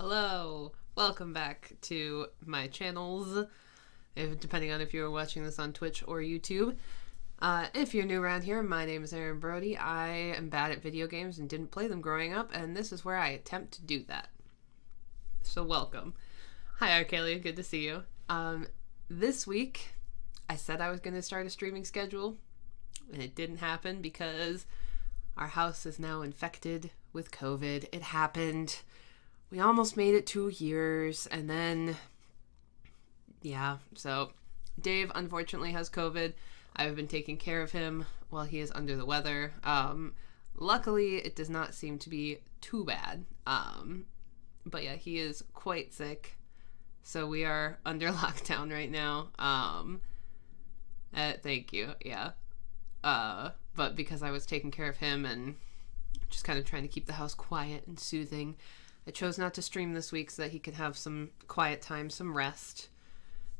Hello, welcome back to my channels, depending on if you're watching this on Twitch or YouTube. If you're new around here, my name is Aaron Brody. I am bad at video games and didn't play them growing up, and this is where I attempt to do that. So welcome. Hi Arcalia, good to see you. This week, I said I was going to start a streaming schedule, and it didn't happen because our house is now infected with COVID. It happened. We almost made it 2 years, and then, yeah, so Dave unfortunately has COVID. I've been taking care of him while he is under the weather. Luckily, it does not seem to be too bad, but yeah, he is quite sick, so we are under lockdown right now. Thank you, yeah. But because I was taking care of him and just kind of trying to keep the house quiet and soothing, I chose not to stream this week so that he could have some quiet time, some rest.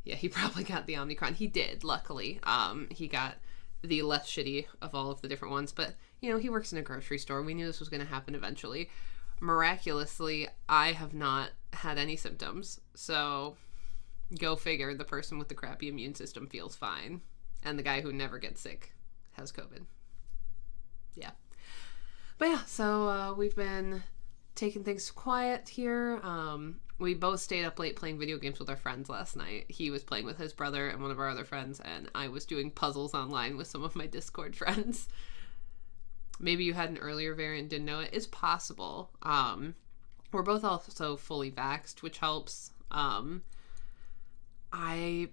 Yeah, he probably got the Omicron. He did, luckily. He got the less shitty of all of the different ones, but, you know, he works in a grocery store. We knew this was going to happen eventually. Miraculously, I have not had any symptoms, so go figure, the person with the crappy immune system feels fine, and the guy who never gets sick has COVID. Yeah. But yeah, so we've been taking things quiet here. We both stayed up late playing video games with our friends last night. He was playing with his brother and one of our other friends, and I was doing puzzles online with some of my Discord friends. Maybe you had an earlier variant and didn't know it. It's possible. We're both also fully vaxxed, which helps. I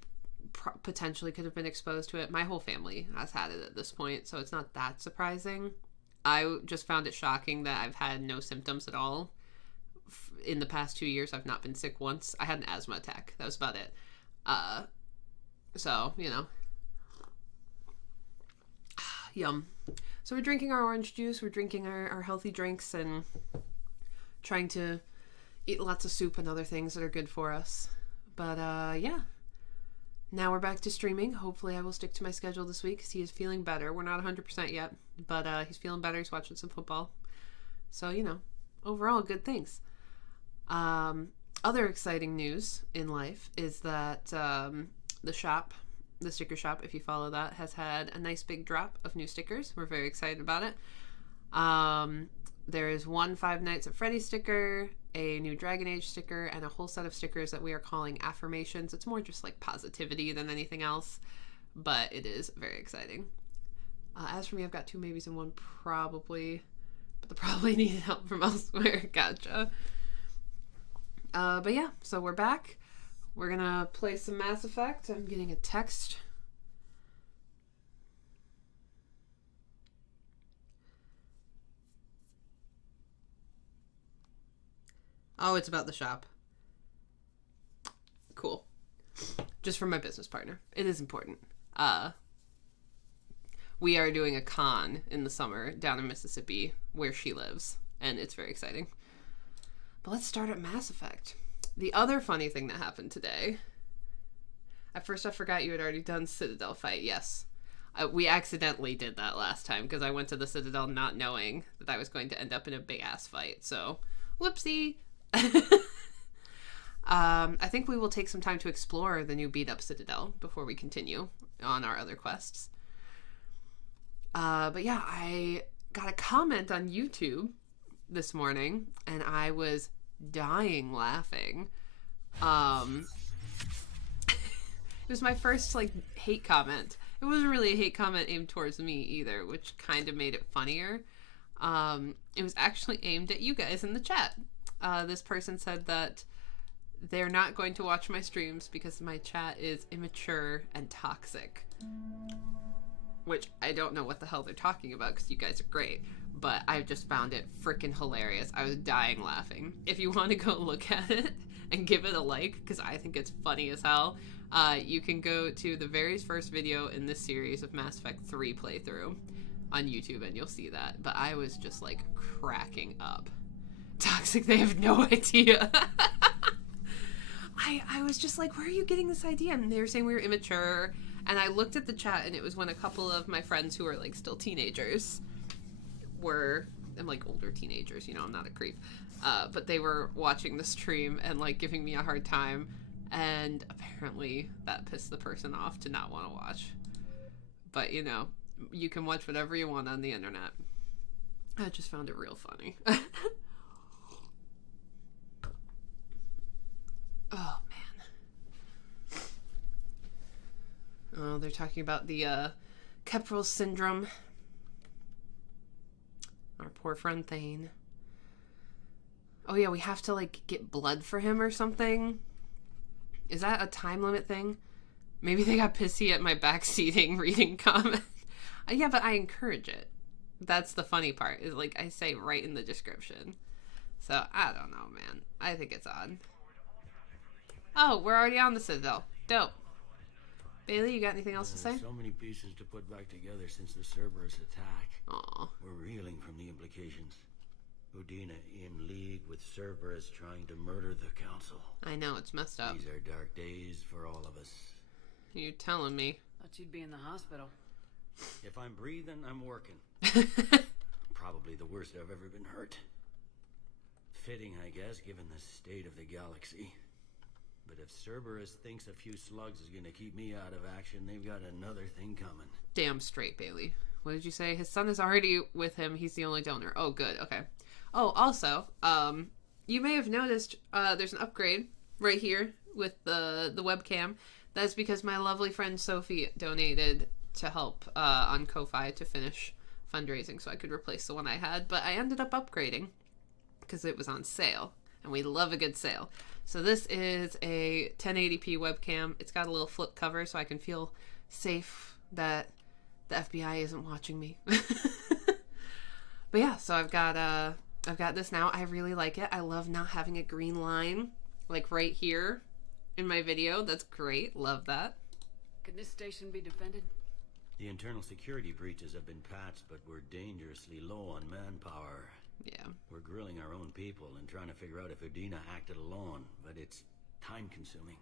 potentially could have been exposed to it. My whole family has had it at this point, so it's not that surprising. I just found it shocking that I've had no symptoms at all. In the past 2 years, I've not been sick once. I had an asthma attack. That was about it. So, you know. Yum. So we're drinking our orange juice. We're drinking our healthy drinks and trying to eat lots of soup and other things that are good for us. But, yeah. Now we're back to streaming. Hopefully I will stick to my schedule this week because he is feeling better. We're not 100% yet, but he's feeling better. He's watching some football. So, you know, overall, good things. Other exciting news in life is that the sticker shop, if you follow that, has had a nice big drop of new stickers. We're very excited about it. There is one Five Nights at Freddy's sticker, a new Dragon Age sticker, and a whole set of stickers that we are calling affirmations. It's more just like positivity than anything else, but it is very exciting. As for me, I've got 2 maybes and 1 probably, but the probably needed help from elsewhere. Gotcha. But yeah, so we're back. We're gonna play some Mass Effect. I'm getting a text. Oh, it's about the shop. Cool. Just from my business partner. It is important. We are doing a con in the summer down in Mississippi where she lives, and it's very exciting. But let's start at Mass Effect. The other funny thing that happened today. At first I forgot you had already done Citadel fight. Yes. We accidentally did that last time because I went to the Citadel not knowing that I was going to end up in a big ass fight. So, whoopsie. I think we will take some time to explore the new beat up Citadel before we continue on our other quests. But yeah, I got a comment on YouTube this morning and I was dying laughing. It was my first like hate comment. It wasn't really a hate comment aimed towards me either, which kind of made it funnier. It was actually aimed at you guys in the chat. This person said that they're not going to watch my streams because my chat is immature and toxic. Which I don't know what the hell they're talking about because you guys are great. But I just found it freaking hilarious. I was dying laughing. If you want to go look at it and give it a like, because I think it's funny as hell, you can go to the very first video in this series of Mass Effect 3 playthrough on YouTube and you'll see that. But I was just like cracking up. Toxic, they have no idea. I was just like, where are you getting this idea? And they were saying we were immature. And I looked at the chat and it was when a couple of my friends who are like still teenagers I'm like older teenagers, you know, I'm not a creep. But they were watching the stream and like giving me a hard time. And apparently that pissed the person off to not want to watch. But you know, you can watch whatever you want on the internet. I just found it real funny. Oh, man. Oh, they're talking about the Keprel syndrome. Our poor friend Thane. Oh, yeah, we have to, like, get blood for him or something. Is that a time limit thing? Maybe they got pissy at my backseating reading comment. Yeah, but I encourage it. That's the funny part, is, like, I say right in the description. So, I don't know, man. I think it's odd. Oh, we're already on the Citadel. Dope. Bailey, you got anything else to say? So many pieces to put back together since the Cerberus attack. Aw. We're reeling from the implications. Udina in league with Cerberus trying to murder the Council. I know, it's messed up. These are dark days for all of us. You telling me? Thought you'd be in the hospital. If I'm breathing, I'm working. Probably the worst I've ever been hurt. Fitting, I guess, given the state of the galaxy. But if Cerberus thinks a few slugs is gonna keep me out of action, they've got another thing coming. Damn straight, Bailey. What did you say? His son is already with him. He's the only donor. Oh, good. Okay. Oh, also, you may have noticed there's an upgrade right here with the webcam. That's because my lovely friend Sophie donated to help on Ko-Fi to finish fundraising so I could replace the one I had. But I ended up upgrading because it was on sale. And we love a good sale. So this is a 1080p webcam. It's got a little flip cover so I can feel safe that the FBI isn't watching me. But yeah, so I've got this now. I really like it. I love not having a green line like right here in my video. That's great. Love that. Can this station be defended? The internal security breaches have been patched, but we're dangerously low on manpower. Yeah. We're grilling our own people and trying to figure out if Udina acted alone, but it's time-consuming.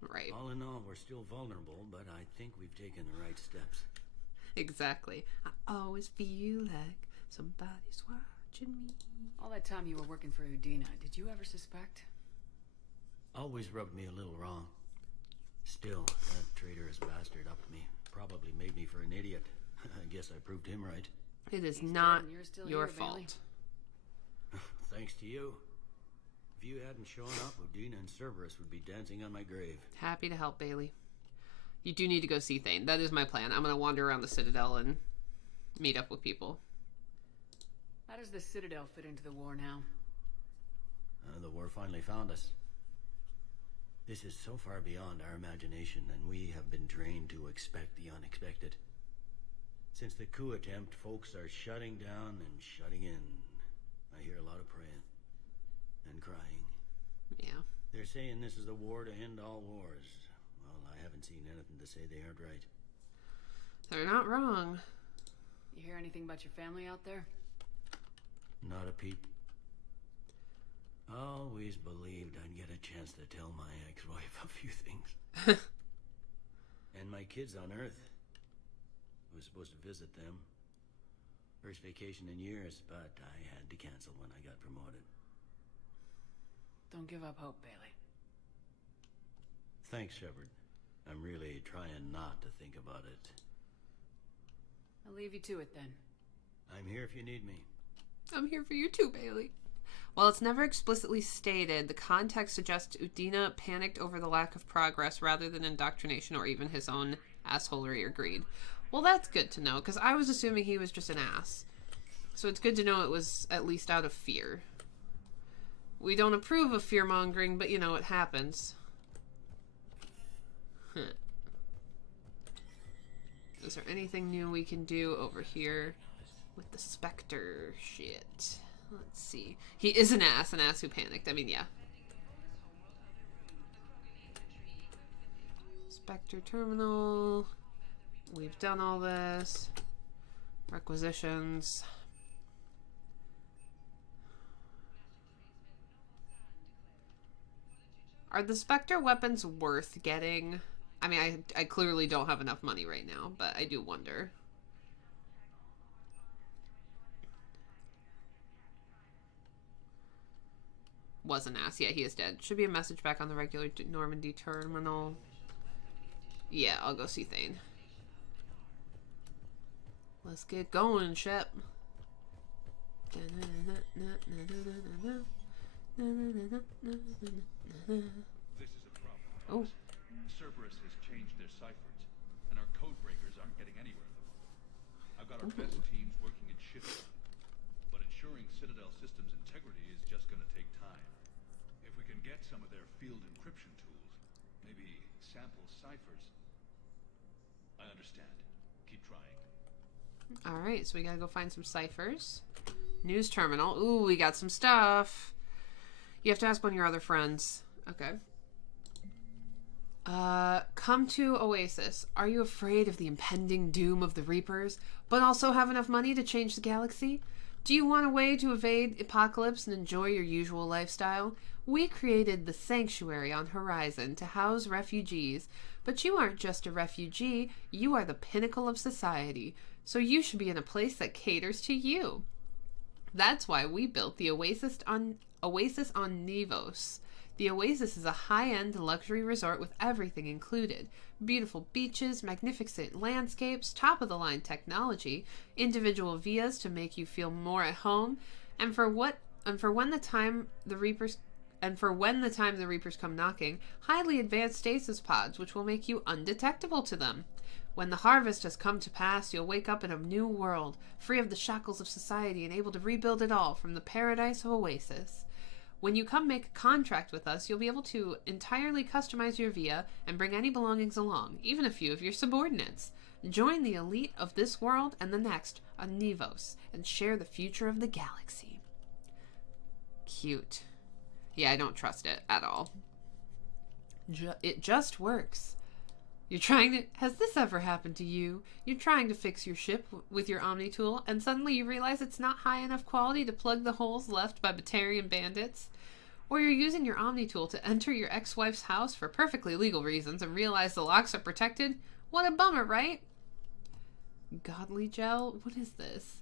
Right. All in all, we're still vulnerable, but I think we've taken the right steps. Exactly. I always feel like somebody's watching me. All that time you were working for Udina, did you ever suspect? Always rubbed me a little wrong. Still, that traitorous bastard upped me. Probably made me for an idiot. I guess I proved him right. It is He's not dead and you're still your here, fault. Bailey. Thanks to you. If you hadn't shown up, Udina and Cerberus would be dancing on my grave. Happy to help, Bailey. You do need to go see Thane. That is my plan. I'm going to wander around the Citadel and meet up with people. How does the Citadel fit into the war now? The war finally found us. This is so far beyond our imagination, and we have been trained to expect the unexpected. Since the coup attempt, folks are shutting down and shutting in. I hear a lot of praying and crying. Yeah. They're saying this is the war to end all wars. Well, I haven't seen anything to say they aren't right. They're not wrong. You hear anything about your family out there? Not a peep. Always believed I'd get a chance to tell my ex-wife a few things. And my kids on Earth. I was supposed to visit them. First vacation in years, but I had to cancel when I got promoted. Don't give up hope, Bailey. Thanks, Shepard. I'm really trying not to think about it. I'll leave you to it then. I'm here if you need me. I'm here for you too, Bailey. While it's never explicitly stated, the context suggests Udina panicked over the lack of progress rather than indoctrination or even his own assholery or greed. Well, that's good to know, because I was assuming he was just an ass. So it's good to know it was at least out of fear. We don't approve of fear-mongering, but you know, it happens. Is there anything new we can do over here with the Spectre shit? Let's see. He is an ass who panicked. I mean, yeah. Spectre terminal. We've done all this. Requisitions. Are the Spectre weapons worth getting? I mean, I clearly don't have enough money right now, but I do wonder. Was an ass. Yeah, he is dead. Should be a message back on the regular Normandy terminal. Yeah, I'll go see Thane. Let's get going, Shep. This is a problem. Oh. Cerberus has changed their ciphers, and our code breakers aren't getting anywhere with them. I've got our best teams working in shifts, but ensuring Citadel systems integrity is just going to take time. If we can get some of their field encryption tools, maybe sample ciphers. I understand. Keep trying. Alright, so we gotta go find some ciphers. News terminal. Ooh, we got some stuff. You have to ask one of your other friends. Okay. Come to Oasis. Are you afraid of the impending doom of the Reapers, but also have enough money to change the galaxy? Do you want a way to evade apocalypse and enjoy your usual lifestyle? We created the Sanctuary on Horizon to house refugees, but you aren't just a refugee, you are the pinnacle of society, so you should be in a place that caters to you. That's why we built the Oasis on Nevos. The Oasis is a high-end luxury resort with everything included. Beautiful beaches, magnificent landscapes, top-of-the-line technology, individual villas to make you feel more at home, and for when the time the Reapers come knocking, highly advanced stasis pods which will make you undetectable to them. When the harvest has come to pass, you'll wake up in a new world, free of the shackles of society and able to rebuild it all from the paradise of Oasis. When you come make a contract with us, you'll be able to entirely customize your villa and bring any belongings along, even a few of your subordinates. Join the elite of this world and the next on Nevos and share the future of the galaxy. Cute. Yeah, I don't trust it at all. It just works. You're trying to... Has this ever happened to you? You're trying to fix your ship with your Omni tool, and suddenly you realize it's not high enough quality to plug the holes left by Batarian bandits? Or you're using your Omni tool to enter your ex-wife's house for perfectly legal reasons and realize the locks are protected? What a bummer, right? Godly gel? What is this?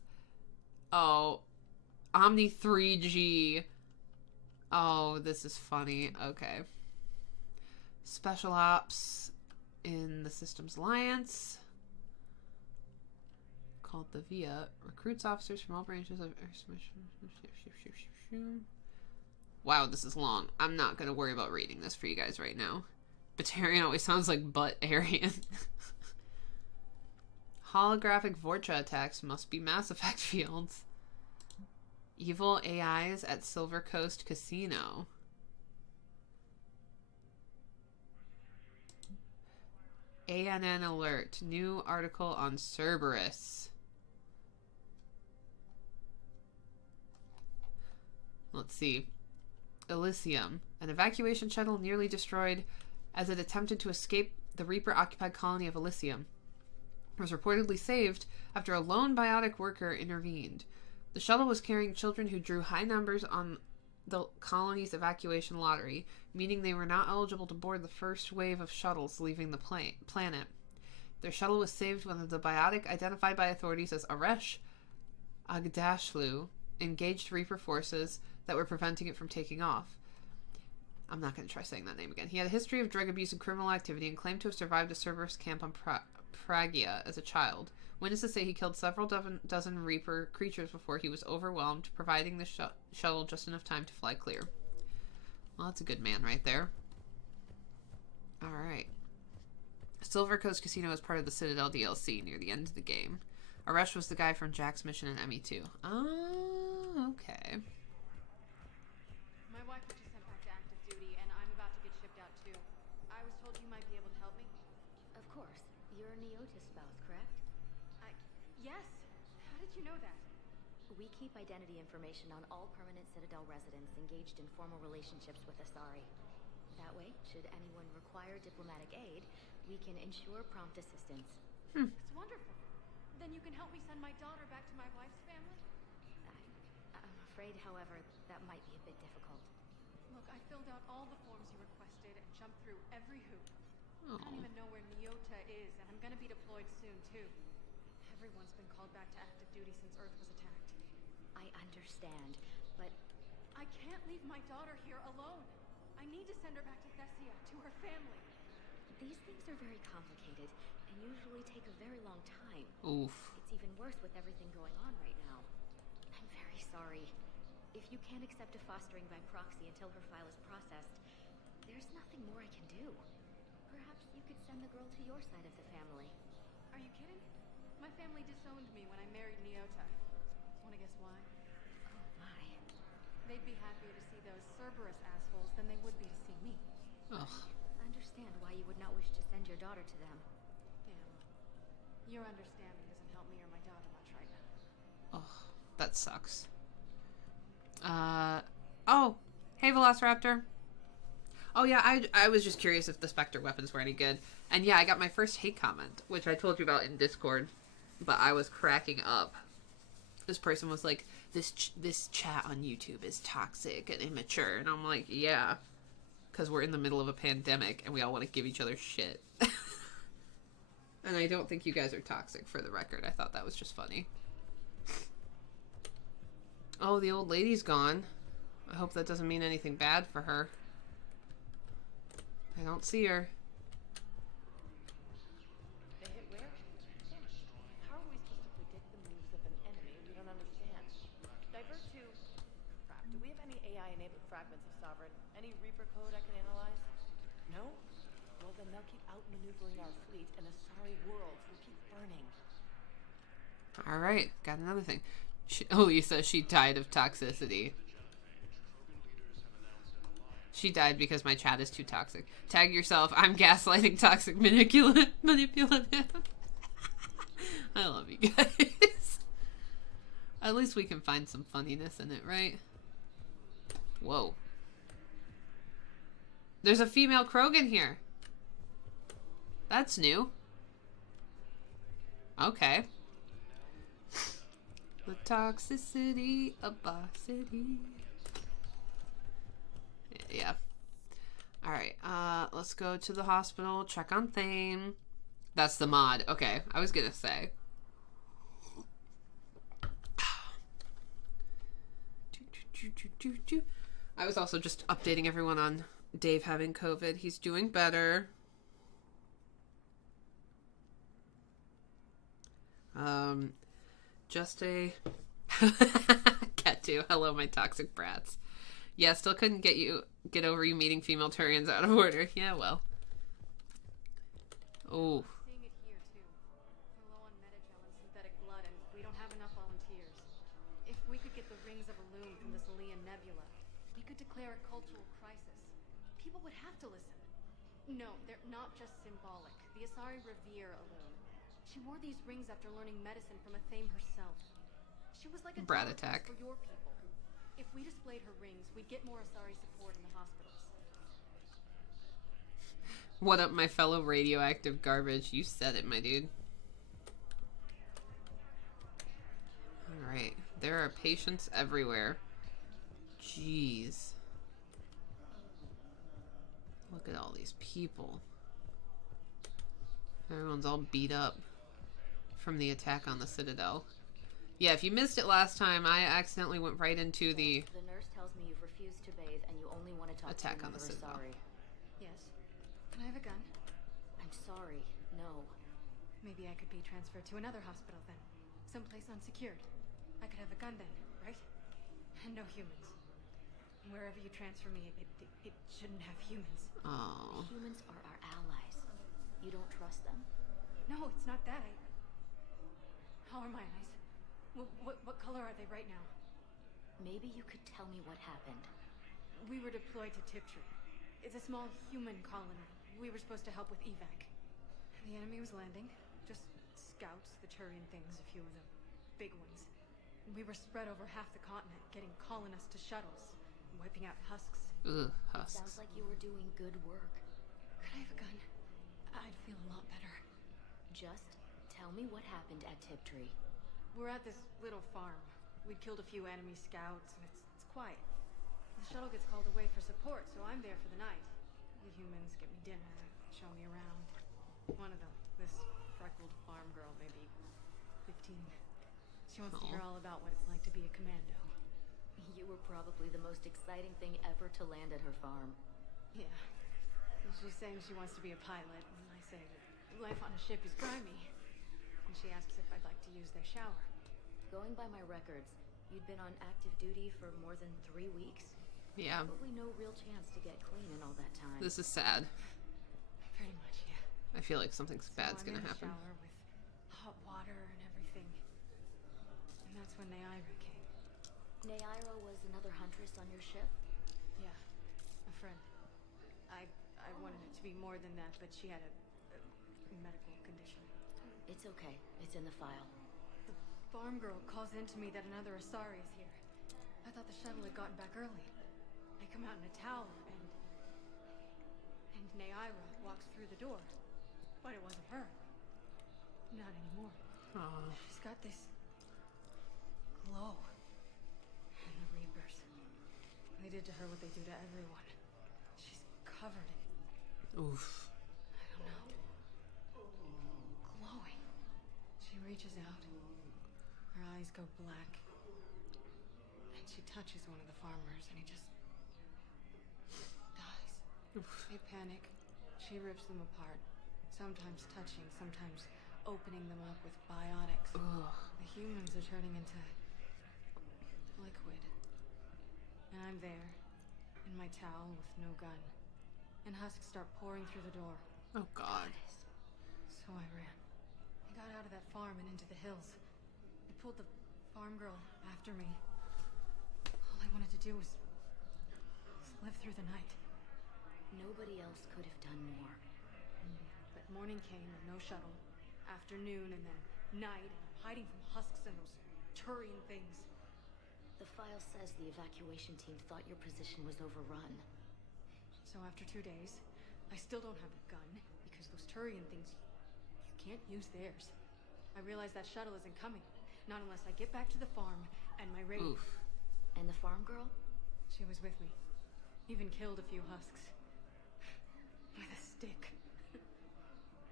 Oh, Omni 3G. Oh, this is funny. Okay. Special ops in the Systems Alliance, called the VIA, recruits officers from all branches of... Wow, this is long. I'm not going to worry about reading this for you guys right now. Batarian always sounds like butt-Arian. Holographic Vorcha attacks must be Mass Effect fields. Evil AIs at Silver Coast Casino. ANN alert. New article on Cerberus. Let's see. Elysium. An evacuation shuttle nearly destroyed as it attempted to escape the Reaper-occupied colony of Elysium. It was reportedly saved after a lone biotic worker intervened. The shuttle was carrying children who drew high numbers on the colony's evacuation lottery, meaning they were not eligible to board the first wave of shuttles leaving the planet. Their shuttle was saved when the biotic, identified by authorities as Aresh Agdashlu, engaged Reaper forces that were preventing it from taking off. I'm not going to try saying that name again. He had a history of drug abuse and criminal activity and claimed to have survived a Cerberus camp on Pragia as a child. Witnesses say he killed several dozen Reaper creatures before he was overwhelmed, providing the shuttle just enough time to fly clear. Well, that's a good man right there. Alright. Silver Coast Casino is part of the Citadel DLC near the end of the game. Aresh was the guy from Jack's mission in ME2. Oh, okay. My wife was just sent back to active duty, and I'm about to get shipped out too. I was told you might be able to help me. Of course. You're Neota's spouse, correct? Yes. How did you know that? We keep identity information on all permanent Citadel residents engaged in formal relationships with Asari. That way, should anyone require diplomatic aid, we can ensure prompt assistance. It's wonderful. Then you can help me send my daughter back to my wife's family? I'm afraid, however, that might be a bit difficult. Look, I filled out all the forms you requested and jumped through every hoop. Oh. I don't even know where Neota is, and I'm gonna be deployed soon, too. Everyone's been called back to active duty since Earth was attacked. I understand, but I can't leave my daughter here alone. I need to send her back to Thessia, to her family. these things are very complicated and usually take a very long time. Oof. It's even worse with everything going on right now. I'm very sorry. If you can't accept a fostering by proxy until her file is processed, there's nothing more I can do. Perhaps you could send the girl to your side of the family. Are you kidding? My family disowned me when I married Neota. Wanna guess why? Oh my. They'd be happier to see those Cerberus assholes than they would be to see me. Ugh. Understand why you would not wish to send your daughter to them. Yeah, well, your understanding doesn't help me or my daughter much right now. Ugh. That sucks. Oh. Hey, Velociraptor. Oh, yeah, I was just curious if the Spectre weapons were any good. And yeah, I got my first hate comment, which I told you about in Discord. But I was cracking up. This person was like, this chat on YouTube is toxic and immature. And I'm like, yeah. Because we're in the middle of a pandemic and we all want to give each other shit. And I don't think you guys are toxic, for the record. I thought that was just funny. Oh, the old lady's gone. I hope that doesn't mean anything bad for her. I don't see her. They hit where? How are we supposed to predict the moves of an enemy we don't understand? Divert to... Crap, do we have any AI-enabled fragments of Sovereign? Any Reaper code I can analyze? No? Well, then they'll keep outmaneuvering our fleet, and Asari worlds will keep burning. Alright, got another thing. Lisa, she died of toxicity. She died because my chat is too toxic. Tag yourself. I'm gaslighting toxic manipulative. I love you guys. At least we can find some funniness in it, right? Whoa. There's a female Krogan here. That's new. Okay. The toxicity of our city. Yeah. Alright, let's go to the hospital, check on Thane. That's the mod. Okay, I was gonna say. I was also just updating everyone on Dave having COVID. He's doing better. Just a Cat 2. Hello, my toxic brats. Yeah, still couldn't get over you meeting female Turians out of order. Yeah, well. Oh. Seeing it here too. We're low on metagel and synthetic blood, and we don't have enough volunteers. If we could get the rings of Elune from the Salian Nebula, we could declare a cultural crisis. People would have to listen. No, they're not just symbolic. The Asari revere Elune. She wore these rings after learning medicine from Athame herself. She was like a Brat doorpost attack. for your people. If we displayed her rings, we'd get more Asari support in the hospitals. What up, my fellow radioactive garbage? You said it, my dude. Alright. There are patients everywhere. Jeez. Look at all these people. Everyone's all beat up from the attack on the Citadel. Yeah, if you missed it last time, I accidentally went right into the The nurse tells me you've refused to bathe and you only want to talk attack to on the another Citadel. Asari. Yes. Can I have a gun? I'm sorry. No. Maybe I could be transferred to another hospital then. Someplace unsecured. I could have a gun then, right? And no humans. Wherever you transfer me, it shouldn't have humans. Oh. Humans are our allies. You don't trust them? No, it's not that. How are my eyes? What color are they right now? Maybe you could tell me what happened. We were deployed to Tiptree. It's a small human colony. We were supposed to help with evac. The enemy was landing. Just scouts, the Turian things, a few of the big ones. We were spread over half the continent, getting colonists to shuttles, wiping out husks. Ugh, Sounds husks. like you were doing good work. Could I have a gun? I'd feel a lot better. Just tell me what happened at Tiptree. We're at this little farm. We'd killed a few enemy scouts, and it's quiet. The shuttle gets called away for support, so I'm there for the night. The humans get me dinner, show me around. One of them, this freckled farm girl, maybe 15. She wants to hear all about what it's like to be a commando. You were probably the most exciting thing ever to land at her farm. Yeah. And she's saying she wants to be a pilot, and I say that life on a ship is grimy. And she asks if I'd like to use their shower. Going by my records, you'd been on active duty for more than 3 weeks. Yeah. Probably no real chance to get clean in all that time. This is sad. Pretty much, yeah. I feel like something bad's So I'm gonna in the happen. shower with hot water and everything. And that's when Neaira came. Neaira was another huntress on your ship? Yeah, a friend. I wanted it to be more than that, but she had a medical condition. It's okay. It's in the file. The farm girl calls in to me that another Asari is here. I thought the shuttle had gotten back early. I come out in a towel, and Neaira walks through the door. But it wasn't her. Not anymore. Aw. She's got this glow. And the Reapers. They did to her what they do to everyone. She's covered in, Oof. I don't know, glowing. She reaches out. Her eyes go black. And she touches one of the farmers, and he just dies. They panic. She rips them apart. Sometimes touching, sometimes opening them up with biotics. Ugh. The humans are turning into liquid. And I'm there, in my towel with no gun. And husks start pouring through the door. Oh God. So I ran. I got out of that farm and into the hills. I pulled the farm girl after me. All I wanted to do was live through the night. Nobody else could have done more. But morning came and no shuttle. Afternoon and then night, and I'm hiding from husks and those Turian things. The file says the evacuation team thought your position was overrun. So after 2 days, I still don't have a gun, because those Turian things, you can't use theirs. I realize that shuttle isn't coming, not unless I get back to the farm, and my radio. Oof. And the farm girl? She was with me. Even killed a few husks. With a stick.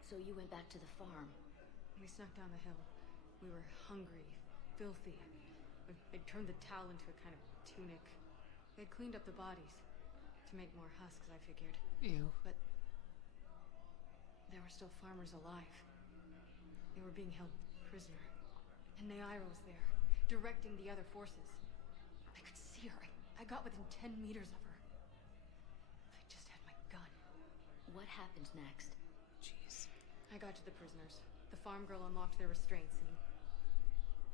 So you went back to the farm. We snuck down the hill. We were hungry, filthy. They'd turned the towel into a kind of tunic. They'd cleaned up the bodies. To make more husks, I figured. Ew. But there were still farmers alive. They were being held prisoner. And Naira was there, directing the other forces. I could see her. I got within 10 meters of her. If I just had my gun. What happened next? Jeez. I got to the prisoners. The farm girl unlocked their restraints, and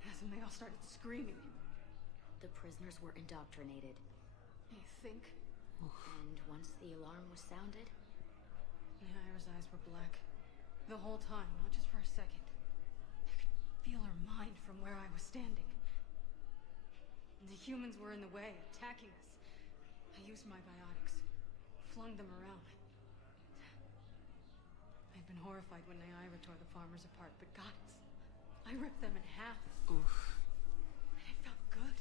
that's when they all started screaming. The prisoners were indoctrinated. I think And once the alarm was sounded, Naira's eyes were black. The whole time, not just for a second. I could feel her mind from where I was standing. The humans were in the way, attacking us. I used my biotics, flung them around. I'd been horrified when Naira tore the farmers apart, but goddess, I ripped them in half. Oof. And it felt good.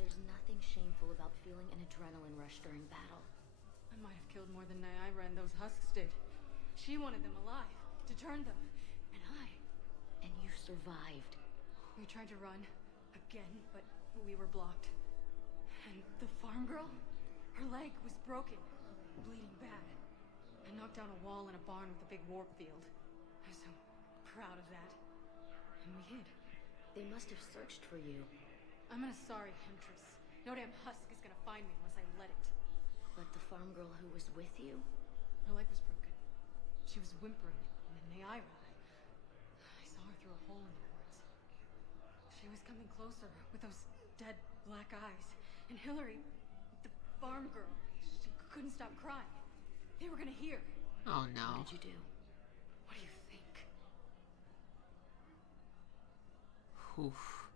there's nothing shameful about feeling an adrenaline rush during battle. I might have killed more than Naira and those husks did. She wanted them alive, to turn them. And And you survived. we tried to run, again, but we were blocked. And the farm girl? Her leg was broken, bleeding bad. I knocked down a wall in a barn with a big warp field. I was so proud of that. And we hid. They must have searched for you. I'm an Asari huntress. No damn husk is gonna find me unless I let it. But the farm girl who was with you? Her leg was broken. She was whimpering, and then Naira. I saw her through a hole in the boards. She was coming closer with those dead black eyes. And Hillary, the farm girl, she couldn't stop crying. They were gonna hear. Oh no. What did you do? What do you think? Oof.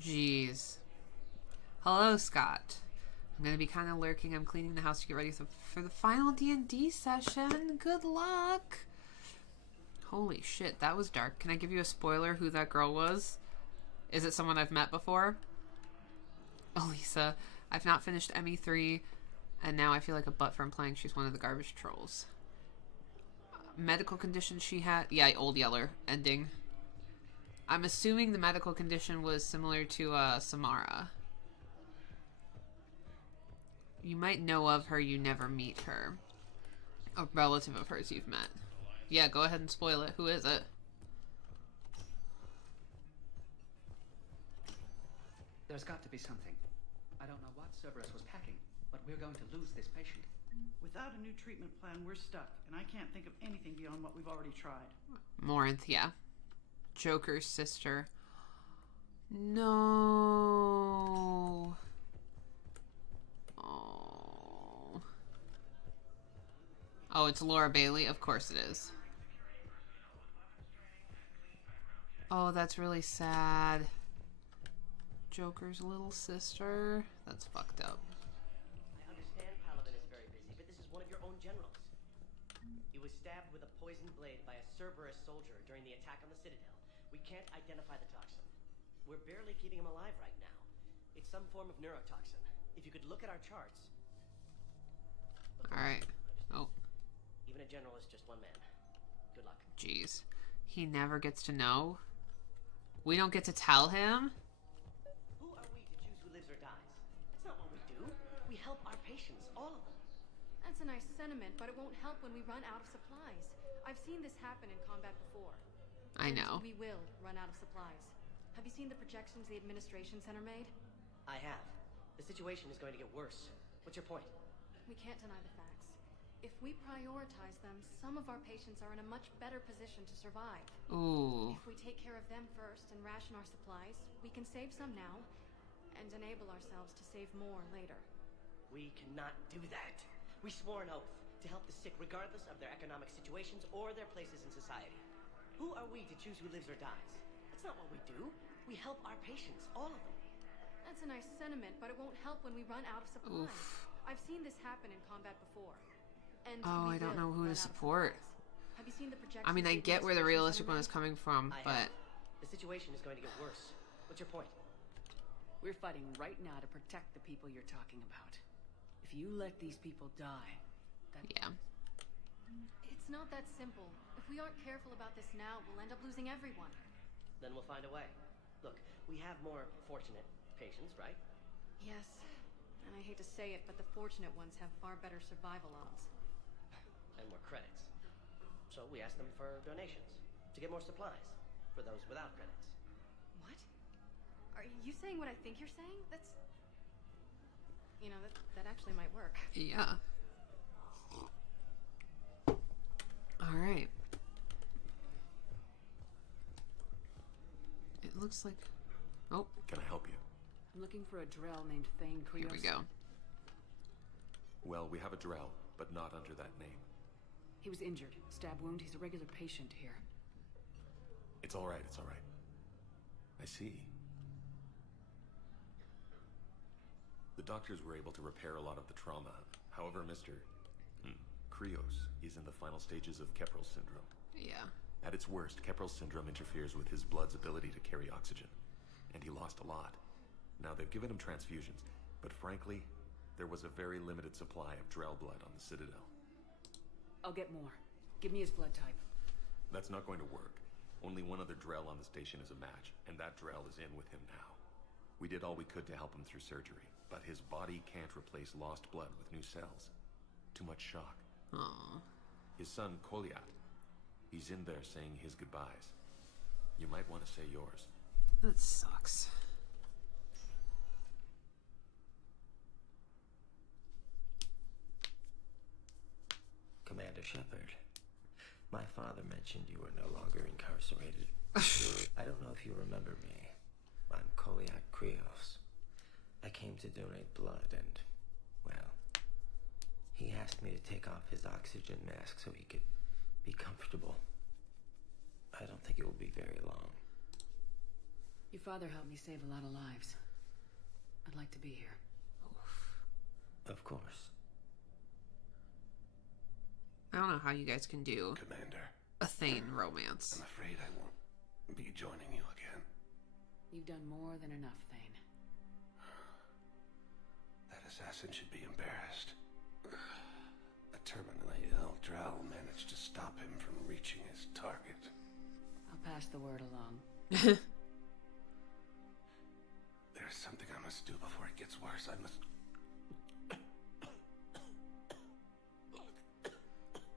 Jeez. Hello, Scott. I'm gonna be kind of lurking. I'm cleaning the house to get ready for the final D&D session. Good luck. Holy shit, that was dark. Can I give you a spoiler who that girl was? Is it someone I've met before? Elisa. I've not finished ME3, and now I feel like a butt from playing She's One of the Garbage Trolls. Medical condition she had? Yeah, Old Yeller ending. I'm assuming the medical condition was similar to Samara. You might know of her, you never meet her. A relative of hers you've met. Yeah, go ahead and spoil it. Who is it? There's got to be something. I don't know what Cerberus was packing, but we're going to lose this patient. Without a new treatment plan, we're stuck, and I can't think of anything beyond what we've already tried. Morinth, yeah. Joker's sister. No. Oh. Oh, it's Laura Bailey? Of course it is. Oh, that's really sad. Joker's little sister. That's fucked up. I understand Paladin is very busy, but this is one of your own generals. He was stabbed with a poisoned blade by a Cerberus soldier during the attack on the Citadel. We can't identify the toxin. We're barely keeping him alive right now. It's some form of neurotoxin. If you could look at our charts. Alright. Oh, Even a general is just one man. Good luck. jeez. He never gets to know? We don't get to tell him? Who are we to choose who lives or dies? That's not what we do. We help our patients, all of them. That's a nice sentiment, but it won't help when we run out of supplies. I've seen this happen in combat before. I And know. we will run out of supplies. Have you seen the projections the Administration Center made? I have. The situation is going to get worse. What's your point? We can't deny the facts. If we prioritize them, some of our patients are in a much better position to survive. Ooh. If we take care of them first and ration our supplies, we can save some now and enable ourselves to save more later. We cannot do that. We swore an oath to help the sick regardless of their economic situations or their places in society. Who are we to choose who lives or dies? That's not what we do. We help our patients, all of them. That's a nice sentiment, but it won't help when we run out of supplies. I've seen this happen in combat before. And I don't know who to support. Have you seen the projections? I mean, I get where the realistic one is coming from, but the situation is going to get worse. What's your point? We're fighting right now to protect the people you're talking about. If you let these people die, that... Yeah. It's not that simple. If we aren't careful about this now, we'll end up losing everyone. Then we'll find a way. Look, we have more fortunate patients, right? Yes. And I hate to say it, but the fortunate ones have far better survival odds. And more credits. So we ask them for donations to get more supplies for those without credits. What? Are you saying what I think you're saying? That's... You know, that actually might work. Yeah. Alright. It looks like... Oh. Can I help you? I'm looking for a Drell named Thane Krios. Here we go. Well, we have a Drell, but not under that name. He was injured. Stab wound. He's a regular patient here. It's all right, it's all right. I see. The doctors were able to repair a lot of the trauma. However, Mr. Krios is in the final stages of Keppel syndrome. Yeah. At its worst, Keppel syndrome interferes with his blood's ability to carry oxygen. And he lost a lot. Now, they've given him transfusions, but frankly, there was a very limited supply of Drell blood on the Citadel. I'll get more. Give me his blood type. That's not going to work. Only one other Drell on the station is a match, and that Drell is in with him now. We did all we could to help him through surgery, but his body can't replace lost blood with new cells. Too much shock. Aww. His son, Kolyat, he's in there saying his goodbyes. You might want to say yours. That sucks. Commander Shepard, my father mentioned you were no longer incarcerated. I don't know if you remember me. I'm Kolyat Krios. I came to donate blood and, well, he asked me to take off his oxygen mask so he could be comfortable. I don't think it will be very long. Your father helped me save a lot of lives. I'd like to be here. Of course. I don't know how you guys can do Commander, a Thane romance. I'm afraid I won't be joining you again. You've done more than enough, Thane. That assassin should be embarrassed. A terminally ill Drell managed to stop him from reaching his target. I'll pass the word along. There's something I must do before it gets worse. I must...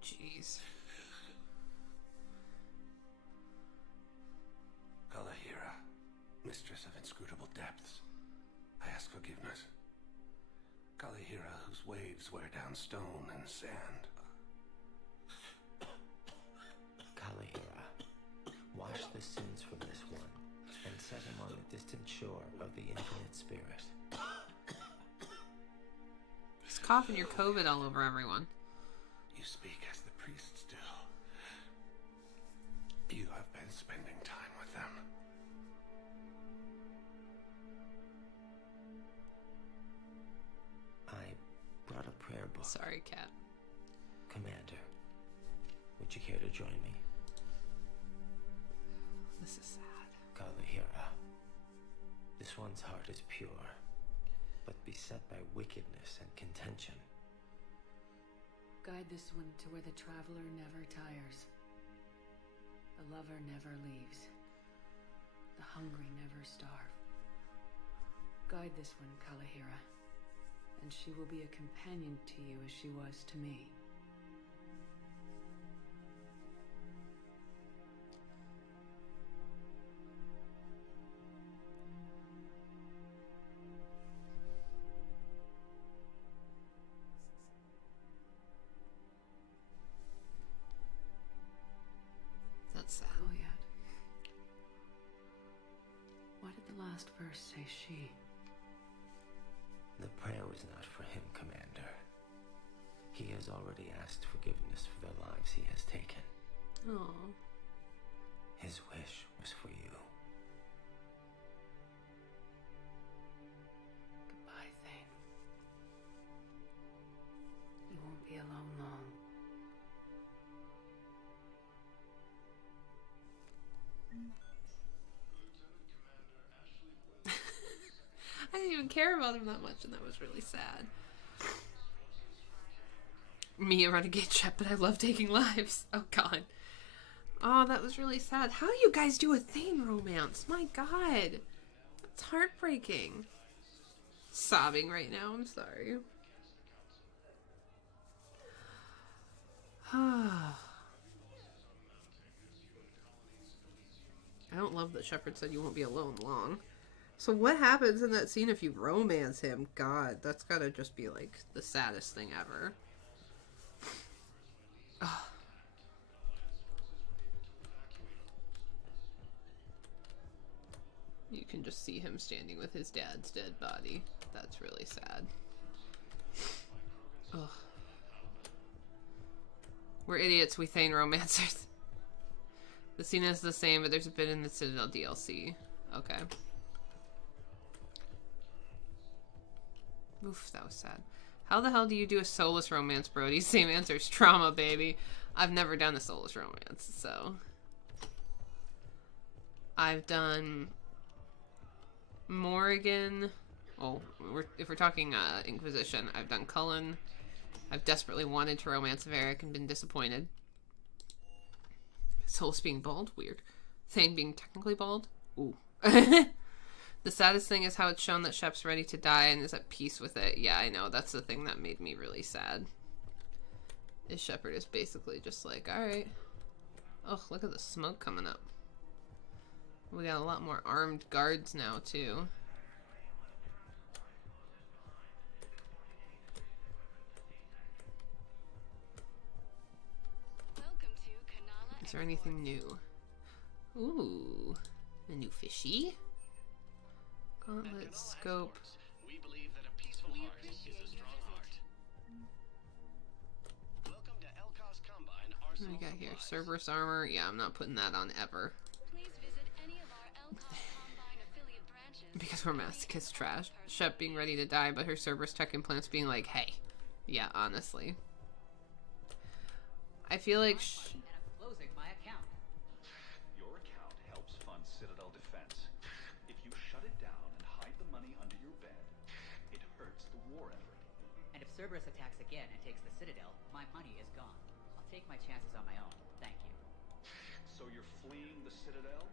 Jeez. Kalahira, mistress of inscrutable depths, I ask forgiveness. Kalahira, whose waves wear down stone and sand. Kalahira, wash the sins from this one and set him on the distant shore of the infinite spirit. Just coughing your COVID all over everyone. You speak as the priests do. You have been spending time with them. I brought a prayer book. Sorry, Cat. Commander, would you care to join me? This is sad. Kalahira, this one's heart is pure, but beset by wickedness and contention. Guide this one to where the traveler never tires. The lover never leaves. The hungry never starve. Guide this one, Kalahira, and she will be a companion to you as she was to me. That's sad. Kolyat. Why did the last verse say she? The prayer was not for him, Commander. He has already asked forgiveness for the lives he has taken. Aww. His wish was for you. Goodbye, Thane. You won't be alone long. I didn't even care about him that much, and that was really sad. Me, a renegade Shep, but I love taking lives. Oh, God. Oh, that was really sad. How do you guys do a Thane romance? My God. That's heartbreaking. Sobbing right now. I'm sorry. I don't love that Shepard said you won't be alone long. So what happens in that scene if you romance him? God, that's gotta just be like the saddest thing ever. Ugh. You can just see him standing with his dad's dead body. That's really sad. Ugh. We're idiots, we Thane romancers. The scene is the same, but there's a bit in the Citadel DLC. Okay. Oof, that was sad. How the hell do you do a soulless romance, Brody? Same answer. Trauma, baby. I've never done a soulless romance, so... I've done... Morrigan. Oh, if we're talking Inquisition, I've done Cullen. I've desperately wanted to romance Varric and been disappointed. Solus being bald? Weird. Thane being technically bald? Ooh. The saddest thing is how it's shown that Shep's ready to die and is at peace with it. Yeah, I know. That's the thing that made me really sad. Is Shepard is basically just like, alright. Oh, look at the smoke coming up. We got a lot more armed guards now, too. Is there anything new? Ooh, a new fishy? Gauntlet, scope. We believe that a peaceful heart is a strong heart. Welcome to Elkos Combine What do we got here? Cerberus armor. Yeah, I'm not putting that on ever. Please visit any of our Elkos Combine affiliate branches. Because we're masochist trash. Shep being ready to die, but her Cerberus tech implants being like, hey. Yeah, honestly. I feel like... Closing my account. Your account helps fund Citadel defense. If you shut it down and hide the money under your bed, it hurts the war effort. And if Cerberus attacks again and takes the Citadel, my money is gone. I'll take my chances on my own. Thank you. So you're fleeing the Citadel?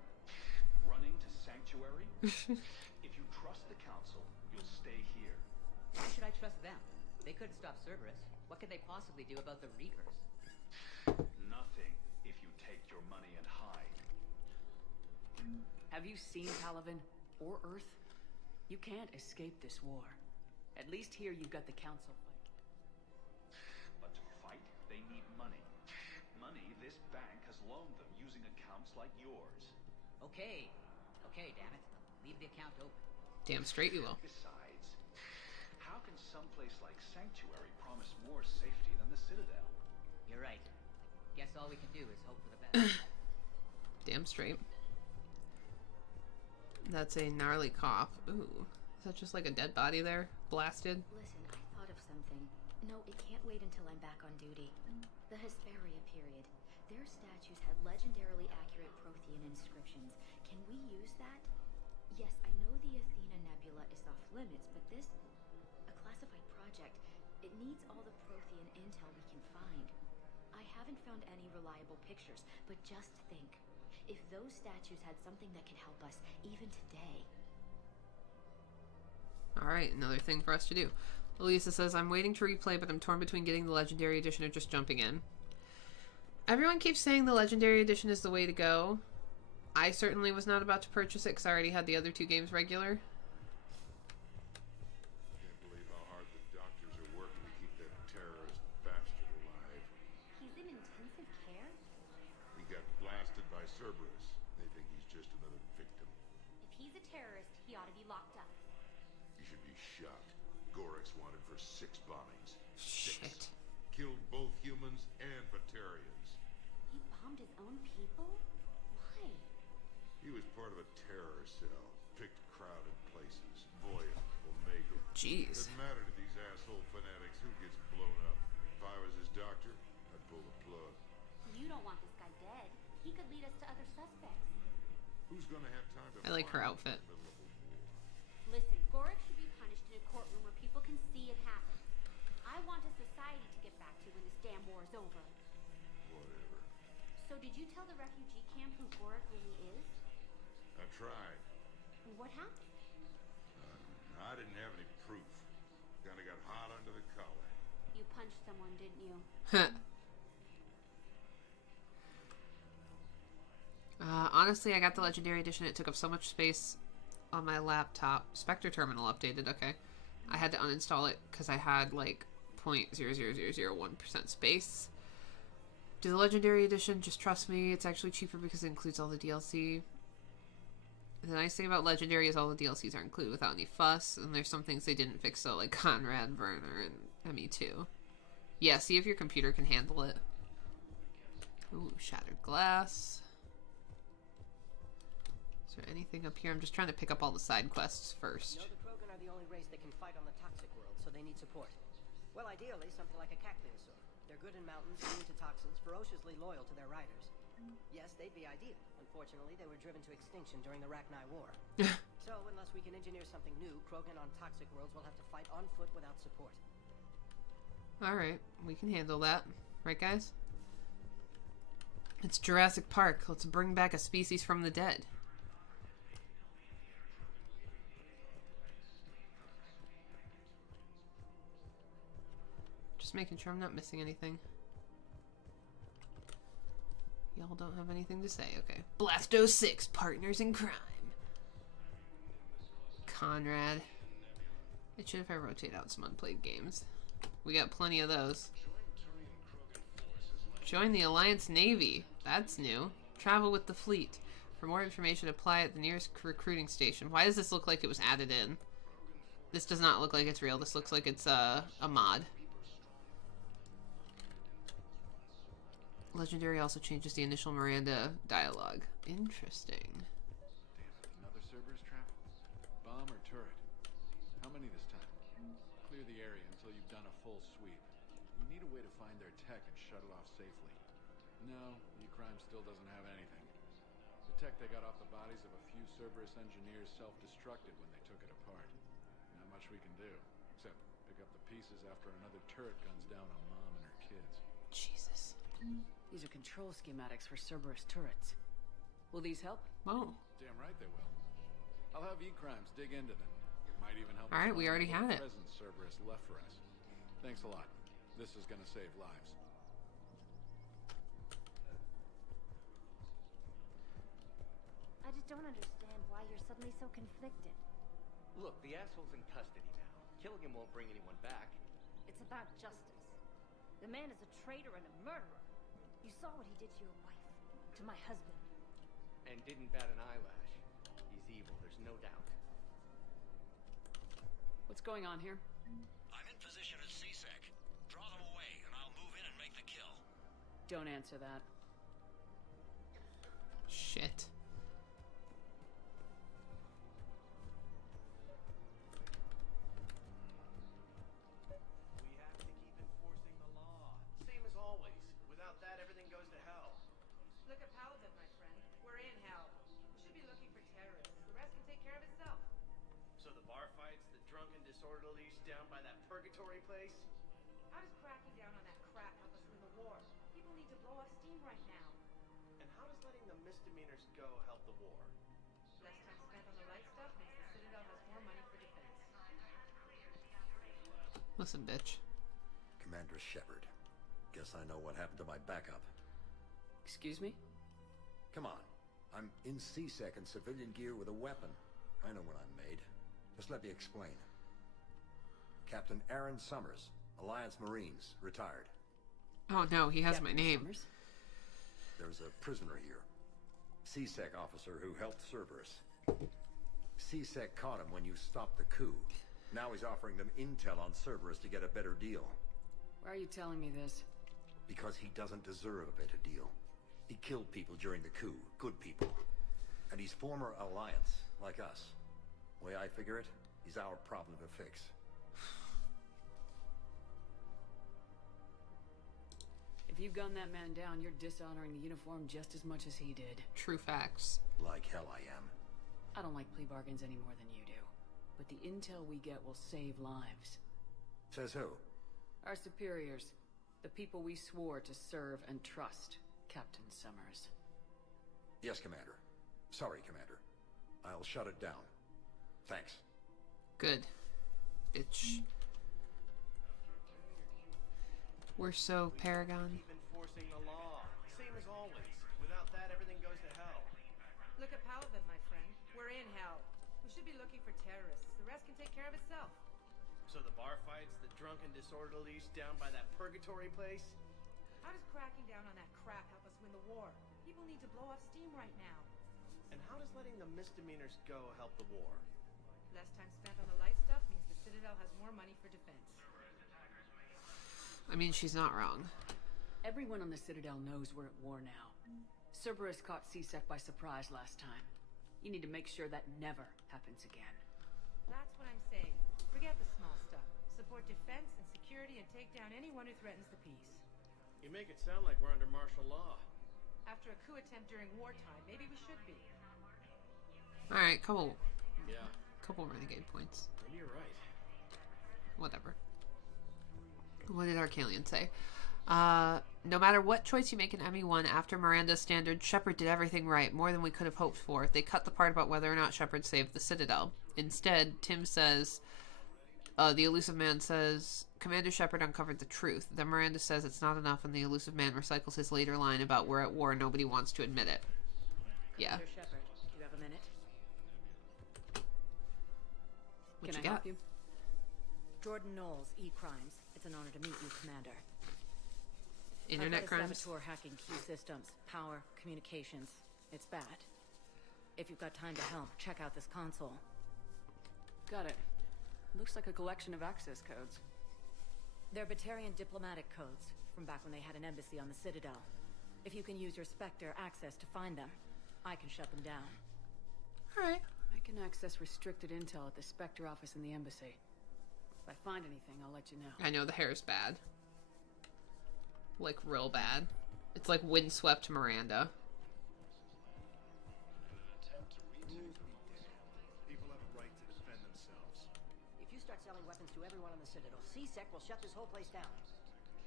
Running to Sanctuary? If you trust the Council, you'll stay here. Why should I trust them? They couldn't stop Cerberus. What could they possibly do about the Reapers? Nothing if you take your money and hide. Have you seen Palaven or Earth? You can't escape this war. At least here you've got the Council fight. But to fight, they need money. Money this bank has loaned them using accounts like yours. Okay. Okay, damn it. Leave the account open. Damn straight you will. Besides, how can someplace like Sanctuary promise more safety than the Citadel? You're right. Guess all we can do is hope for the best. Damn straight. That's a gnarly cough. Ooh. Is that just like a dead body there? Blasted? Listen, I thought of something. No, it can't wait until I'm back on duty. The Hesperia period. Their statues had legendarily accurate Prothean inscriptions. Can we use that? Yes, I know the Athena Nebula is off limits, but this... a classified project. It needs all the Prothean intel we can find. I haven't found any reliable pictures, but just think. If those statues had something that can help us, even today... Alright, another thing for us to do. Elisa says, I'm waiting to replay, but I'm torn between getting the Legendary Edition or just jumping in. Everyone keeps saying the Legendary Edition is the way to go. I certainly was not about to purchase it because I already had the other two games regular. Can't believe how hard the doctors are working to keep that terrorist bastard alive. He's in intensive care? He got blasted by Cerberus. They think he's just another victim. If he's a terrorist, he ought to be locked up. He should be shot. Gorex wanted for 6 bombings. Shit. Killed both humans and Batarians. He bombed his own people? Why? He was part of a terror cell. Picked crowded places. Voya, Omega. Jeez. Doesn't matter to these asshole fanatics who gets blown up. If I was his doctor, I'd pull the plug. You don't want this guy dead. He could lead us to other suspects. Who's gonna have time to I like her find outfit. him in the middle of a war? Listen, Gorik should be punished in a courtroom where people can see it happen. I want a society to get back to when this damn war is over. Whatever. So did you tell the refugee camp who Gorik really is? I tried. What happened? I didn't have any proof. Kinda got hot under the collar. You punched someone, didn't you? Honestly, I got the Legendary Edition. It took up so much space on my laptop. Spectre Terminal updated, okay. I had to uninstall it because I had like 0.00001% space. Do the Legendary Edition, just trust me, it's actually cheaper because it includes all the DLC. The nice thing about Legendary is all the DLCs are included without any fuss, and there's some things they didn't fix, so like Conrad, Werner, and ME2. Yeah, see if your computer can handle it. Ooh, shattered glass. Is there anything up here? I'm just trying to pick up all the side quests first. You know, the Krogan are the only race that can fight on the toxic world, so they need support. Well, ideally, something like a Cacliosaur. They're good in mountains, immune to toxins, ferociously loyal to their riders. Yes, they'd be ideal. Unfortunately, they were driven to extinction during the Rachni War. So, unless we can engineer something new, Krogan on toxic worlds will have to fight on foot without support. Alright, we can handle that. Right, guys? It's Jurassic Park. Let's bring back a species from the dead. Just making sure I'm not missing anything. Y'all don't have anything to say, okay. Blasto 6, Partners in Crime. Conrad. It should if I rotate out some unplayed games. We got plenty of those. Join the Alliance Navy. That's new. Travel with the fleet. For more information, apply at the nearest recruiting station. Why does this look like it was added in? This does not look like it's real. This looks like it's a mod. Legendary also changes the initial Miranda dialogue. Interesting. Damn it, another Cerberus trap? Bomb or turret? How many this time? Clear the area until you've done a full sweep. You need a way to find their tech and shut it off safely. No, E-Crime still doesn't have anything. The tech they got off the bodies of a few Cerberus engineers self-destructed when they took it apart. Not much we can do, except pick up the pieces after another turret guns down on Mom and her kids. Jesus. These are control schematics for Cerberus turrets. Will these help? Oh. Damn right they will. I'll have E-Crimes dig into them. Might even help. Alright, we already had it. Present Cerberus left for us. Thanks a lot. This is gonna save lives. I just don't understand why you're suddenly so conflicted. Look, the asshole's in custody now. Killing him won't bring anyone back. It's about justice. The man is a traitor and a murderer. You saw what he did to your wife, to my husband. And didn't bat an eyelash. He's evil, there's no doubt. What's going on here? I'm in position at C-Sec. Draw them away, and I'll move in and make the kill. Don't answer that. Shit. We have to keep enforcing the law. Same as always. Without that, everything goes to hell. Look at Paladin, my friend. We're in hell. We should be looking for terrorists. The rest can take care of itself. So the bar fights, the drunken disorderlies down by that purgatory place? How does cracking down on that crap help us win the war? People need to blow off steam right now. And how does letting the misdemeanors go help the war? Less time spent on the right stuff means the Citadel has more money for defense. Listen, bitch. Commander Shepard. Guess I know what happened to my backup. Excuse me? Come on. I'm in C-Sec in civilian gear with a weapon. I know what I'm made. Just let me explain. Captain Aaron Summers, Alliance Marines, retired. Oh no, he has my name. Summers? There's a prisoner here. C-Sec officer who helped Cerberus. C-Sec caught him when you stopped the coup. Now he's offering them intel on Cerberus to get a better deal. Why are you telling me this? Because he doesn't deserve a better deal. He killed people during the coup. Good people. And he's former Alliance, like us. Way I figure it, he's our problem to fix. If you gun that man down, you're dishonoring the uniform just as much as he did. True facts. Like hell I am. I don't like plea bargains any more than you do. But the intel we get will save lives. Says who? Our superiors. The people we swore to serve and trust. Captain Summers. Yes, Commander. Sorry, Commander. I'll shut it down. Thanks. Good. Bitch. We're so Paragon. Keep enforcing the law. Same as always. Without that, everything goes to hell. Look at Paladin, my friend. We're in hell. We should be looking for terrorists. The rest can take care of itself. So the bar fights, the drunken disorderlies down by that purgatory place? How does cracking down on that crap help us win the war? People need to blow off steam right now. And how does letting the misdemeanors go help the war? Less time spent on the light stuff means the Citadel has more money for defense. I mean, she's not wrong. Everyone on the Citadel knows we're at war now. Cerberus caught C-Sec by surprise last time. You need to make sure that never happens again. That's what I'm saying. Forget the small stuff. Support defense and security and take down anyone who threatens the peace. You make it sound like we're under martial law. After a coup attempt during wartime, maybe we should be. Alright, couple renegade points. Maybe you're right. Whatever. What did Arcalian say? No matter what choice you make in ME1 after Miranda's standard, Shepard did everything right, more than we could have hoped for. They cut the part about whether or not Shepard saved the Citadel. Instead, Tim says, the Elusive Man says, Commander Shepard uncovered the truth. Then Miranda says it's not enough, and the Elusive Man recycles his later line about we're at war, nobody wants to admit it. Yeah. Commander Shepard, do you have a minute? What Can you I got? help you? Jordan Knowles, E-Crimes. It's an honor to meet you, Commander. Internet I've got a crimes? saboteur hacking key systems, power, communications. It's bad. If you've got time to help, check out this console. Got it. Looks like a collection of access codes. They're Batarian diplomatic codes, from back when they had an embassy on the Citadel. If you can use your Spectre access to find them, I can shut them down. Alright. I can access restricted intel at the Spectre office in the embassy. If I find anything, I'll let you know. I know the hair is bad. Like, real bad. It's like windswept Miranda. People have a right to defend themselves. If you start selling weapons to everyone on the Citadel, C-Sec will shut this whole place down.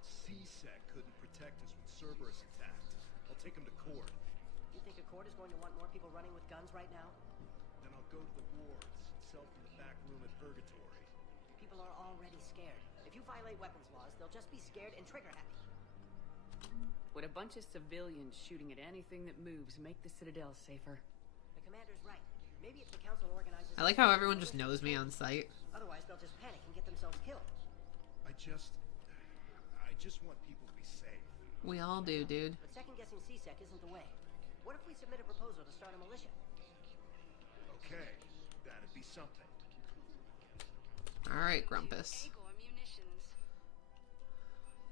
C-Sec couldn't protect us when Cerberus attacked. I'll take him to court. You think Accord is going to want more people running with guns right now? Then I'll go to the wards and sell from the back room at Purgatory. People are already scared. If you violate weapons laws, they'll just be scared and trigger happy. Would a bunch of civilians shooting at anything that moves make the Citadel safer? The commander's right. Maybe if the council organizes... I like how everyone just knows me on site. Otherwise, they'll just panic and get themselves killed. I just want people to be safe. We all do, dude. But second-guessing C-Sec isn't the way. What if we submit a proposal to start a militia? Okay, that'd be something. Alright, Grumpus.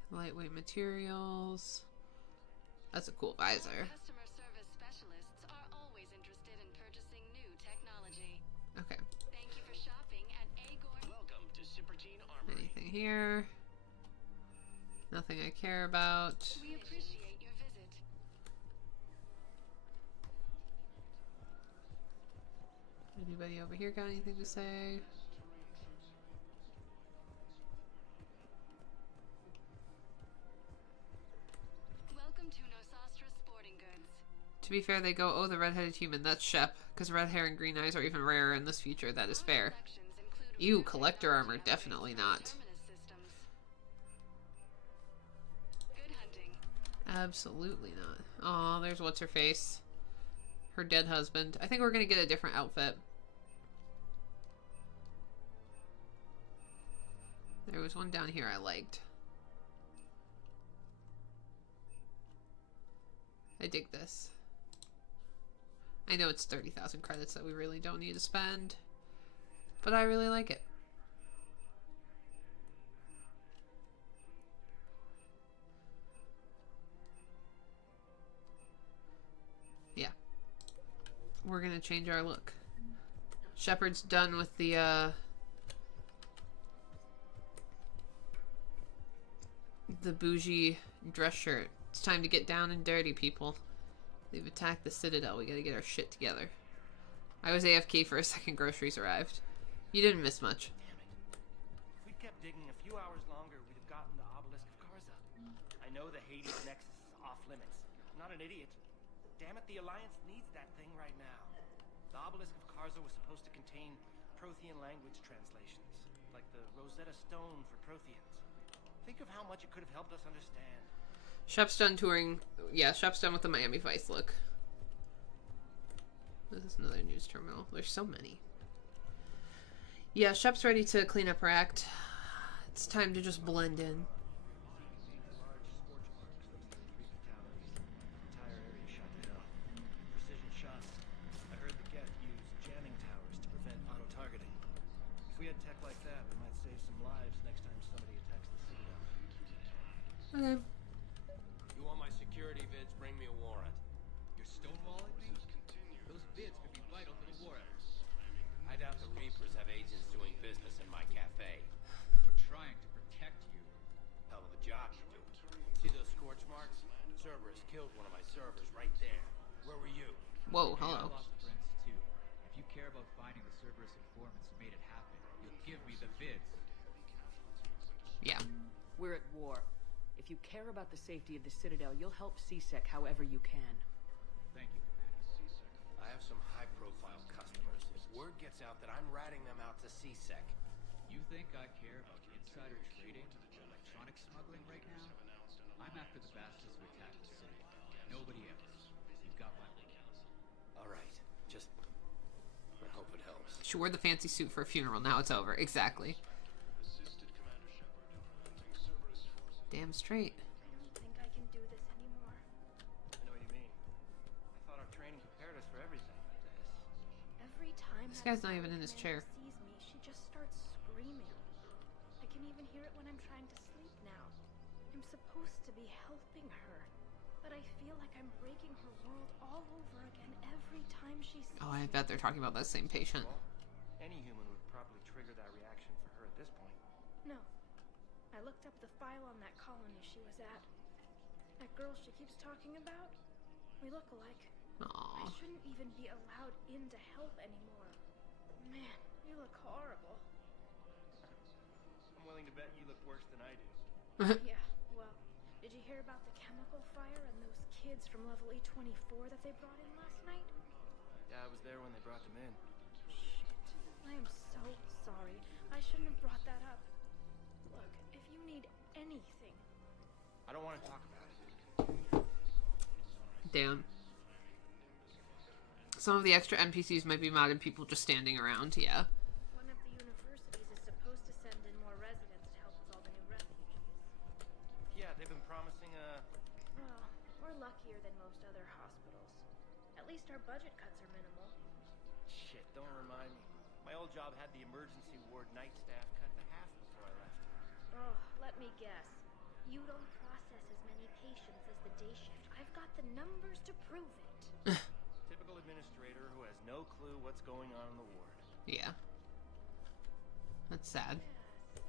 Lightweight materials. That's a cool visor. Customer service specialists are always interested in purchasing new technology. Okay. Thank you for shopping at Agor. Welcome to Supertine Armory. Anything here? Nothing I care about. We appreciate your visit. Anybody over here got anything to say? Welcome to Nosastra Sporting Goods. To be fair, they go, oh, the red-headed human, that's Shep. Because red hair and green eyes are even rarer in this future, that is fair. Ew, collector armor, definitely not. Good hunting. Absolutely not. Aw, there's what's-her-face. Her dead husband. I think we're gonna get a different outfit. There was one down here I liked. I dig this. I know it's 30,000 credits that we really don't need to spend, but I really like it. Yeah. we're gonna change our look. Shepard's done with the bougie dress shirt. It's time to get down and dirty, people. They've attacked the Citadel. We gotta get our shit together. I was AFK for a second. Groceries arrived. You didn't miss much. If we'd kept digging a few hours longer, we'd have gotten the Obelisk of Karza. I know the Hades Nexus is off limits. I'm not an idiot. Damn it, the Alliance needs that thing right now. The Obelisk of Karza was supposed to contain Prothean language translations, like the Rosetta Stone for Protheans. Think of how much it could have helped us understand. Shep's done touring. Yeah, Shep's done with the Miami Vice look. This is another news terminal. There's so many. Yeah, Shep's ready to clean up her act. It's time to just blend in. Precision shots. I heard the Geth use jamming towers to prevent auto-targeting. If we had tech like that, we might save some lives next time somebody attacks the Citadel. Okay. You want my security vids? Bring me a warrant. You're stonewalling me? Those vids could be vital to the war effort. I doubt the Reapers have agents doing business in my cafe. We're trying to protect you. Hell of a job you do. See those scorch marks? Cerberus killed one of my servers right there. Where were you? Whoa, hello. I lost friends too. If you care about finding the Cerberus informants who made it happen, you'll give me the vids. Yeah. We're at war. If you care about the safety of the Citadel, you'll help C-Sec however you can. Thank you, Commander. I have some high-profile customers. If word gets out that I'm ratting them out to C-Sec. You think I care about insider trading or electronic smuggling right now? I'm after the bastards who attacked the city. Nobody else. You've got my word. All right. Just I hope it helps. She wore the fancy suit for a funeral. Now it's over. Exactly. Damn straight. I don't think I can do this anymore. I know what you mean. I thought our training prepared us for everything. Every time This that guy's not even in his chair. sees me, she just starts screaming. I can even hear it when I'm trying to sleep now. I'm supposed to be helping her, but I feel like I'm breaking her world all over again every time she sees Oh, I bet they're talking about that same patient. Any human would probably trigger that reaction for her at this point. No. I looked up the file on that colony she was at. That girl she keeps talking about, we look alike. I shouldn't even be allowed in to help anymore. Man, you look horrible. I'm willing to bet you look worse than I do. Yeah, well, did you hear about the chemical fire and those kids from level E24 that they brought in last night? Yeah, I was there when they brought them in. Shit. I am so sorry. I shouldn't have brought that up. Look, if you need anything... I don't want to talk about it. Damn. Some of the extra NPCs might be mad at people just standing around, yeah. One of the universities is supposed to send in more residents to help with all the new refugees. Yeah, they've been promising Well, we're luckier than most other hospitals. At least our budget cuts are minimal. Shit, don't remind me. My old job had the emergency ward night staff cut to half before I left. Oh, let me guess. You don't process as many patients as the day shift. I've got the numbers to prove it. Typical administrator who has no clue what's going on in the ward. Yeah. That's sad. So,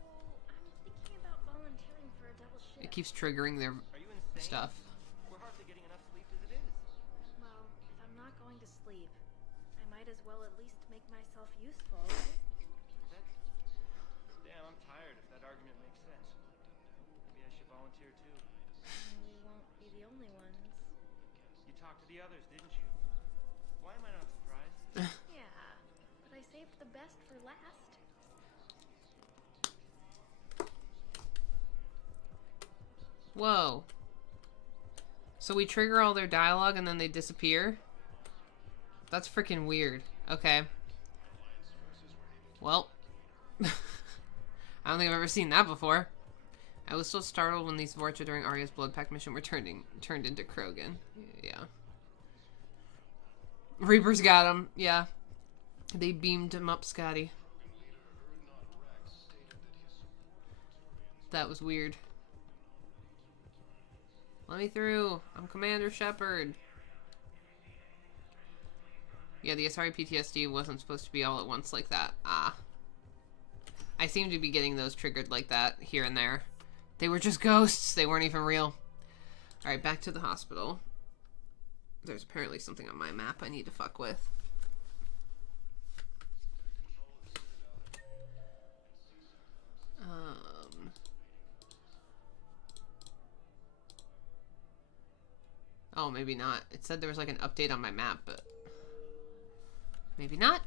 I'm thinking about volunteering for a double shift. It keeps triggering their stuff. We're hardly getting enough sleep as it is. Well, if I'm not going to sleep, I might as well at least make myself useful, right? Damn, I'm tired if that argument makes sense. Maybe I should volunteer too. We won't be the only ones. You talked to the others, didn't you? Why am I not surprised? Yeah, but I saved the best for last. Whoa. So we trigger all their dialogue and then they disappear? That's freaking weird. Okay. Well. I don't think I've ever seen that before. I was so startled when these Vorcha during Arya's Blood Pact mission were turned into Krogan. Yeah. Reapers got him. Yeah. They beamed him up, Scotty. That was weird. Let me through. I'm Commander Shepard. Yeah, the Asari PTSD wasn't supposed to be all at once like that. Ah. I seem to be getting those triggered like that here and there. They were just ghosts. They weren't even real. Alright, back to the hospital. There's apparently something on my map I need to fuck with. Oh, maybe not. It said there was like an update on my map, but maybe not.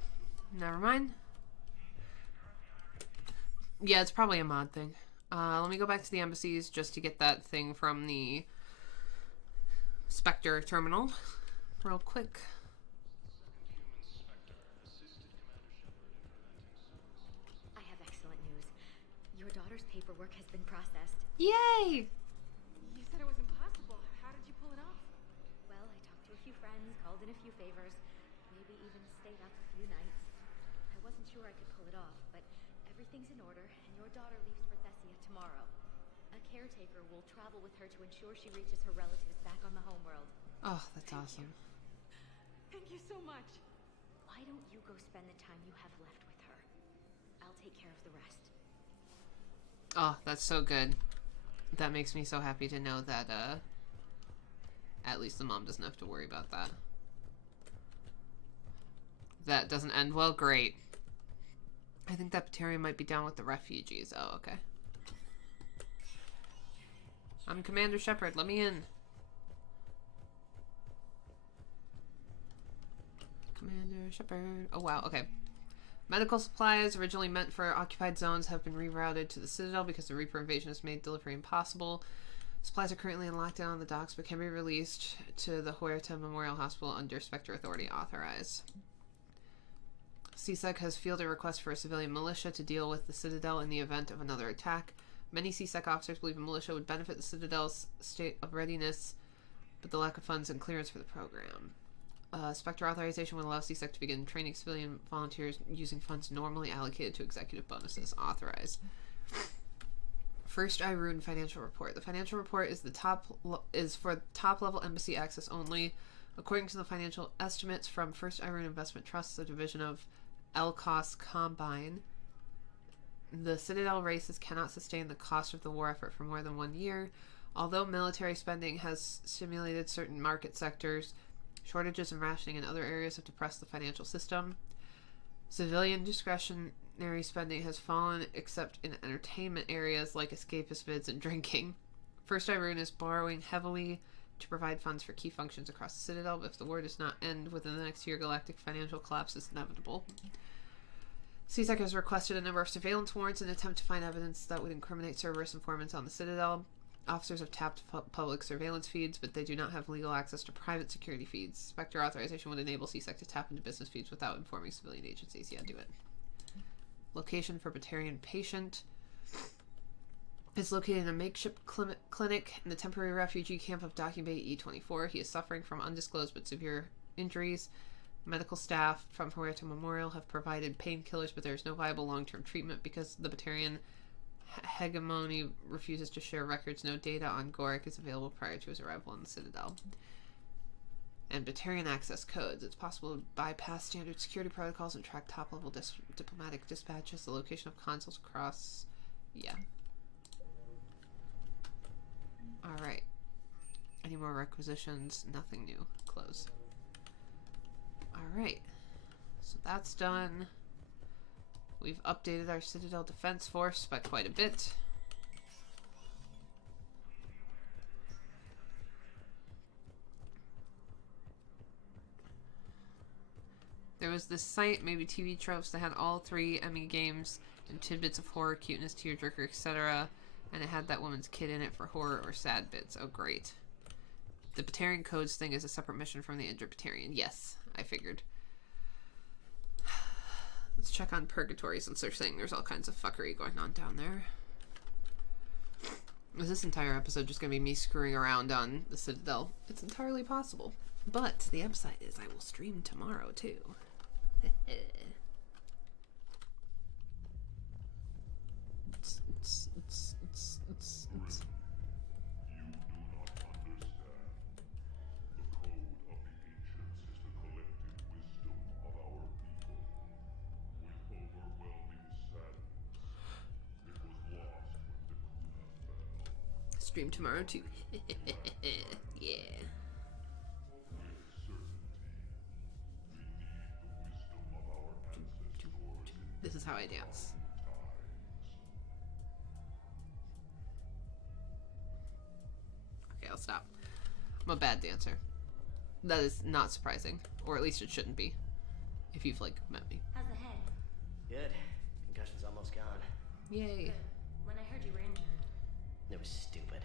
Never mind. Yeah, it's probably a mod thing. Let me go back to the embassies just to get that thing from the Spectre terminal real quick. I have excellent news. Your daughter's paperwork has been processed. Yay! You said it was impossible. How did you pull it off? Well, I talked to a few friends, called in a few favors, maybe even stayed up a few nights. I wasn't sure I could pull it off, but everything's in order, and your daughter leaves for Thessia tomorrow. A caretaker will travel with her to ensure she reaches her relatives back on the homeworld. Oh, that's awesome. Thank you so much. Why don't you go spend the time you have left with her? I'll take care of the rest. Oh, that's so good. That makes me so happy to know that, at least the mom doesn't have to worry about that. That doesn't end well? Great. I think that Batarian might be down with the refugees. Oh, okay. I'm Commander Shepard. Let me in. Commander Shepard. Oh, wow. Okay. Medical supplies originally meant for occupied zones have been rerouted to the Citadel because the Reaper invasion has made delivery impossible. Supplies are currently in lockdown on the docks but can be released to the Huerta Memorial Hospital under Spectre Authority Authorize. CSEC has fielded a request for a civilian militia to deal with the Citadel in the event of another attack. Many CSEC officers believe a militia would benefit the Citadel's state of readiness, but the lack of funds and clearance for the program. Spectre authorization would allow CSEC to begin training civilian volunteers using funds normally allocated to executive bonuses. Authorize. First Irune financial report. The financial report is for top level embassy access only. According to the financial estimates from First Irune Investment Trust, the division of Elcos Combine, the Citadel races cannot sustain the cost of the war effort for more than 1 year. Although military spending has stimulated certain market sectors, shortages and rationing in other areas have depressed the financial system. Civilian discretionary spending has fallen except in entertainment areas like escapist vids and drinking. First Irune is borrowing heavily to provide funds for key functions across the Citadel, but if the war does not end within the next year, galactic financial collapse is inevitable. CSEC has requested a number of surveillance warrants in an attempt to find evidence that would incriminate Cerberus informants on the Citadel. Officers have tapped public surveillance feeds, but they do not have legal access to private security feeds. Spectre authorization would enable CSEC to tap into business feeds without informing civilian agencies. Yeah, do it. Location for Batarian patient. Is located in a makeshift clinic in the temporary refugee camp of Docking Bay E-24. He is suffering from undisclosed but severe injuries. Medical staff from Huerta Memorial have provided painkillers, but there is no viable long-term treatment because the Batarian hegemony refuses to share records. No data on Gorik is available prior to his arrival in the Citadel. And Batarian access codes. It's possible to bypass standard security protocols and track top-level diplomatic dispatches. The location of consuls across... Yeah. Alright. Any more requisitions? Nothing new. Close. Alright. So that's done. We've updated our Citadel Defense Force by quite a bit. There was this site, maybe TV Tropes, that had all 3 Emmy games and tidbits of horror, cuteness, tearjerker, etc. And it had that woman's kid in it for horror or sad bits. Oh, great. The Batarian codes thing is a separate mission from the Injured Batarian. Yes, I figured. Let's check on Purgatory since they're saying there's all kinds of fuckery going on down there. Is this entire episode just going to be me screwing around on the Citadel? It's entirely possible. But the upside is I will stream tomorrow too. stream tomorrow too. Yeah. This is how I dance. Okay, I'll stop. I'm a bad dancer. That is not surprising. Or at least it shouldn't be. If you've, like, met me. How's the head? Good. Concussion's almost gone. Yay. Good. When I heard you were injured. It was stupid.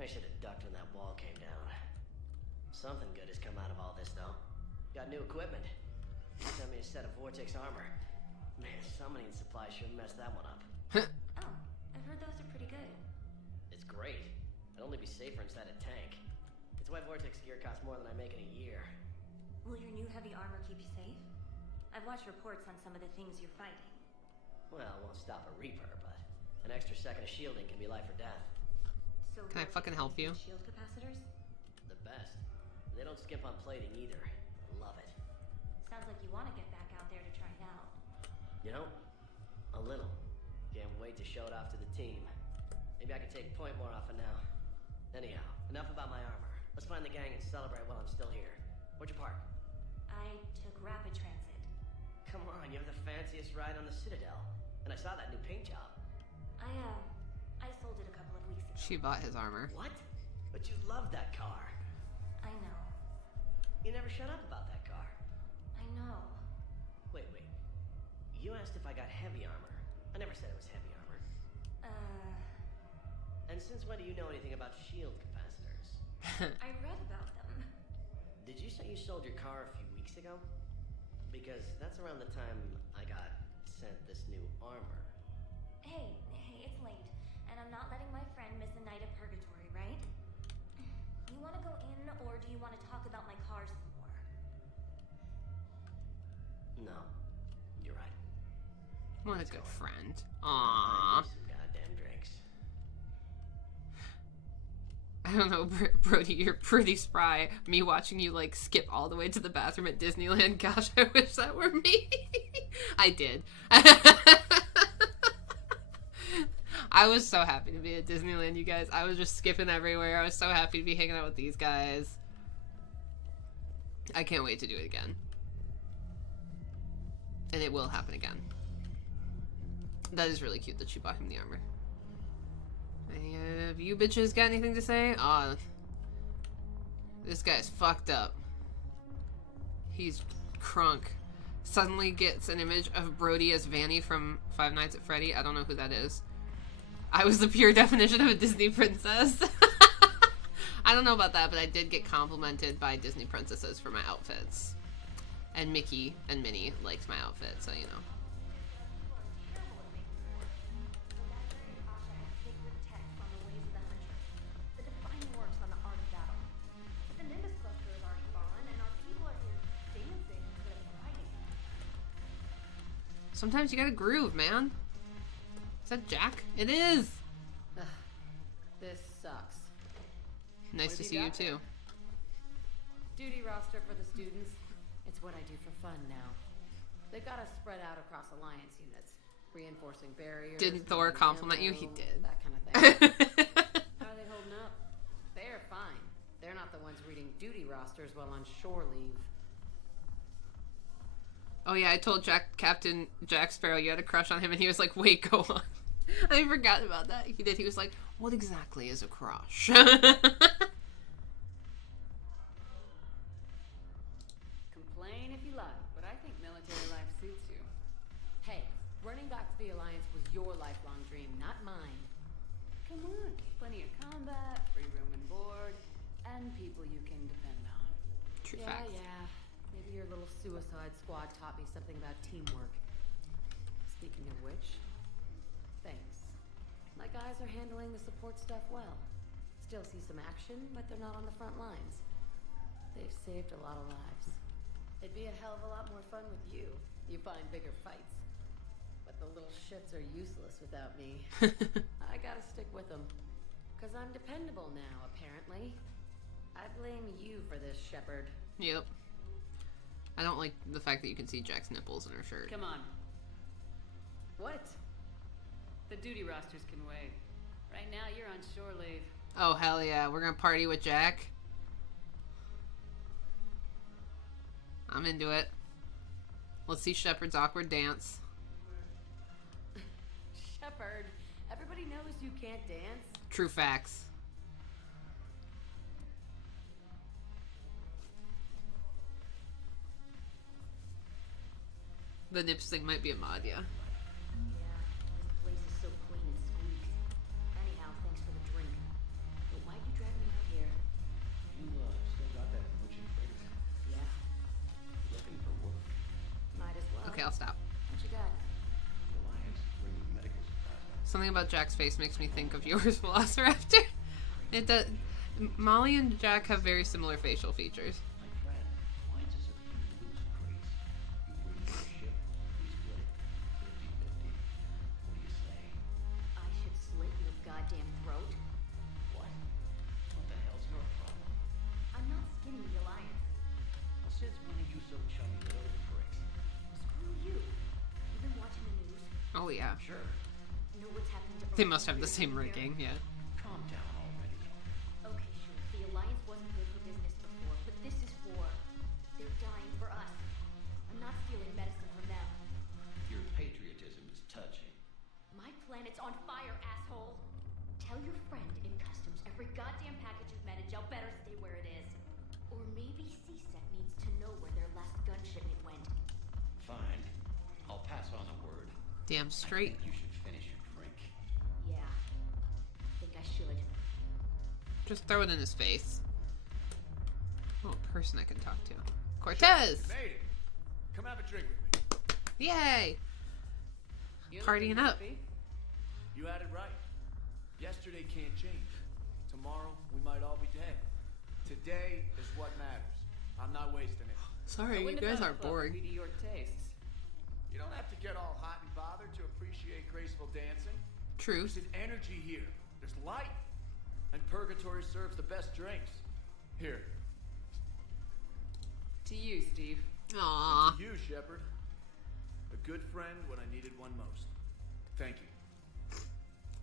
I should have ducked when that wall came down. Something good has come out of all this, though. Got new equipment. Sent me a set of Vortex armor. Man, summoning supply sure messed that one up. Oh, I've heard those are pretty good. It's great. I'd only be safer inside a tank. It's why Vortex gear costs more than I make in a year. Will your new heavy armor keep you safe? I've watched reports on some of the things you're fighting. Well, it won't stop a Reaper, but an extra second of shielding can be life or death. So Can I fucking help you? Shield capacitors? The best. They don't skimp on plating either. Love it. Sounds like you want to get back out there to try it out. You know, a little. Can't wait to show it off to the team. Maybe I can take point more often now. Anyhow, enough about my armor. Let's find the gang and celebrate while I'm still here. Where'd you park? I took rapid transit. Come on, you have the fanciest ride on the Citadel. And I saw that new paint job. I sold it a couple of weeks ago. She bought his armor. What? But you love that car. I know. You never shut up about that car. I know. Wait. You asked if I got heavy armor. I never said it was heavy armor. And since when do you know anything about shield capacitors? I read about them. Did you say you sold your car a few weeks ago? Because that's around the time I got sent this new armor. Hey, it's late, and I'm not letting my friend miss a night of purgatory, right? You want to go in, or do you want to talk about my car some more? No, you're right. What a good friend. Aww. Some goddamn drinks. I don't know, Brody, you're pretty spry. Me watching you, like, skip all the way to the bathroom at Disneyland. Gosh, I wish that were me. I did. I was so happy to be at Disneyland, you guys. I was just skipping everywhere. I was so happy to be hanging out with these guys. I can't wait to do it again. And it will happen again. That is really cute that she bought him the armor. Any of you bitches got anything to say? Aw. This guy's fucked up. He's crunk. Suddenly gets an image of Brody as Vanny from Five Nights at Freddy. I don't know who that is. I was the pure definition of a Disney princess. I don't know about that, but I did get complimented by Disney princesses for my outfits. And Mickey and Minnie liked my outfit, so you know. Sometimes you gotta groove, man. Is that Jack? It is! Ugh, this sucks. Nice to see you too. Duty roster for the students. It's what I do for fun now. They've got us spread out across Alliance units, reinforcing barriers. Didn't Thor compliment you? He did. That kind of thing. How are they holding up? They're fine. They're not the ones reading duty rosters while on shore leave. Oh yeah, I told Captain Jack Sparrow you had a crush on him, and he was like, wait, go on. I forgot about that. He did. He was like, what exactly is a crush? Complain if you like, but I think military life suits you. Hey, running back to the Alliance was your lifelong dream, not mine. Come on, plenty of combat, free room and board, and people you can depend on. True fact. Yeah. Maybe your little suicide squad taught me something about teamwork. Speaking of which, thanks. My guys are handling the support stuff well. Still see some action, but they're not on the front lines. They've saved a lot of lives. It'd be a hell of a lot more fun with you. You find bigger fights. But the little shits are useless without me. I gotta stick with them. 'Cause I'm dependable now, apparently. I blame you for this, Shepard. Yep. I don't like the fact that you can see Jack's nipples in her shirt. Come on. What? The duty rosters can wait. Right now, you're on shore leave. Oh, hell yeah. We're gonna party with Jack. I'm into it. Let's see Shepard's awkward dance. Shepard, everybody knows you can't dance. True facts. The Nips thing might be a mod, yeah. This place is so clean and squeaks. Anyhow, thanks for the drink. But why'd you drag me out here? You, still got that motion trader? Yeah, Looking for work. might as well. Okay, I'll stop. What you got? Alliance bringing medical supplies. Something about Jack's face makes me think of yours, Velociraptor. It does. Molly and Jack have very similar facial features. My friend finds us a few loose crates. You bring your ship, we split it. 50-50. What do you say? I should slit your goddamn throat? What? What the hell's your problem? I'm not skinning the Alliance. Well, since when are you so chummy with old pricks? Screw you. You've been watching the news. Oh, yeah. Sure. Know what's happening to They Earth must have the over same here? rigging, yeah. Calm down already. Okay, sure. The Alliance wasn't good for business before, but this is war. They're dying for us. I'm not stealing medicine from them. Your patriotism is touching. My planet's on fire, asshole. Tell your friend in customs every goddamn package of Medagel better stay where it is. Or maybe CSEC needs to know where their last gun shipment went. Fine. I'll pass on the word. Damn straight. You should finish your drink. Yeah. I think I should. Just throw it in his face. Oh, a person I can talk to. Cortez! Made it. Come have a drink with me. Yay! You Partying looking up. happy? You had it right. Yesterday can't change. Tomorrow, we might all be dead. Today is what matters. I'm not wasting it. Sorry, you guys are boring. To your tastes. You don't have to get all hot and bothered to appreciate graceful dancing. Truth. There's an energy here. There's light. And Purgatory serves the best drinks. Here. To you, Steve. Aww. And to you, Shepard. A good friend when I needed one most. Thank you.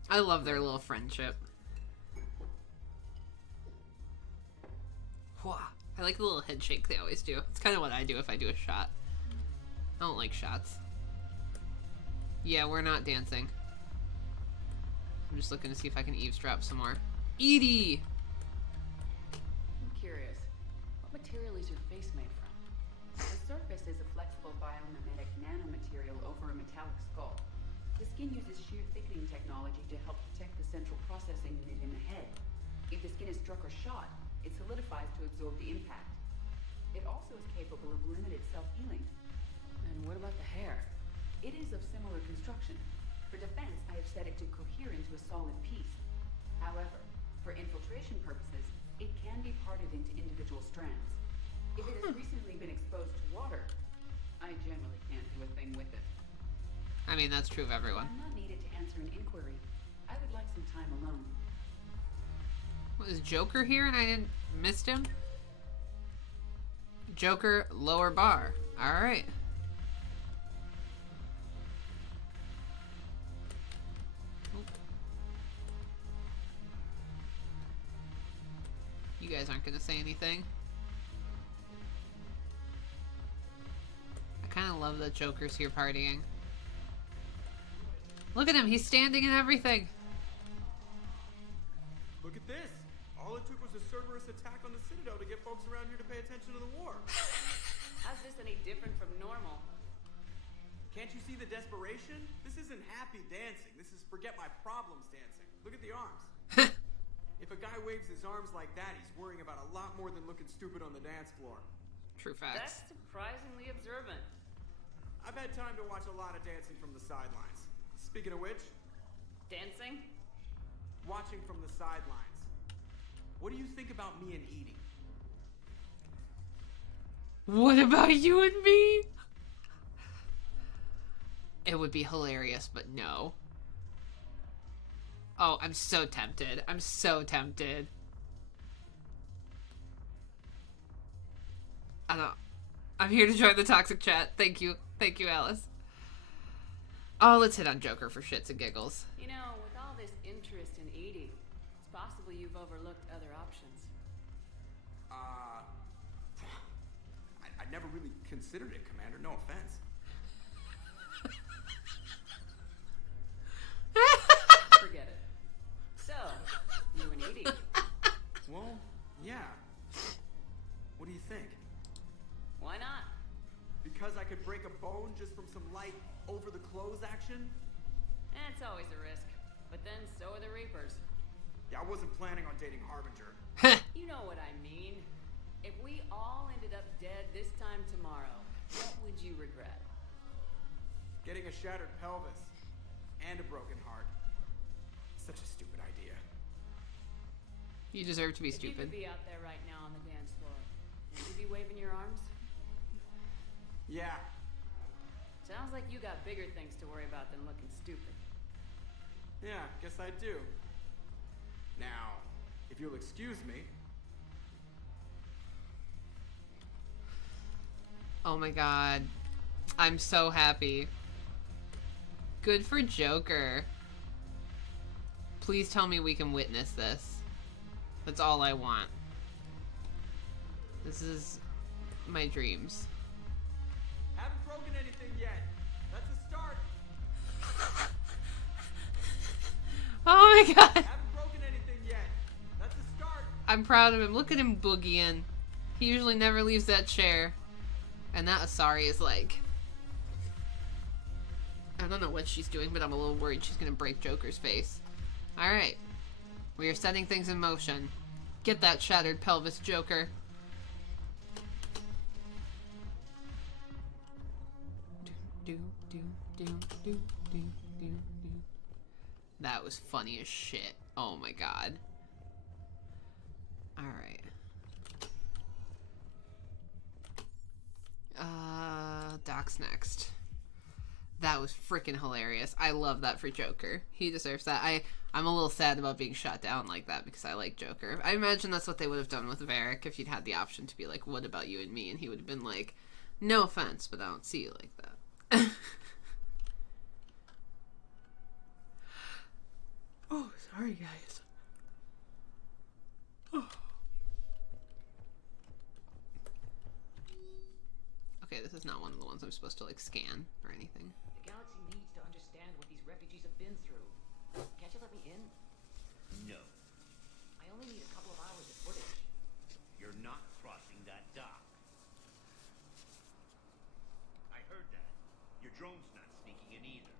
I love their little friendship. Wah. I like the little head shake they always do. It's kind of what I do if I do a shot. I don't like shots. Yeah, we're not dancing. I'm just looking to see if I can eavesdrop some more. Edie! I'm curious. What material is your face made from? The surface is a flexible biomimetic nanomaterial over a metallic skull. The skin uses shear thickening technology to help protect the central processing unit in the head. If the skin is struck or shot, it solidifies to absorb the impact. It also is capable of limited self-healing. And what about the hair? It is of similar construction. For defense, I have set it to cohere into a solid piece. However, for infiltration purposes, it can be parted into individual strands. If it has recently been exposed to water, I generally can't do a thing with it. I mean, that's true of everyone. I'm not needed to answer an inquiry. I would like some time alone. Was Joker here and I didn't missed him? Joker, lower bar. Alright. You guys aren't gonna say anything. I kinda love that Joker's here partying. Look at him, he's standing and everything. Look at this. All it took was a Cerberus attack on the Citadel to get folks around here to pay attention to the war. How's this any different from normal? Can't you see the desperation? This isn't happy dancing. This is forget my problems dancing. Look at the arms. If a guy waves his arms like that, he's worrying about a lot more than looking stupid on the dance floor. True facts. That's surprisingly observant. I've had time to watch a lot of dancing from the sidelines. Speaking of which, Dancing? watching from the sidelines. What do you think about me and eating? What about you and me? It would be hilarious, but no. Oh, I'm so tempted. I'm so tempted. I don't... I'm here to join the toxic chat. Thank you. Thank you, Alice. Oh, let's hit on Joker for shits and giggles. You know, with all this interest in Edie, it's possible you overlooked other options. I never really considered it, Commander. No offense. Forget it. So, you and Edie. Well, yeah. What do you think? Why not? Because I could break a bone just from some light over-the-clothes action? It's always a risk. But then so are the Reapers. Yeah, I wasn't planning on dating Harbinger. You know what I mean. If we all ended up dead this time tomorrow, what would you regret? Getting a shattered pelvis and a broken heart. Such a stupid idea. You deserve to be If you stupid. could be out there right now on the dance floor, would you be waving your arms? Yeah. Sounds like you got bigger things to worry about than looking stupid. Yeah, guess I do. Now, if you'll excuse me. Oh my god. I'm so happy. Good for Joker. Please tell me we can witness this. That's all I want. This is my dreams. Haven't broken anything yet. That's a start. Oh my god. Haven't broken anything yet. That's a start. I'm proud of him. Look at him boogieing. He usually never leaves that chair. And that Asari is like... I don't know what she's doing, but I'm a little worried she's gonna break Joker's face. Alright. We are setting things in motion. Get that shattered pelvis, Joker. That was funny as shit. Oh my god. Alright. Doc's next. That was freaking hilarious. I love that for Joker. He deserves that. I'm a little sad about being shot down like that because I like Joker. I imagine that's what they would have done with Varric if you'd had the option to be like, what about you and me? And he would have been like, no offense, but I don't see you like that. Oh, sorry guys. Oh. Okay, this is not one of the ones I'm supposed to like scan or anything. The galaxy needs to understand what these refugees have been through. Can't you let me in? No. I only need a couple of hours of footage. You're not crossing that dock. I heard that. Your drone's not sneaking in either.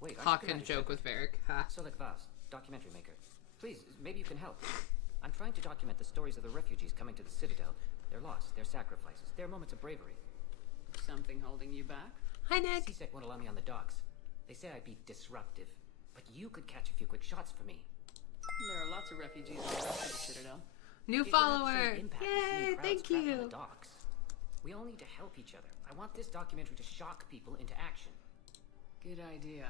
Wait, Hawk and joke with Varric. Ha. Solik Vaz, documentary maker. Please, maybe you can help. I'm trying to document the stories of the refugees coming to the Citadel. Their loss, their sacrifices, their moments of bravery. Something holding you back? Hi, Nick. CSEC won't allow me on the docks. They say I'd be disruptive. But you could catch a few quick shots for me. There are lots of refugees on the rest of the Citadel. New follower! Yay, thank you! On the docks. We all need to help each other. I want this documentary to shock people into action. Good idea.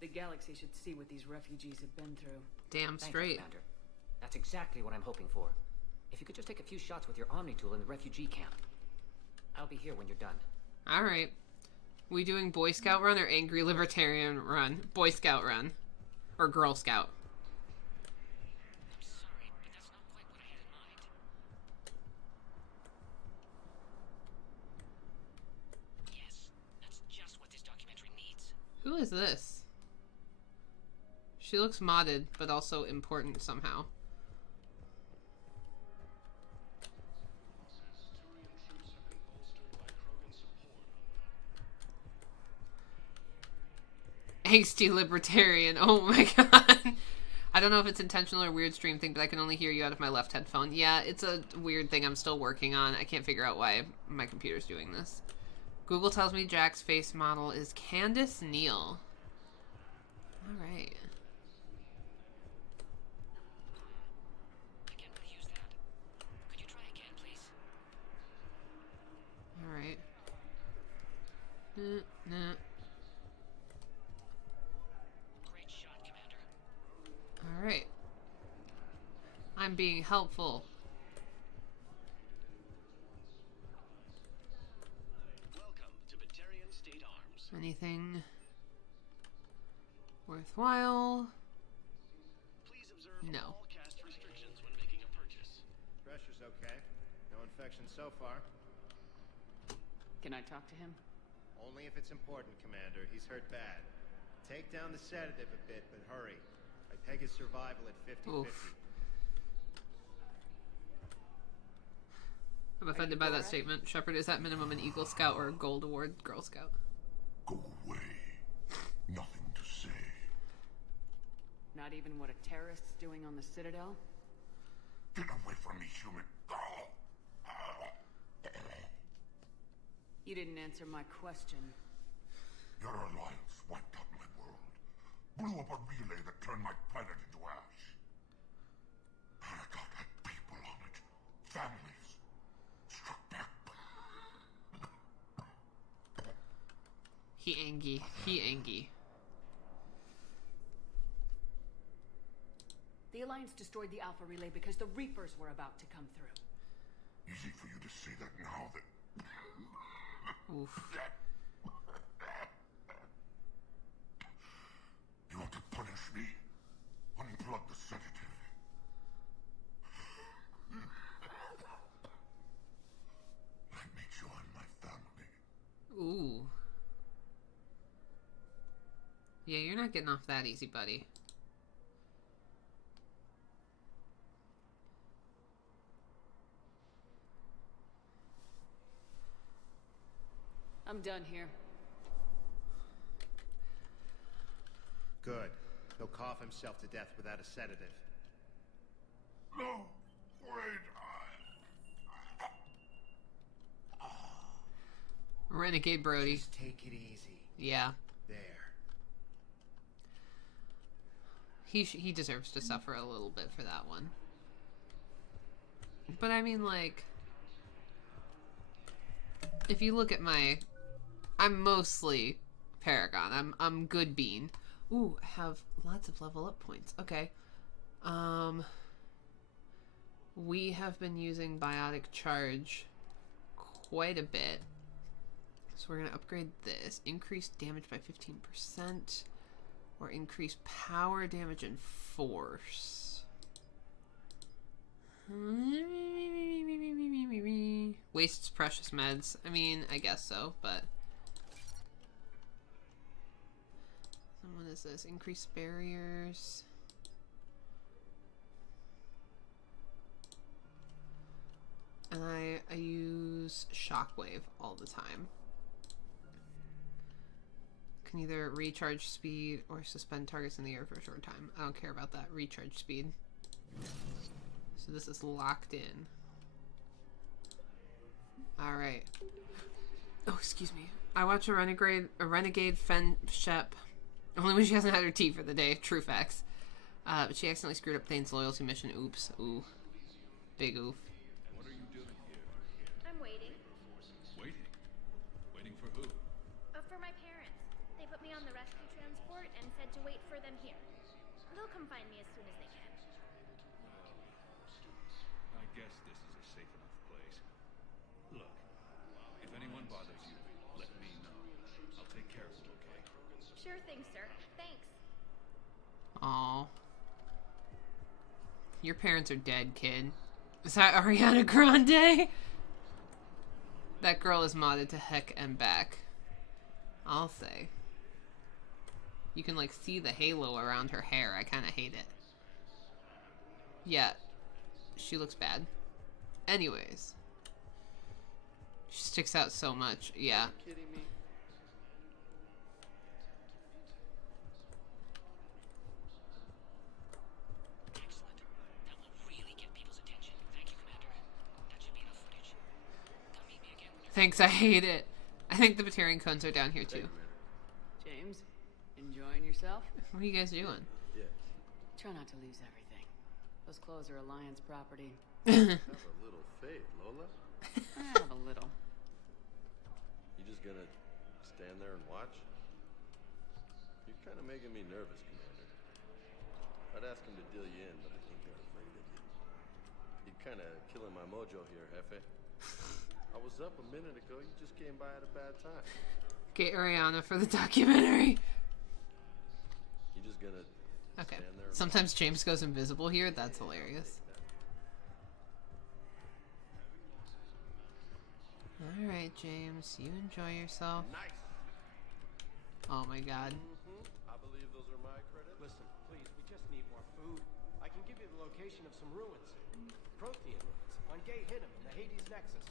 The galaxy should see what these refugees have been through. Damn Thank straight. you, Commander. That's exactly what I'm hoping for. If you could just take a few shots with your Omni tool in the refugee camp. I'll be here when you're done. Alright. We doing Boy Scout run or Angry Libertarian run? Boy Scout run. Or Girl Scout. I'm sorry, but that's not quite what I had in mind. Yes, that's just what this documentary needs. Who is this? She looks modded, but also important somehow. Angsty libertarian. Oh my god. I don't know if it's intentional or weird stream thing, but I can only hear you out of my left headphone. Yeah, it's a weird thing I'm still working on. I can't figure out why my computer's doing this. Google tells me Jack's face model is Candace Neal. Alright. I can't really use that. Could you try again, please? Alright. Nah. Great shot, Commander. Alright. I'm being helpful. Welcome to Batarian State Arms. Anything worthwhile? No. Pressure's okay. No infection so far. Can I talk to him? Only if it's important, Commander. He's hurt bad. Take down the sedative a bit, but hurry. I peg his survival at 50-50. I'm offended by that statement. Shepard is at minimum an Eagle Scout or a Gold Award Girl Scout. Go away. Nothing to say. Not even what a terrorist's doing on the Citadel? Get away from me, human. You didn't answer my question. Your alliance wiped out my world. Blew up a relay that turned my planet into ash. Paragon had people on it. Families. Struck back. He angry. He angry. The Alliance destroyed the Alpha Relay because the Reapers were about to come through. Easy for you to say that now that... Oof. You want to punish me? Unplug the sedative. Let me join my family. Ooh. Yeah, you're not getting off that easy, buddy. I'm done here. Good. He'll cough himself to death without a sedative. No, wait. Renegade Brody. Just take it easy. Yeah. There. He deserves to suffer a little bit for that one. But I mean, like, if you look at my, I'm mostly Paragon. I'm good bean. Ooh, I have lots of level up points. Okay. We have been using Biotic Charge quite a bit. So we're going to upgrade this. Increase damage by 15%. Or increase power, damage, and force. Wastes precious meds. I mean, I guess so, but... And what is this? Increase barriers. And I use Shockwave all the time. Can either recharge speed or suspend targets in the air for a short time. I don't care about that. Recharge speed. So this is locked in. Alright. Oh, excuse me. I watch a renegade Fen Shep. Only when she hasn't had her tea for the day. True facts. But she accidentally screwed up Thane's loyalty mission. Oops. Ooh. Big oof. What are you doing here? I'm waiting. Waiting? Waiting for who? For my parents. They put me on the rescue transport and said to wait for them here. They'll come find me as soon as they can. I guess this is a safe enough place. Look, if anyone bothers you, let me know. I'll take care of them, okay? Sure thing, sir. Thanks. Aww. Your parents are dead, kid. Is that Ariana Grande? That girl is modded to heck and back. I'll say. You can, like, see the halo around her hair. I kind of hate it. Yeah. She looks bad. Anyways. She sticks out so much. Yeah. Are you kidding me? Excellent. That will really get people's attention. Thank you, Commander. That should be enough footage. Come meet me again when you're... Thanks, I hate it. I think the Batarian cones are down here too. James, enjoying yourself? What are you guys doing? Yeah. Try not to lose everything. Those clothes are Alliance property. Have a little faith, Lola. I have a little. You just gonna stand there and watch? You're kind of making me nervous, Commander. I'd ask them to deal you in, but I think they're afraid of you. You're kind of killing my mojo here, Jefe. I was up a minute ago. You just came by at a bad time. Get Ariana for the documentary. You just gonna Okay. stand there and Sometimes James goes invisible here. That's hilarious. Alright, James. You enjoy yourself. Nice. Oh my god. I believe those are my credits. Listen, please, we just need more food. I can give you the location of some ruins. Prothean ruins on Gay Hinnom in the Hades Nexus.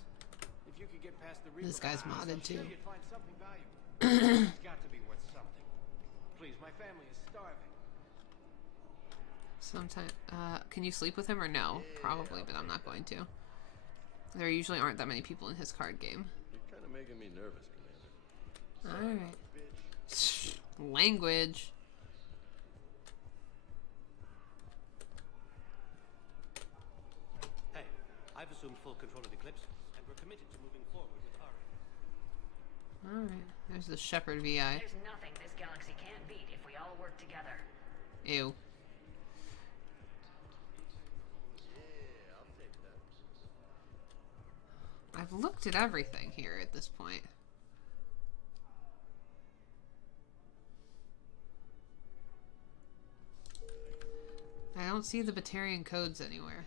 If you could get past the Reaper This guy's House, modded, I'm sure too. you'd find something valuable. It's got to be worth something. Please, my family is starving. Sometimes, can you sleep with him or no? Probably, but I'm not going to. There usually aren't that many people in his card game. You're kind of making me nervous, Commander. Alright. Language. Hey, I've assumed full control of Eclipse, and we're committed to moving forward with Ari. Alright. There's the Shepherd VI. There's nothing this galaxy can't beat if we all work together. Ew. I've looked at everything here at this point. I don't see the Batarian codes anywhere.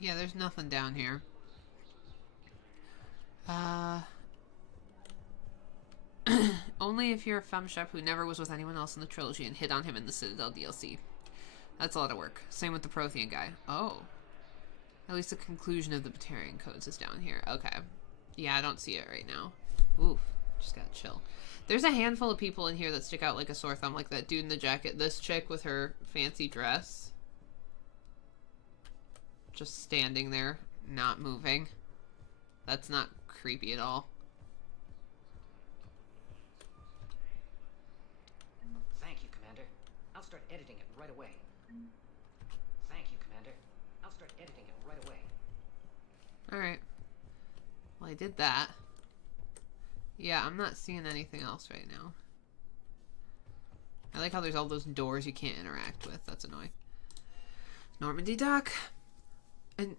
Yeah, there's nothing down here. Only if you're a femshep who never was with anyone else in the trilogy and hit on him in the Citadel DLC. That's a lot of work. Same with the Prothean guy. Oh. At least the conclusion of the Batarian codes is down here. Okay. Yeah, I don't see it right now. Oof. Just gotta chill. There's a handful of people in here that stick out like a sore thumb, like that dude in the jacket. This chick with her fancy dress. Just standing there, not moving. That's not creepy at all. Thank you, Commander. I'll start editing it right away. Thank you, Commander. I'll start editing it right away. Alright. Well, I did that. Yeah, I'm not seeing anything else right now. I like how there's all those doors you can't interact with. That's annoying. Normandy Dock. And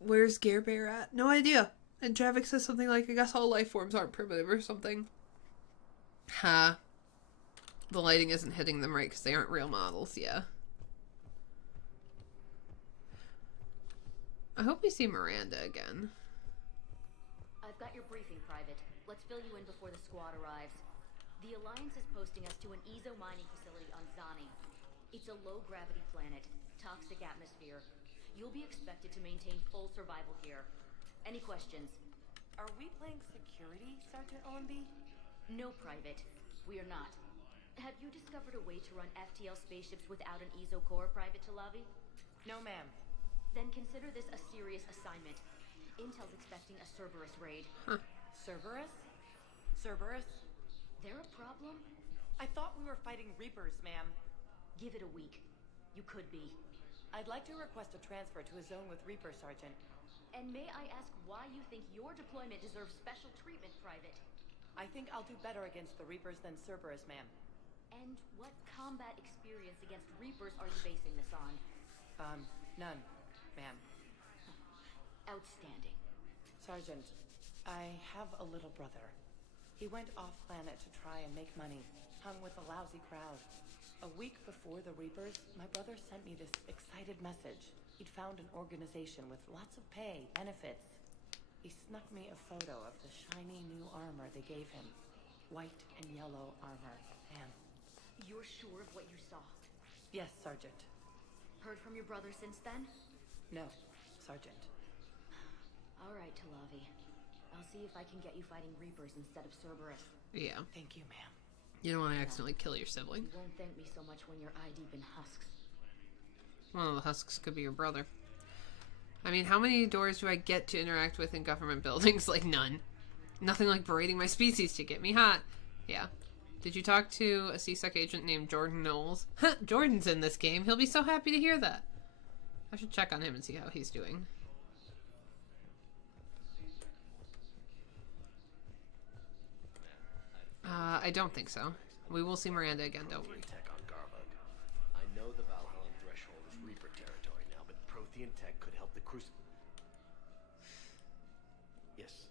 where's Gare Bear at? No idea. And Javik says something like, I guess all life forms aren't primitive or something. Ha. The lighting isn't hitting them right because they aren't real models, yeah. I hope we see Miranda again. I've got your briefing, Private. Let's fill you in before the squad arrives. The Alliance is posting us to an Ezo mining facility on Zani. It's a low-gravity planet, toxic atmosphere. You'll be expected to maintain full survival here. Any questions? Are we playing security, Sergeant OMB? No, Private. We are not. Have you discovered a way to run FTL spaceships without an Ezo core, Private Talavi? No, ma'am. Then consider this a serious assignment. Intel's expecting a Cerberus raid. Huh. Cerberus? Cerberus? They're a problem? I thought we were fighting Reapers, ma'am. Give it a week. You could be. I'd like to request a transfer to a zone with Reaper, Sergeant. And may I ask why you think your deployment deserves special treatment, Private? I think I'll do better against the Reapers than Cerberus, ma'am. And what combat experience against Reapers are you basing this on? None, ma'am. Outstanding. Sergeant, I have a little brother. He went off-planet to try and make money, hung with a lousy crowd. A week before the Reapers, my brother sent me this excited message. He'd found an organization with lots of pay, benefits. He snuck me a photo of the shiny new armor they gave him. White and yellow armor, ma'am. You're sure of what you saw? Yes, Sergeant. Heard from your brother since then? No, Sergeant. All right, Talavi. I'll see if I can get you fighting Reapers instead of Cerberus. Yeah. Thank you, ma'am. You don't want to accidentally kill your sibling. You won't thank me so much when you're eye-deep in husks. One of the husks could be your brother. I mean, how many doors do I get to interact with in government buildings? Like, none. Nothing like berating my species to get me hot. Yeah. Did you talk to a CSEC agent named Jordan Knowles? Jordan's in this game. He'll be so happy to hear that. I should check on him and see how he's doing. I don't think so. We will see Miranda again, don't we? Tech on Garvug. I know the Valhallan threshold is Reaper territory now, but Prothean tech could help the Crucible. Yes.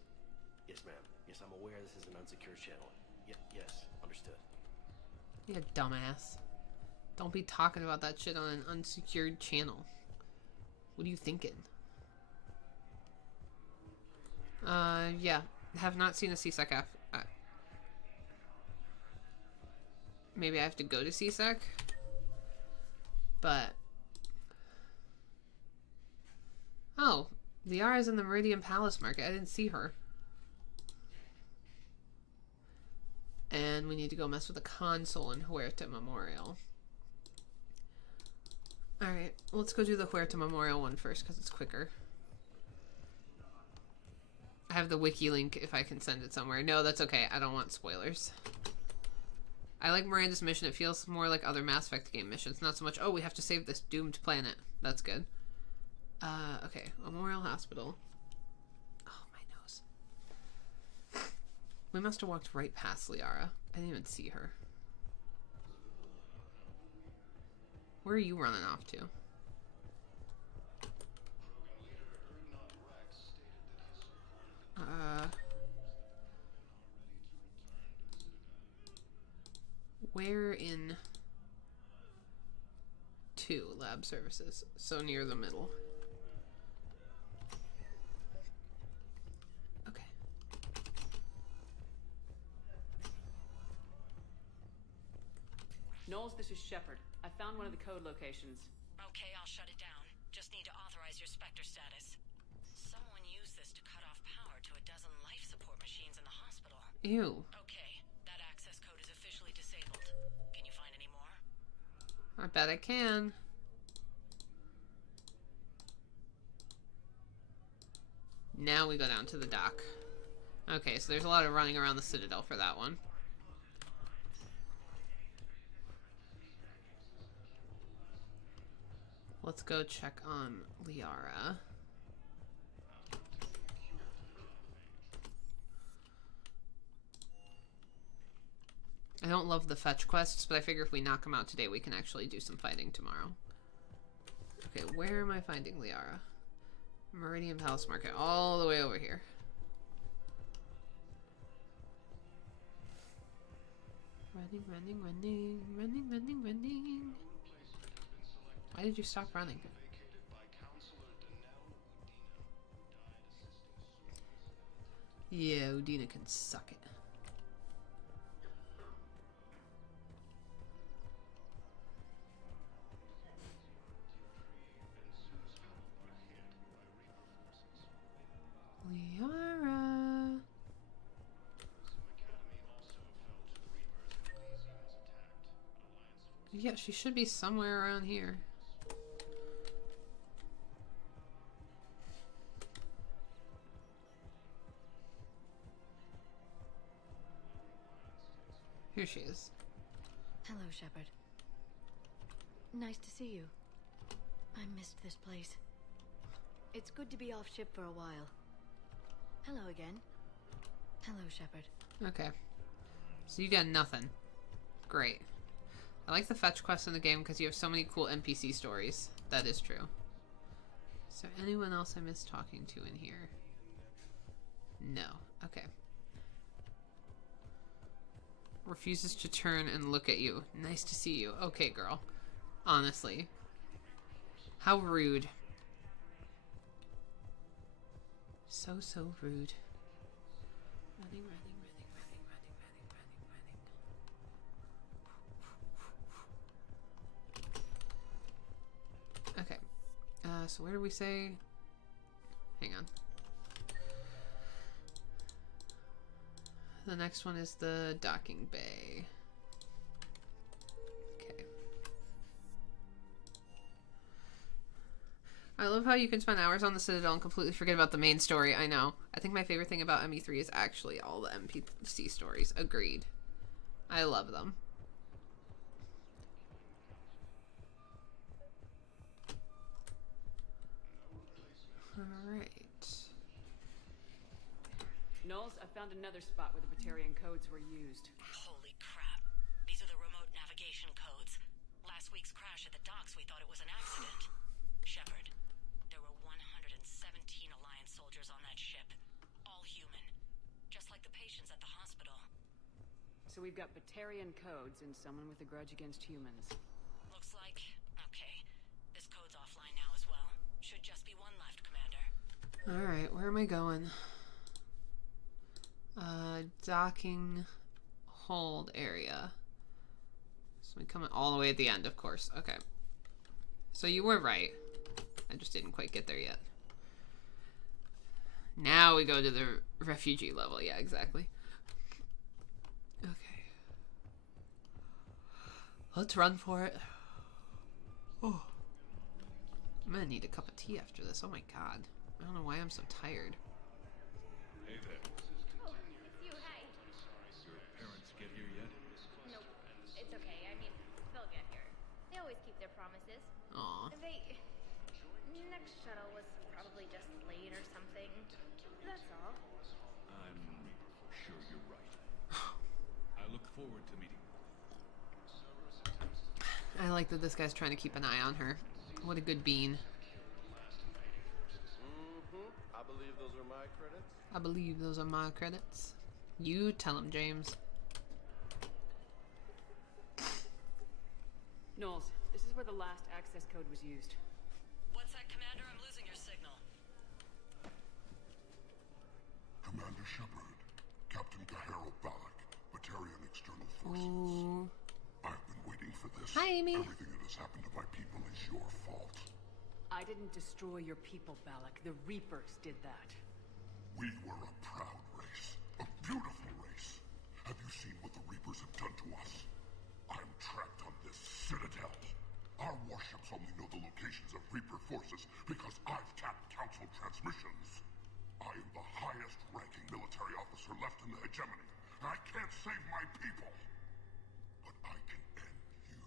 Yes, ma'am. Yes, I'm aware this is an unsecured channel. Yes, understood. You dumbass. Don't be talking about that shit on an unsecured channel. What are you thinking? Yeah. Have not seen a CSEC app. Maybe I have to go to CSEC? But... Oh. Liara's in the Meridian Palace market. I didn't see her. And we need to go mess with the console in Huerta Memorial. Alright, let's go do the Huerta Memorial one first, because it's quicker. I have the wiki link if I can send it somewhere. No, that's okay. I don't want spoilers. I like Miranda's mission. It feels more like other Mass Effect game missions. Not so much, oh, we have to save this doomed planet. That's good. Okay. Memorial Hospital. Oh, my nose. We must have walked right past Liara. I didn't even see her. Where are you running off to? Where in 2 lab services? So near the middle. Okay. Knowles, this is Shepard. I found one of the code locations. Okay, I'll shut it down. Just need to authorize your Spectre status. Someone used this to cut off power to a dozen life support machines in the hospital. Ew. Okay, that access code is officially disabled. Can you find any more? I bet I can. Now we go down to the dock. Okay, so there's a lot of running around the Citadel for that one. Let's go check on Liara. I don't love the fetch quests, but I figure if we knock them out today, we can actually do some fighting tomorrow. Okay, where am I finding Liara? Meridian Palace Market, all the way over here. Running, running, running, running, running, running. Why did you stop running? Yeah, Udina can suck it. Liara. Yeah, she should be somewhere around here. Here she is. Hello, Shepard. Nice to see you. I missed this place. It's good to be off ship for a while. Hello again. Hello, Shepard. Okay. So you got nothing. Great. I like the fetch quests in the game because you have so many cool NPC stories. That is true. Is there anyone else I missed talking to in here? No. Okay. Refuses to turn and look at you. Nice to see you. Okay, girl. Honestly. How rude. So rude. Running, running, running, running, running, running, running, running. Okay. So where do we say? Hang on. The next one is the docking bay. Okay. I love how you can spend hours on the Citadel and completely forget about the main story. I know. I think my favorite thing about ME3 is actually all the NPC stories. Agreed. I love them. Alright. Knowles, I found another spot where the Batarian codes were used. Holy we thought it was an accident. Shepard, there were 117 Alliance soldiers on that ship. All human. Just like the patients at the hospital. So we've got Batarian codes and someone with a grudge against humans. Looks like... Okay. This code's offline now as well. Should just be one left, Commander. Alright, where am I going? Docking hold area. So we come all the way at the end, of course. Okay. So you were right. I just didn't quite get there yet. Now we go to the refugee level. Yeah, exactly. Okay. Let's run for it. Oh. I'm gonna need a cup of tea after this. Oh my god. I don't know why I'm so tired. Hey there. Oh, it's you. Hi. Your parents get here yet? Nope. It's okay. I mean, they'll get here. They always keep their promises. Aw. Next shuttle was probably just late or something. That's all. I'm sure you're right. I look forward to meeting you. I like that this guy's trying to keep an eye on her. What a good bean. I believe those are my credits. I believe those are my credits. You tell him, James. Knowles, this is where the last access code was used. What's that, Commander? I'm losing your signal. Commander Shepard, Captain Kaharo Balak, Batarian External Forces. Ooh. I've been waiting for this. Hi, Amy. Everything that has happened to my people is your fault. I didn't destroy your people, Balak. The Reapers did that. We were a proud race. A beautiful race. Have you seen what the Reapers have done to us? I'm trapped on this citadel. Our warships only know the locations of Reaper forces because I've tapped Council transmissions. I am the highest ranking military officer left in the hegemony. I can't save my people. But I can end you.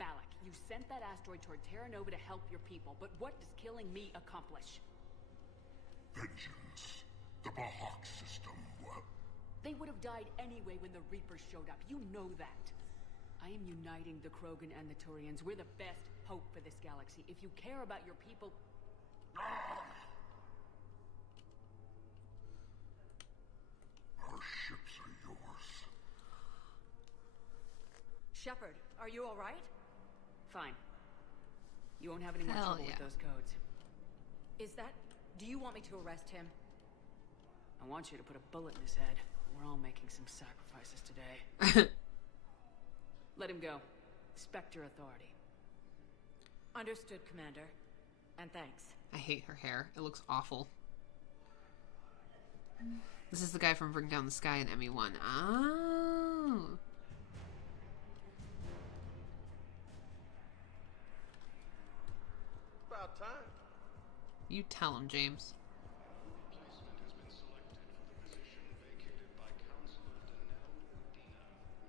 Balak, you sent that asteroid toward Terra Nova to help your people, but what does killing me accomplish? Vengeance. The Bahak system, well... They would have died anyway when the Reapers showed up. You know that. I am uniting the Krogan and the Turians. We're the best hope for this galaxy. If you care about your people... Our ships are yours. Shepard, are you all right? Fine. You won't have any more Hell trouble yeah. with those codes. Is that... Do you want me to arrest him? I want you to put a bullet in his head. We're all making some sacrifices today. Let him go. Spectre authority. Understood, Commander. And thanks. I hate her hair. It looks awful. This is the guy from Bring Down the Sky in ME1. Oh. About time. You tell him, James.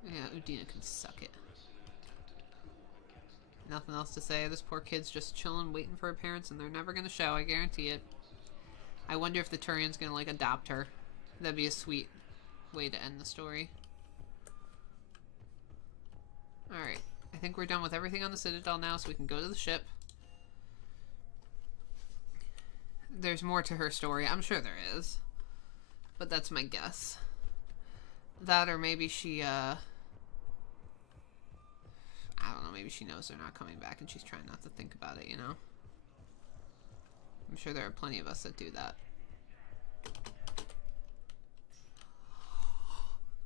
Yeah, Udina can suck it. Nothing else to say. This poor kid's just chilling, waiting for her parents, and they're never gonna show, I guarantee it. I wonder if the Turian's gonna, like, adopt her. That'd be a sweet way to end the story. Alright. I think we're done with everything on the Citadel now, so we can go to the ship. There's more to her story. I'm sure there is. But that's my guess. That, or maybe she, I don't know, maybe she knows they're not coming back and she's trying not to think about it, you know? I'm sure there are plenty of us that do that.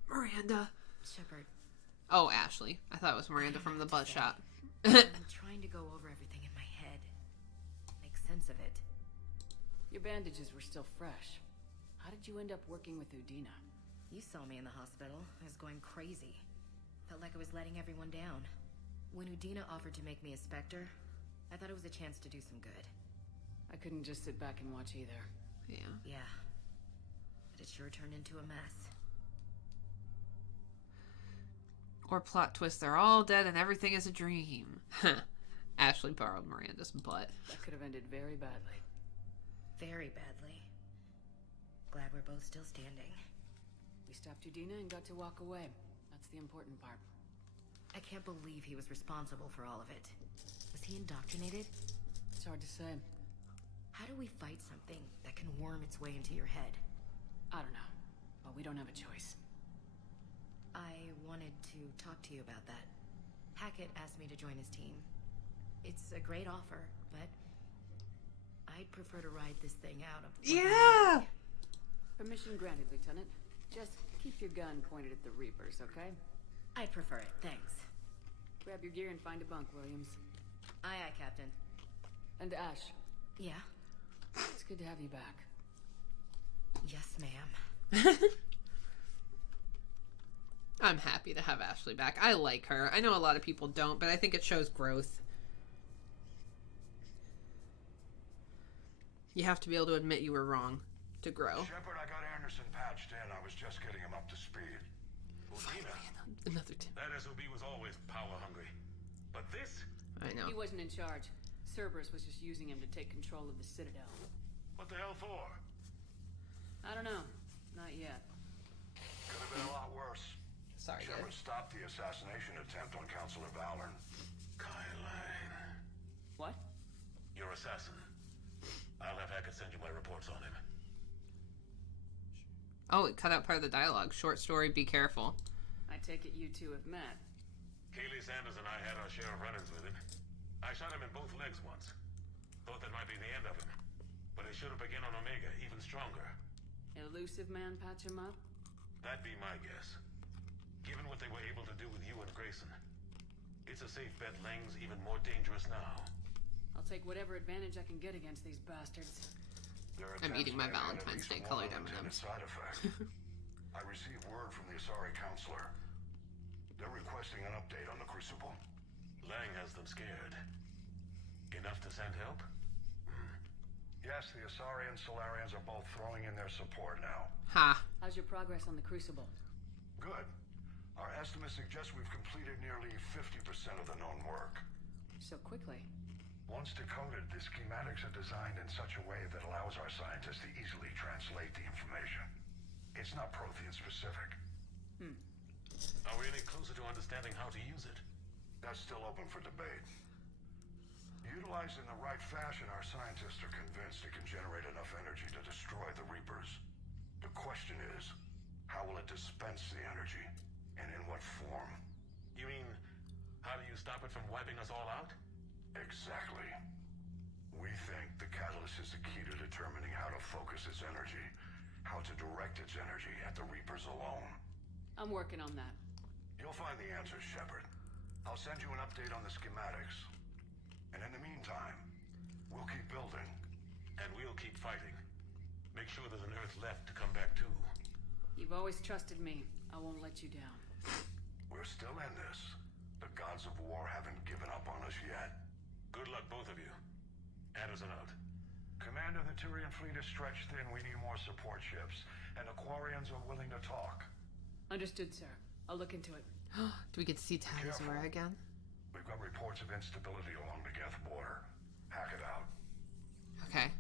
Miranda! Shepard. Oh, Ashley. I thought it was Miranda from the butt shot. I'm trying to go over everything in my head. Make sense of it. Your bandages were still fresh. How did you end up working with Udina? You saw me in the hospital. I was going crazy. Felt like I was letting everyone down. When Udina offered to make me a Spectre, I thought it was a chance to do some good. I couldn't just sit back and watch either. Yeah. Yeah. But it sure turned into a mess. Or plot twist, they're all dead and everything is a dream. Ashley borrowed Miranda's butt. That could have ended very badly. Very badly. Glad we're both still standing. We stopped Udina and got to walk away. That's the important part. I can't believe he was responsible for all of it. Was he indoctrinated? It's hard to say. How do we fight something that can worm its way into your head? I don't know, but we don't have a choice. I wanted to talk to you about that. Hackett asked me to join his team. It's a great offer, but I'd prefer to ride this thing out of... Yeah! Permission granted, Lieutenant. Just keep your gun pointed at the Reapers, okay? I'd prefer it, thanks. Grab your gear and find a bunk, Williams. Aye, aye, Captain. And Ash. Yeah? It's good to have you back. Yes, ma'am. I'm happy to have Ashley back. I like her. I know a lot of people don't, but I think it shows growth. You have to be able to admit you were wrong to grow. Shepard, I got Anderson patched in. I was just getting him up to speed. Another tip. That SOB was always power hungry. But this? I know. He wasn't in charge. Cerberus was just using him to take control of the Citadel. What the hell for? I don't know. Not yet. Could have been a lot worse. Sorry, Shepard stopped the assassination attempt on Counselor Valorn. Kylane. What? Your assassin. I'll have Hackett send you my reports on him. Oh, it cut out part of the dialogue. Short story, be careful. I take it you two have met. Kaylee Sanders and I had our share of run-ins with him. I shot him in both legs once. Thought that might be the end of him. But he showed up again on Omega, even stronger. Elusive man patch him up? That'd be my guess. Given what they were able to do with you and Grayson. It's a safe bet Lang's even more dangerous now. I'll take whatever advantage I can get against these bastards. I'm eating my Valentine's Day colored M&Ms. Side effect. I received word from the Asari counselor. They're requesting an update on the Crucible. Lang has them scared. Enough to send help? Yes, the Asari and Solarians are both throwing in their support now. Ha. How's your progress on the Crucible? Good. Our estimates suggest we've completed nearly 50% of the known work. So quickly. Once decoded, the schematics are designed in such a way that allows our scientists to easily translate the information. It's not Prothean specific. Are we any closer to understanding how to use it? That's still open for debate. Utilized in the right fashion, our scientists are convinced it can generate enough energy to destroy the Reapers. The question is, how will it dispense the energy? And in what form? You mean, how do you stop it from wiping us all out? Exactly. We think the catalyst is the key to determining how to focus its energy, how to direct its energy at the Reapers alone. I'm working on that. You'll find the answers, Shepard. I'll send you an update on the schematics. And in the meantime, we'll keep building. And we'll keep fighting. Make sure there's an Earth left to come back to. You've always trusted me. I won't let you down. We're still in this. The gods of war haven't given up on us yet. Good luck, both of you. Anderson out. Commander, the Turian fleet is stretched thin. We need more support ships. And the Quarians are willing to talk. Understood, sir. I'll look into it. Do we get to see Talizora again? We've got reports of instability along the Geth border. Hack it out. Okay.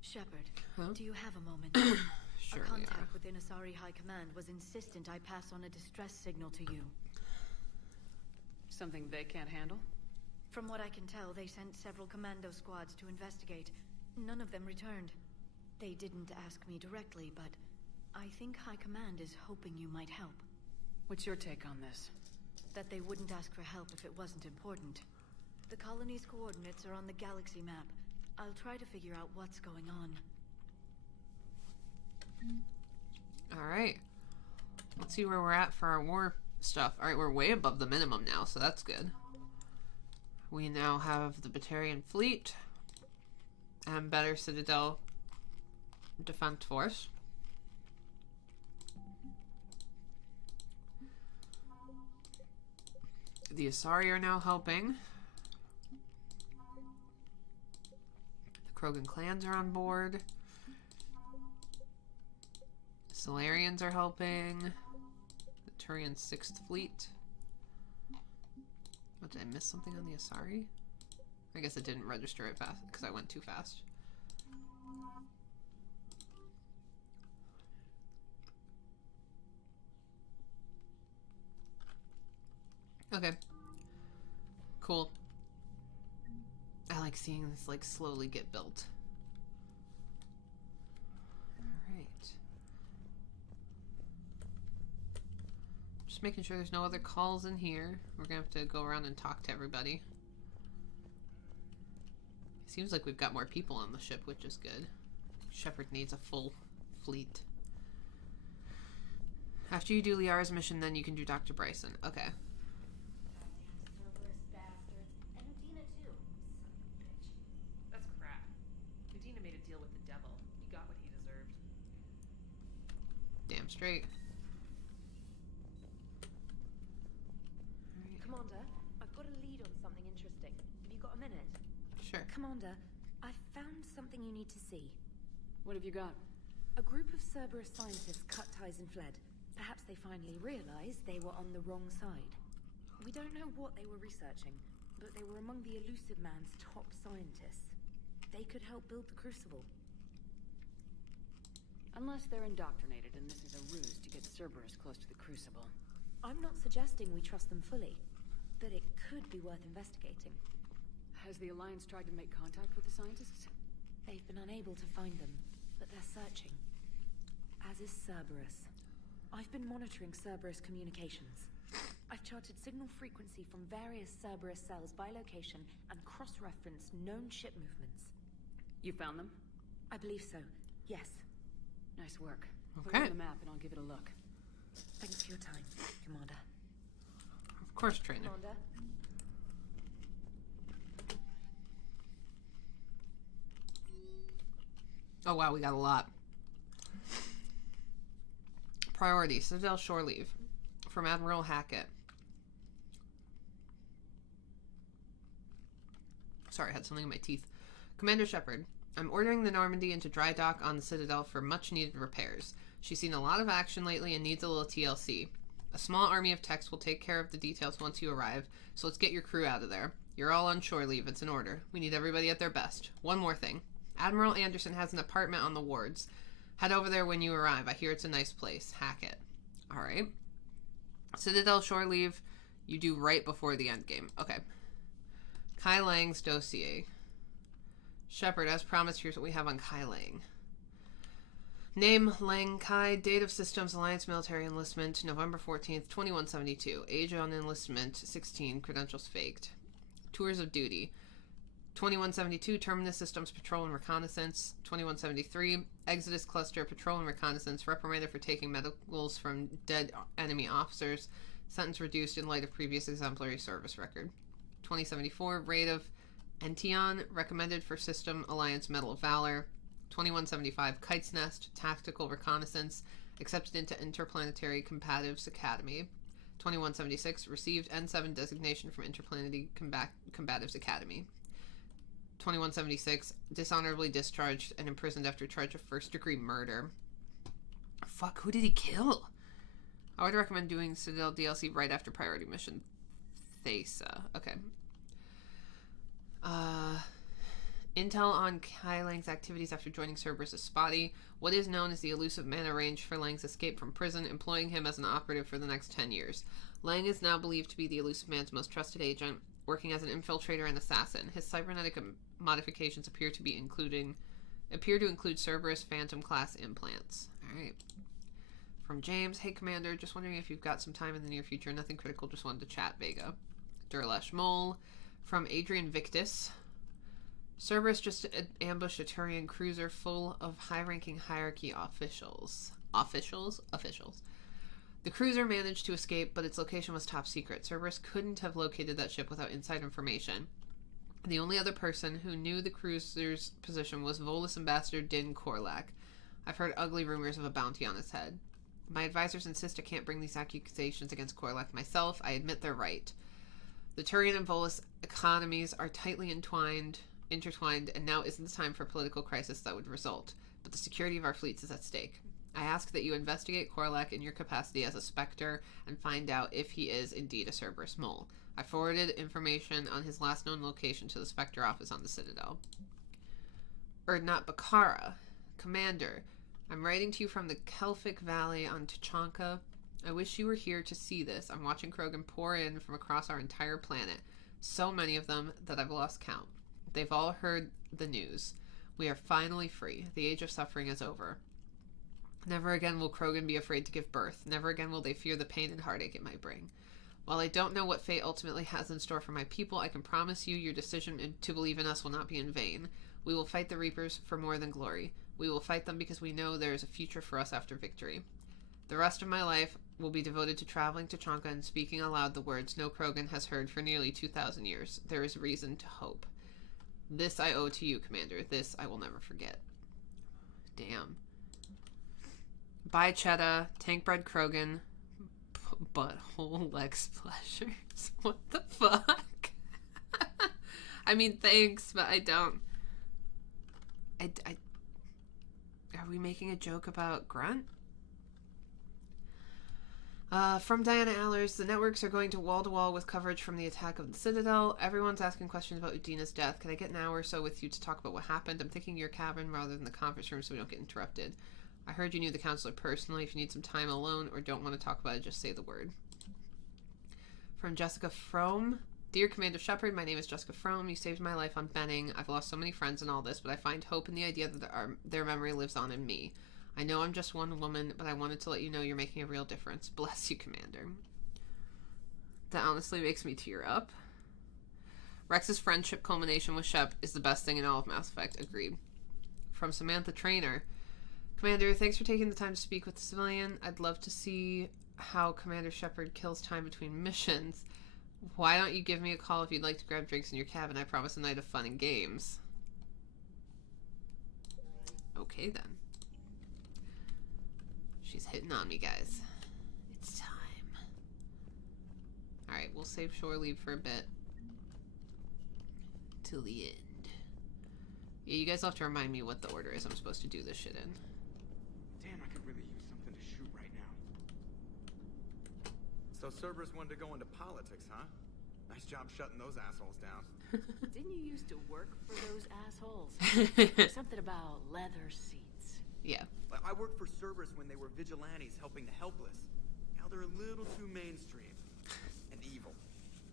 Shepard, Huh? do you have a moment? Sure. Our contact within Asari High Command was insistent I pass on a distress signal to you. Something they can't handle? From what I can tell, they sent several commando squads to investigate. None of them returned. They didn't ask me directly, but I think High Command is hoping you might help. What's your take on this? That they wouldn't ask for help if it wasn't important. The colony's coordinates are on the galaxy map. I'll try to figure out what's going on. Alright. Let's see where we're at for our war stuff. Alright, we're way above the minimum now, so that's good. We now have the Batarian fleet and better Citadel defense force. The Asari are now helping. The Krogan clans are on board. Solarians are helping. The Turian 6th Fleet. What, did I miss something on the Asari? I guess it didn't register it fast because I went too fast. Okay. Cool. I like seeing this, like, slowly get built. Alright. Just making sure there's no other calls in here. We're gonna have to go around and talk to everybody. Seems like we've got more people on the ship, which is good. Shepard needs a full fleet. After you do Liara's mission, then you can do Dr. Bryson. Okay. Cerberus bastards. And Udina too. Son of a bitch. That's crap. Udina made a deal with the devil. He got what he deserved. Damn straight. Commander, I've got a lead on something interesting. Have you got a minute? Sure. Commander, I've found something you need to see. What have you got? A group of Cerberus scientists cut ties and fled. Perhaps they finally realized they were on the wrong side. We don't know what they were researching, but they were among the Elusive Man's top scientists. They could help build the Crucible. Unless they're indoctrinated and this is a ruse to get Cerberus close to the Crucible. I'm not suggesting we trust them fully, but it could be worth investigating. Has the Alliance tried to make contact with the scientists? They've been unable to find them, but they're searching. As is Cerberus. I've been monitoring Cerberus communications. I've charted signal frequency from various Cerberus cells by location and cross-referenced known ship movements. You found them? I believe so, yes. Nice work. Okay. Put it on the map and I'll give it a look. Thanks for your time, Commander. Of course, Trainer. Commander. Oh wow, we got a lot. Priority, Citadel Shore Leave. From Admiral Hackett. Sorry, I had something in my teeth. Commander Shepard, I'm ordering the Normandy into dry dock on the Citadel for much needed repairs. She's seen a lot of action lately and needs a little TLC. A small army of techs will take care of the details once you arrive, so let's get your crew out of there. You're all on shore leave, it's an order. We need everybody at their best. One more thing. Admiral Anderson has an apartment on the wards. Head over there when you arrive. I hear it's a nice place. Hackett. Alright. Citadel Shore Leave, you do right before the end game. Okay. Kai Lang's dossier. Shepard, as promised, here's what we have on Kai Lang. Name, Lang Kai. Date of Systems Alliance Military Enlistment, November 14th, 2172. Age on enlistment, 16. Credentials faked. Tours of duty. 2172, Terminus Systems Patrol and Reconnaissance. 2173, Exodus Cluster Patrol and Reconnaissance. Reprimanded for taking medicals from dead enemy officers. Sentence reduced in light of previous exemplary service record. 2074, Raid of Ention. Recommended for System Alliance Medal of Valor. 2175, Kite's Nest Tactical Reconnaissance. Accepted into Interplanetary Combatives Academy. 2176, received N7 designation from Interplanetary Combatives Academy. 2176, dishonorably discharged and imprisoned after charge of first-degree murder. Fuck, who did he kill? I would recommend doing Citadel DLC right after priority mission. Thesa. Okay. Intel on Kai Lang's activities after joining Cerberus is spotty. What is known as the Elusive Man arranged for Lang's escape from prison, employing him as an operative for the next 10 years. Lang is now believed to be the Elusive Man's most trusted agent, working as an infiltrator and assassin. His cybernetic modifications appear to include Cerberus Phantom class implants. Alright. From James, hey Commander, just wondering if you've got some time in the near future. Nothing critical, just wanted to chat. Vega. Durlash Mole. From Adrian Victus, Cerberus just ambushed a Turian cruiser full of high-ranking hierarchy officials. Officials? The cruiser managed to escape, but its location was top secret. Cerberus couldn't have located that ship without inside information. The only other person who knew the cruiser's position was Volus Ambassador Din Korlak. I've heard ugly rumors of a bounty on his head. My advisors insist I can't bring these accusations against Korlak myself. I admit they're right. The Turian and Volus economies are tightly intertwined, and now isn't the time for a political crisis that would result. But the security of our fleets is at stake. I ask that you investigate Korlak in your capacity as a Spectre and find out if he is indeed a Cerberus mole. I forwarded information on his last known location to the Spectre office on the Citadel. Erdnot Bakara. Commander, I'm writing to you from the Kelphic Valley on Tuchanka. I wish you were here to see this. I'm watching Krogan pour in from across our entire planet. So many of them that I've lost count. They've all heard the news. We are finally free. The age of suffering is over. Never again will Krogan be afraid to give birth. Never again will they fear the pain and heartache it might bring. While I don't know what fate ultimately has in store for my people, I can promise you your decision to believe in us will not be in vain. We will fight the Reapers for more than glory. We will fight them because we know there is a future for us after victory. The rest of my life will be devoted to traveling to Chanka and speaking aloud the words no Krogan has heard for nearly 2,000 years. There is reason to hope. This I owe to you, Commander. This I will never forget. Damn. Bye, Chetta. Tankbred Krogan. Butthole Lex pleasures. What the fuck? I mean, thanks, but I don't... Are we making a joke about Grunt? From Diana Allers, the networks are going to wall with coverage from the attack of the Citadel. Everyone's asking questions about Udina's death. Can I get an hour or so with you to talk about what happened? I'm thinking your cabin rather than the conference room so we don't get interrupted. I heard you knew the counselor personally. If you need some time alone or don't want to talk about it, just say the word. From Jessica Frome. Dear Commander Shepard, my name is Jessica Frome. You saved my life on Benning. I've lost so many friends and all this, but I find hope in the idea that their memory lives on in me. I know I'm just one woman, but I wanted to let you know you're making a real difference. Bless you, Commander. That honestly makes me tear up. Rex's friendship culmination with Shep is the best thing in all of Mass Effect. Agreed. From Samantha Trainer. Commander, thanks for taking the time to speak with the civilian. I'd love to see how Commander Shepard kills time between missions. Why don't you give me a call if you'd like to grab drinks in your cabin? I promise a night of fun and games. Okay, then. She's hitting on me, guys. It's time. Alright, we'll save shore leave for a bit. Till the end. Yeah, you guys will have to remind me what the order is I'm supposed to do this shit in. Damn, I could really use something to shoot right now. So Cerberus wanted to go into politics, huh? Nice job shutting those assholes down. Didn't you used to work for those assholes? Something about leather seats. Yeah. I worked for Cerberus when they were vigilantes helping the helpless. Now they're a little too mainstream. And evil.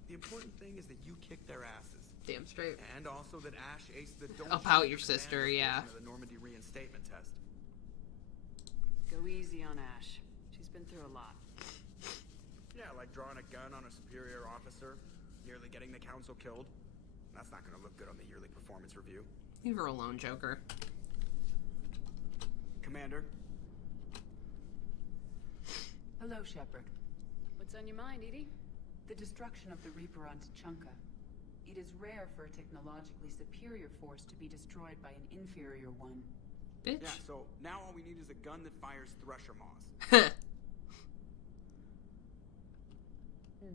The important thing is that you kicked their asses. Damn straight. And also that Ash aced the don't about your sister, yeah. Of the Normandy reinstatement test. Go easy on Ash. She's been through a lot. Yeah, like drawing a gun on a superior officer, nearly getting the council killed. That's not gonna look good on the yearly performance review. Leave her alone, Joker. Commander. Hello, Shepard. What's on your mind, Edie? The destruction of the Reaper on Tuchanka. It is rare for a technologically superior force to be destroyed by an inferior one. Bitch. Yeah, so now all we need is a gun that fires Thresher Maws.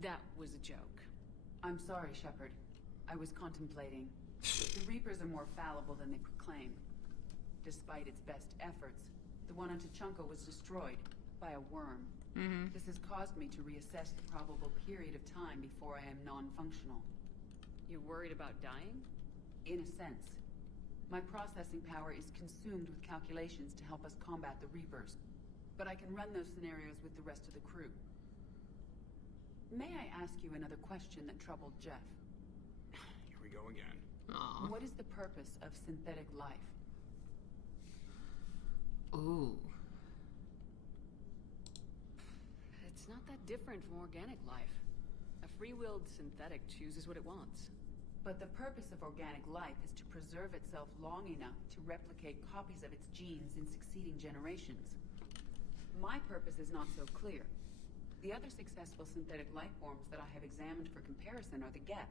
That was a joke. I'm sorry, Shepard. I was contemplating. The Reapers are more fallible than they proclaim. Despite its best efforts, the one on Tuchanka was destroyed by a worm. This has caused me to reassess the probable period of time before I am non-functional. You're worried about dying? In a sense. My processing power is consumed with calculations to help us combat the Reapers, but I can run those scenarios with the rest of the crew. May I ask you another question that troubled Jeff? Here we go again. Aww. What is the purpose of synthetic life? Ooh. It's not that different from organic life. A free-willed synthetic chooses what it wants. But the purpose of organic life is to preserve itself long enough to replicate copies of its genes in succeeding generations. My purpose is not so clear. The other successful synthetic life forms that I have examined for comparison are the Geth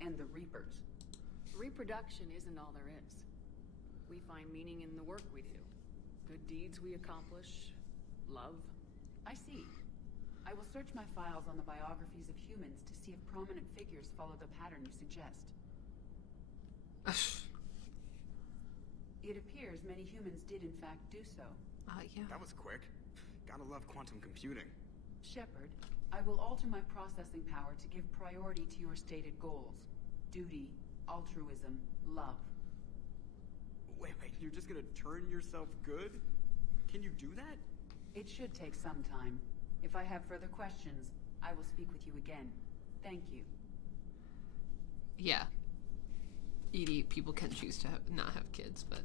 and the Reapers. Reproduction isn't all there is. We find meaning in the work we do. Good deeds we accomplish. Love. I see. I will search my files on the biographies of humans to see if prominent figures follow the pattern you suggest. It appears many humans did in fact do so. Yeah. That was quick. Gotta love quantum computing. Shepard, I will alter my processing power to give priority to your stated goals. Duty, altruism, love. Wait, you're just gonna turn yourself good? Can you do that? It should take some time. If I have further questions, I will speak with you again. Thank you. Yeah. Edie, people can choose to not have kids, but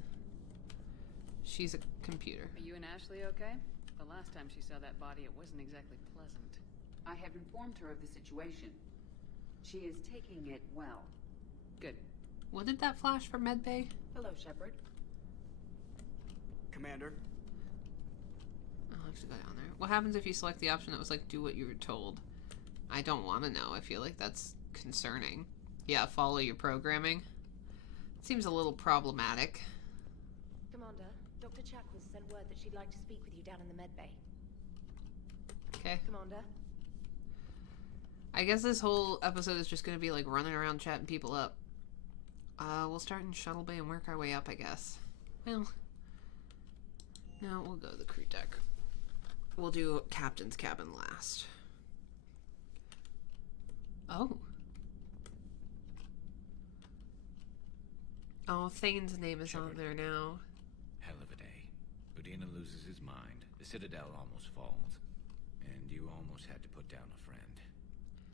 she's a computer. Are you and Ashley okay? The last time she saw that body, it wasn't exactly pleasant. I have informed her of the situation. She is taking it well. Good. What did that flash for medbay? Hello, Shepard. Commander. I'll have to go down there. What happens if you select the option that was like, do what you were told? I don't want to know. I feel like that's concerning. Yeah, follow your programming. It seems a little problematic. Commander, Dr. Chakwas sent word that she'd like to speak with you down in the med bay. Okay. Commander? I guess this whole episode is just going to be like running around chatting people up. We'll start in Shuttle Bay and work our way up, I guess. Well, no, we'll go to the crew deck. We'll do Captain's cabin last. Oh. Oh, Thane's name is on there now. Hell of a day. Udina loses his mind, the Citadel almost falls, and you almost had to put down a friend.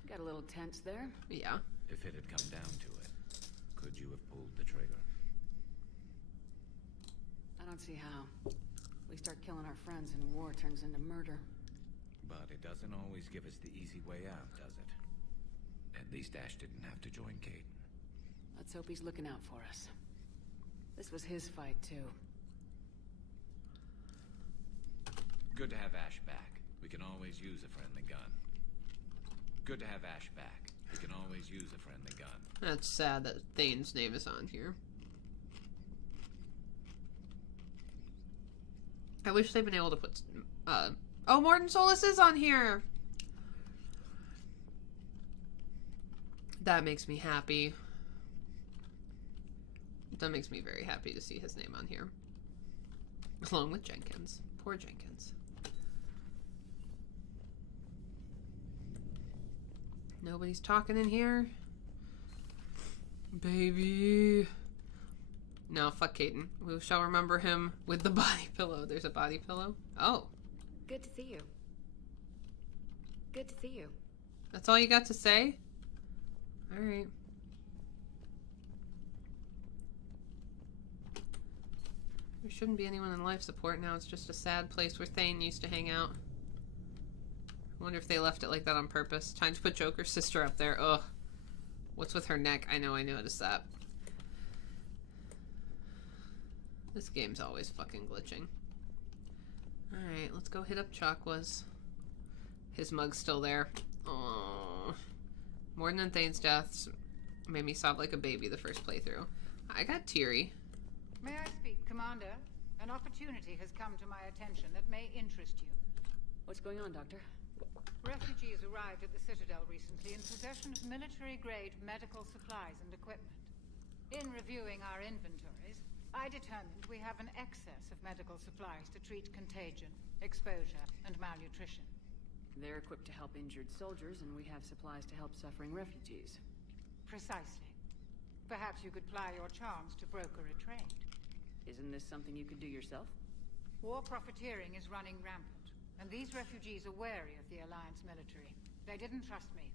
Got a little tense there? Yeah. If it had come down to it, could you have pulled the trigger? I don't see how. We start killing our friends and war turns into murder. But it doesn't always give us the easy way out, does it? At least Ash didn't have to join Kate. Let's hope he's looking out for us. This was his fight, too. Good to have Ash back. We can always use a friendly gun. Good to have Ash back. We can always use a friendly gun. That's sad that Thane's name is on here. I wish they'd been able to put... oh, Morton Solus is on here! That makes me happy. That makes me very happy to see his name on here. Along with Jenkins. Poor Jenkins. Nobody's talking in here. Baby. No, fuck Caden. We shall remember him with the body pillow. There's a body pillow. Oh. Good to see you. Good to see you. That's all you got to say? Alright. There shouldn't be anyone in life support now. It's just a sad place where Thane used to hang out. I wonder if they left it like that on purpose. Time to put Joker's sister up there. Ugh. What's with her neck? I know, I noticed that. This game's always fucking glitching. Alright, let's go hit up Chakwas. His mug's still there. Aww. More than Thane's deaths made me sob like a baby the first playthrough. I got teary. May I speak, Commander? An opportunity has come to my attention that may interest you. What's going on, Doctor? Refugees arrived at the Citadel recently in possession of military-grade medical supplies and equipment. In reviewing our inventories, I determined we have an excess of medical supplies to treat contagion, exposure, and malnutrition. They're equipped to help injured soldiers, and we have supplies to help suffering refugees. Precisely. Perhaps you could ply your charms to broker a trade. Isn't this something you could do yourself? War profiteering is running rampant, and these refugees are wary of the Alliance military. They didn't trust me.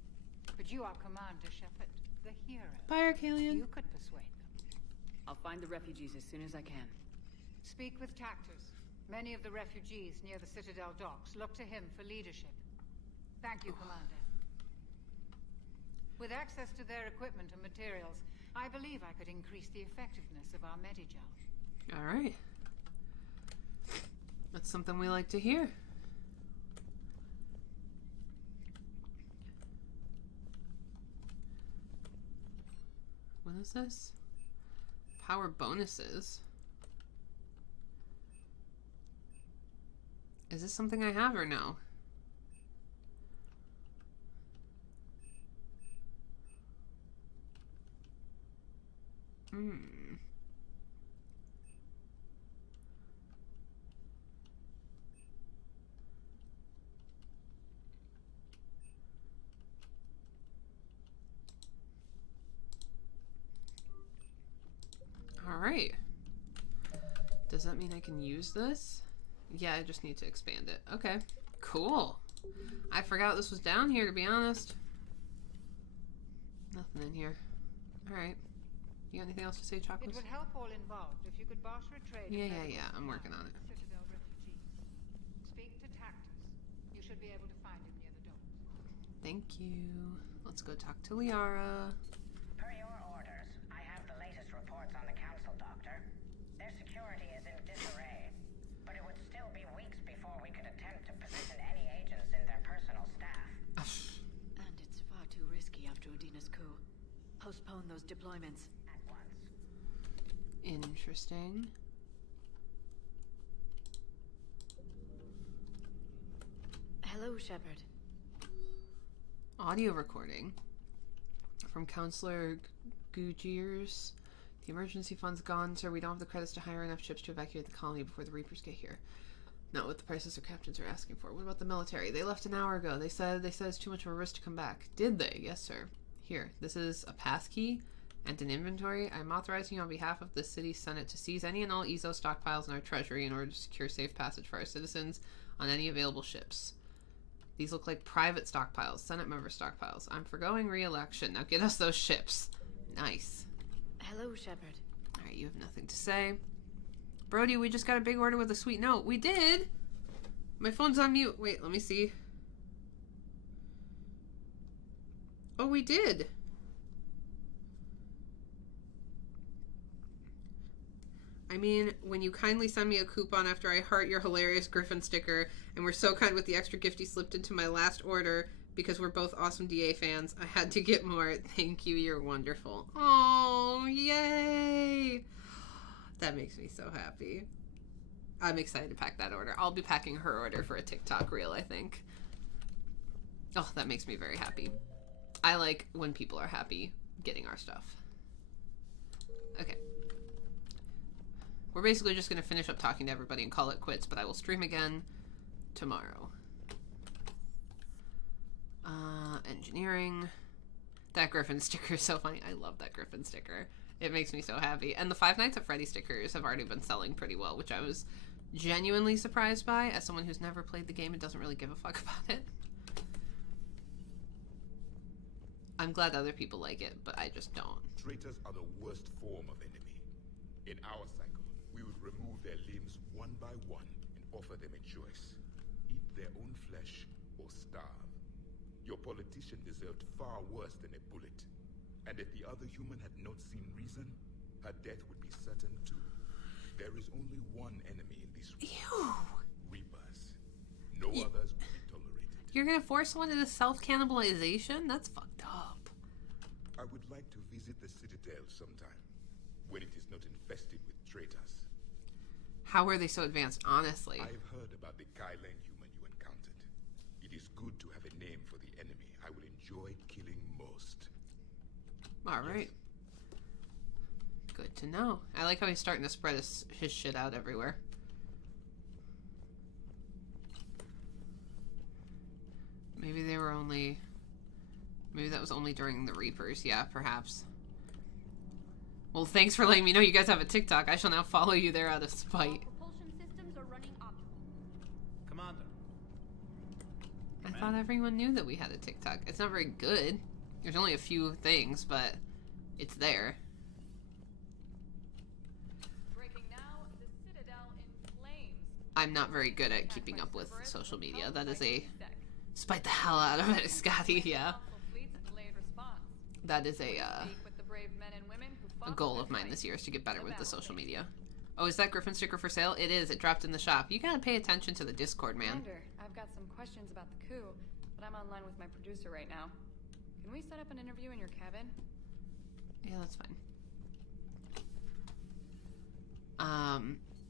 But you are Commander Shepard, the hero. Bye, Arcalian. You could persuade them. I'll find the refugees as soon as I can. Speak with Tactus. Many of the refugees near the Citadel docks look to him for leadership. Thank you, Commander. With access to their equipment and materials, I believe I could increase the effectiveness of our Medigel. Alright. That's something we like to hear. What is this? Power bonuses. Is this something I have or no? Alright. Does that mean I can use this? Yeah, I just need to expand it. Okay. Cool. I forgot this was down here, to be honest. Nothing in here. Alright. You got anything else to say, It Chocolates? would help all involved if you could barter a trade. Yeah. I'm working on it. Citadel refugees. Speak to Tactus. You should be able to find him near the door. Thank you. Let's go talk to Liara. Per your orders, I have the latest reports on the Council, Doctor. Their security is in disarray, but it would still be weeks before we could attempt to position any agents in their personal staff. And it's far too risky after Udina's coup. Postpone those deployments. At once. Interesting. Hello, Shepard. Audio recording from Counselor Gujiers. The emergency fund's gone, sir. We don't have the credits to hire enough ships to evacuate the colony before the Reapers get here. Not what the prices or captains are asking for. What about the military? They left an hour ago. They said it's too much of a risk to come back. Did they? Yes, sir. Here, this is a passkey and an inventory. I'm authorizing you on behalf of the city senate to seize any and all EZO stockpiles in our treasury in order to secure safe passage for our citizens on any available ships. These look like private stockpiles, Senate member stockpiles. I'm forgoing re-election. Now get us those ships. Nice. Hello, Shepard. Alright, you have nothing to say. Brody, we just got a big order with a sweet note. We did! My phone's on mute. Wait, let me see. Oh, we did! I mean, when you kindly send me a coupon after I heart your hilarious Griffin sticker, and were so kind with the extra gift you slipped into my last order, because we're both awesome DA fans, I had to get more. Thank you, you're wonderful. Oh, yay! That makes me so happy. I'm excited to pack that order. I'll be packing her order for a TikTok reel, I think. Oh, that makes me very happy. I like when people are happy getting our stuff. Okay. We're basically just going to finish up talking to everybody and call it quits, but I will stream again tomorrow. Engineering. That Griffin sticker is so funny. I love that Griffin sticker. It makes me so happy. And the Five Nights at Freddy stickers have already been selling pretty well, which I was genuinely surprised by as someone who's never played the game and doesn't really give a fuck about it. I'm glad other people like it, but I just don't. Traitors are the worst form of enemy. In our cycle, we would remove their limbs one by one and offer them a choice. Eat their own flesh or starve. Your politician deserved far worse than a bullet. And if the other human had not seen reason, her death would be certain too. There is only one enemy in this world. Reapers. No others will be tolerated. You're gonna force someone into self-cannibalization? That's fucked up. I would like to visit the Citadel sometime, when it is not infested with traitors. How are they so advanced, honestly? I've heard about the Kylan human you encountered. It is good to have a name for the enemy I will enjoy killing most. Alright. Good to know. I like how he's starting to spread his shit out everywhere. Maybe they were only... Maybe that was only during the Reapers. Yeah, perhaps. Well, thanks for letting me know you guys have a TikTok. I shall now follow you there out of spite. Propulsion systems are running optimal. Commander. I thought everyone knew that we had a TikTok. It's not very good. There's only a few things, but it's there. Breaking now, the Citadel in flames. I'm not very good at keeping up with social media. That is a... Spite the hell out of it, Scotty, yeah. That is a goal of mine this year, is to get better with the social media. Oh, is that Griffin sticker for sale? It is. It dropped in the shop. You gotta pay attention to the Discord, man. Commander, I've got some questions about the coup, but I'm online with my producer right now. Can we set up an interview in your cabin? Yeah, that's fine.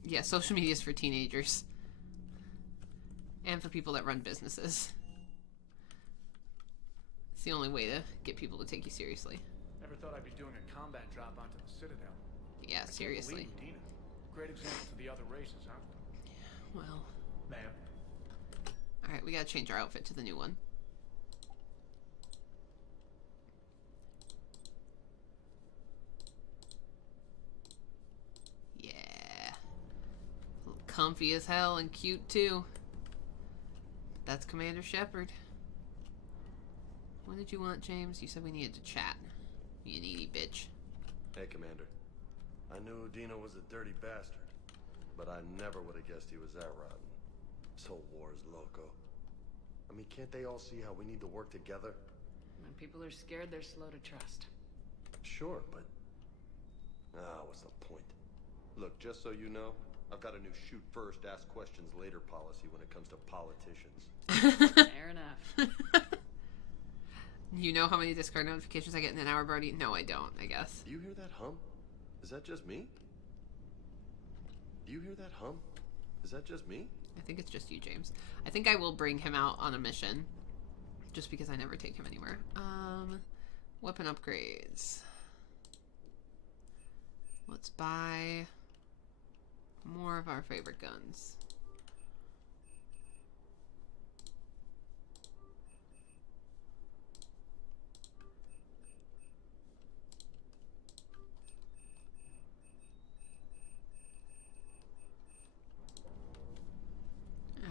Yeah, social media is for teenagers. And for people that run businesses. It's the only way to get people to take you seriously. Never thought I'd be doing a combat drop onto the Citadel. Yeah, seriously. Dina. Great example to the other races, huh? Well. Ma'am. Alright, we gotta change our outfit to the new one. Yeah. Comfy as hell and cute too. That's Commander Shepard. What did you want, James? You said we needed to chat. You needy bitch. Hey, Commander. I knew Dino was a dirty bastard, but I never would have guessed he was that rotten. This whole war is loco. I mean, can't they all see how we need to work together? When people are scared, they're slow to trust. Sure, but... what's the point? Look, just so you know, I've got a new shoot first, ask questions later policy when it comes to politicians. Fair enough. You know how many Discord notifications I get in an hour, Brody? No, I don't, I guess. Do you hear that hum? Is that just me? Do you hear that hum? Is that just me? I think it's just you, James. I think I will bring him out on a mission. Just because I never take him anywhere. Weapon upgrades. Let's buy more of our favorite guns.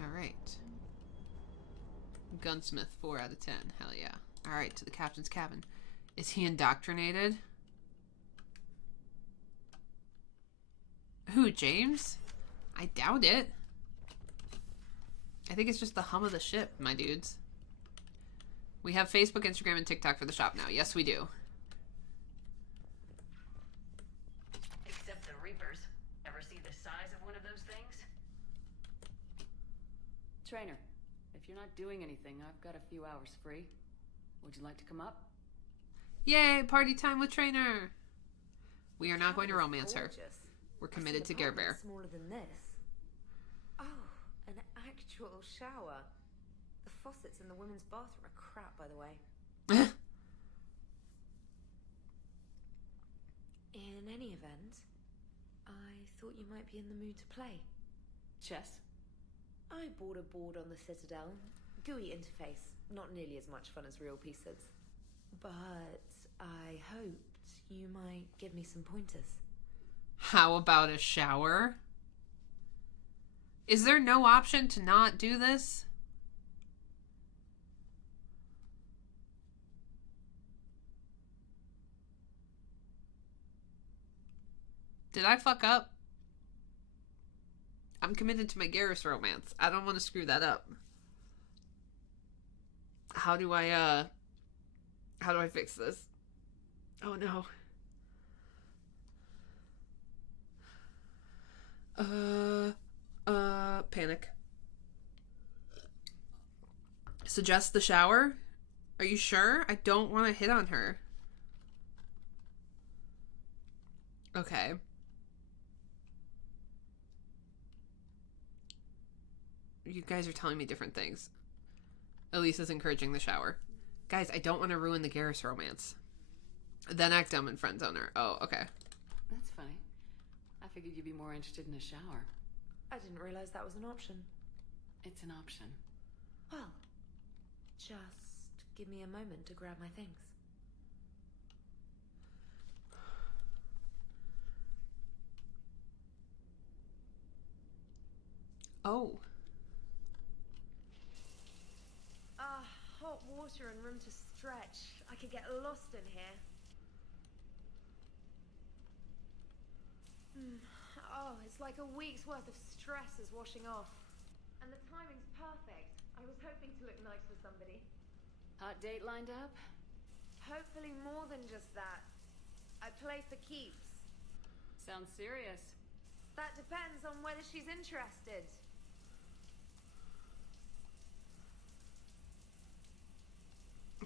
Alright. Gunsmith, 4 out of 10. Hell yeah. Alright, to the captain's cabin. Is he indoctrinated? Who, James? I doubt it. I think it's just the hum of the ship, my dudes. We have Facebook, Instagram, and TikTok for the shop now. Yes, we do. Except the Reapers. Ever see the size of one of those things? Trainer, if you're not doing anything, I've got a few hours free. Would you like to come up? Yay, party time with Trainer! We are not going to romance her. We're committed to Gare Bear. Smaller than this. Oh, an actual shower. The faucets in the women's bathroom are crap, by the way. In any event, I thought you might be in the mood to play. Chess? I bought a board on the Citadel. GUI interface. Not nearly as much fun as real pieces. But I hoped you might give me some pointers. How about a shower? Is there no option to not do this? Did I fuck up? I'm committed to my Garrus romance. I don't want to screw that up. How do I fix this? Oh no. Panic. Suggest the shower? Are you sure? I don't want to hit on her. Okay. You guys are telling me different things. Elisa's encouraging the shower. Guys, I don't want to ruin the Garrus romance. Then act dumb and friend zone her. Oh, okay. That's funny. I figured you'd be more interested in a shower. I didn't realize that was an option. It's an option. Well, just give me a moment to grab my things. Oh. Hot water and room to stretch. I could get lost in here. Oh, it's like a week's worth of stress is washing off. And the timing's perfect. I was hoping to look nice for somebody. Hot date lined up? Hopefully more than just that. I play for keeps. Sounds serious. That depends on whether she's interested.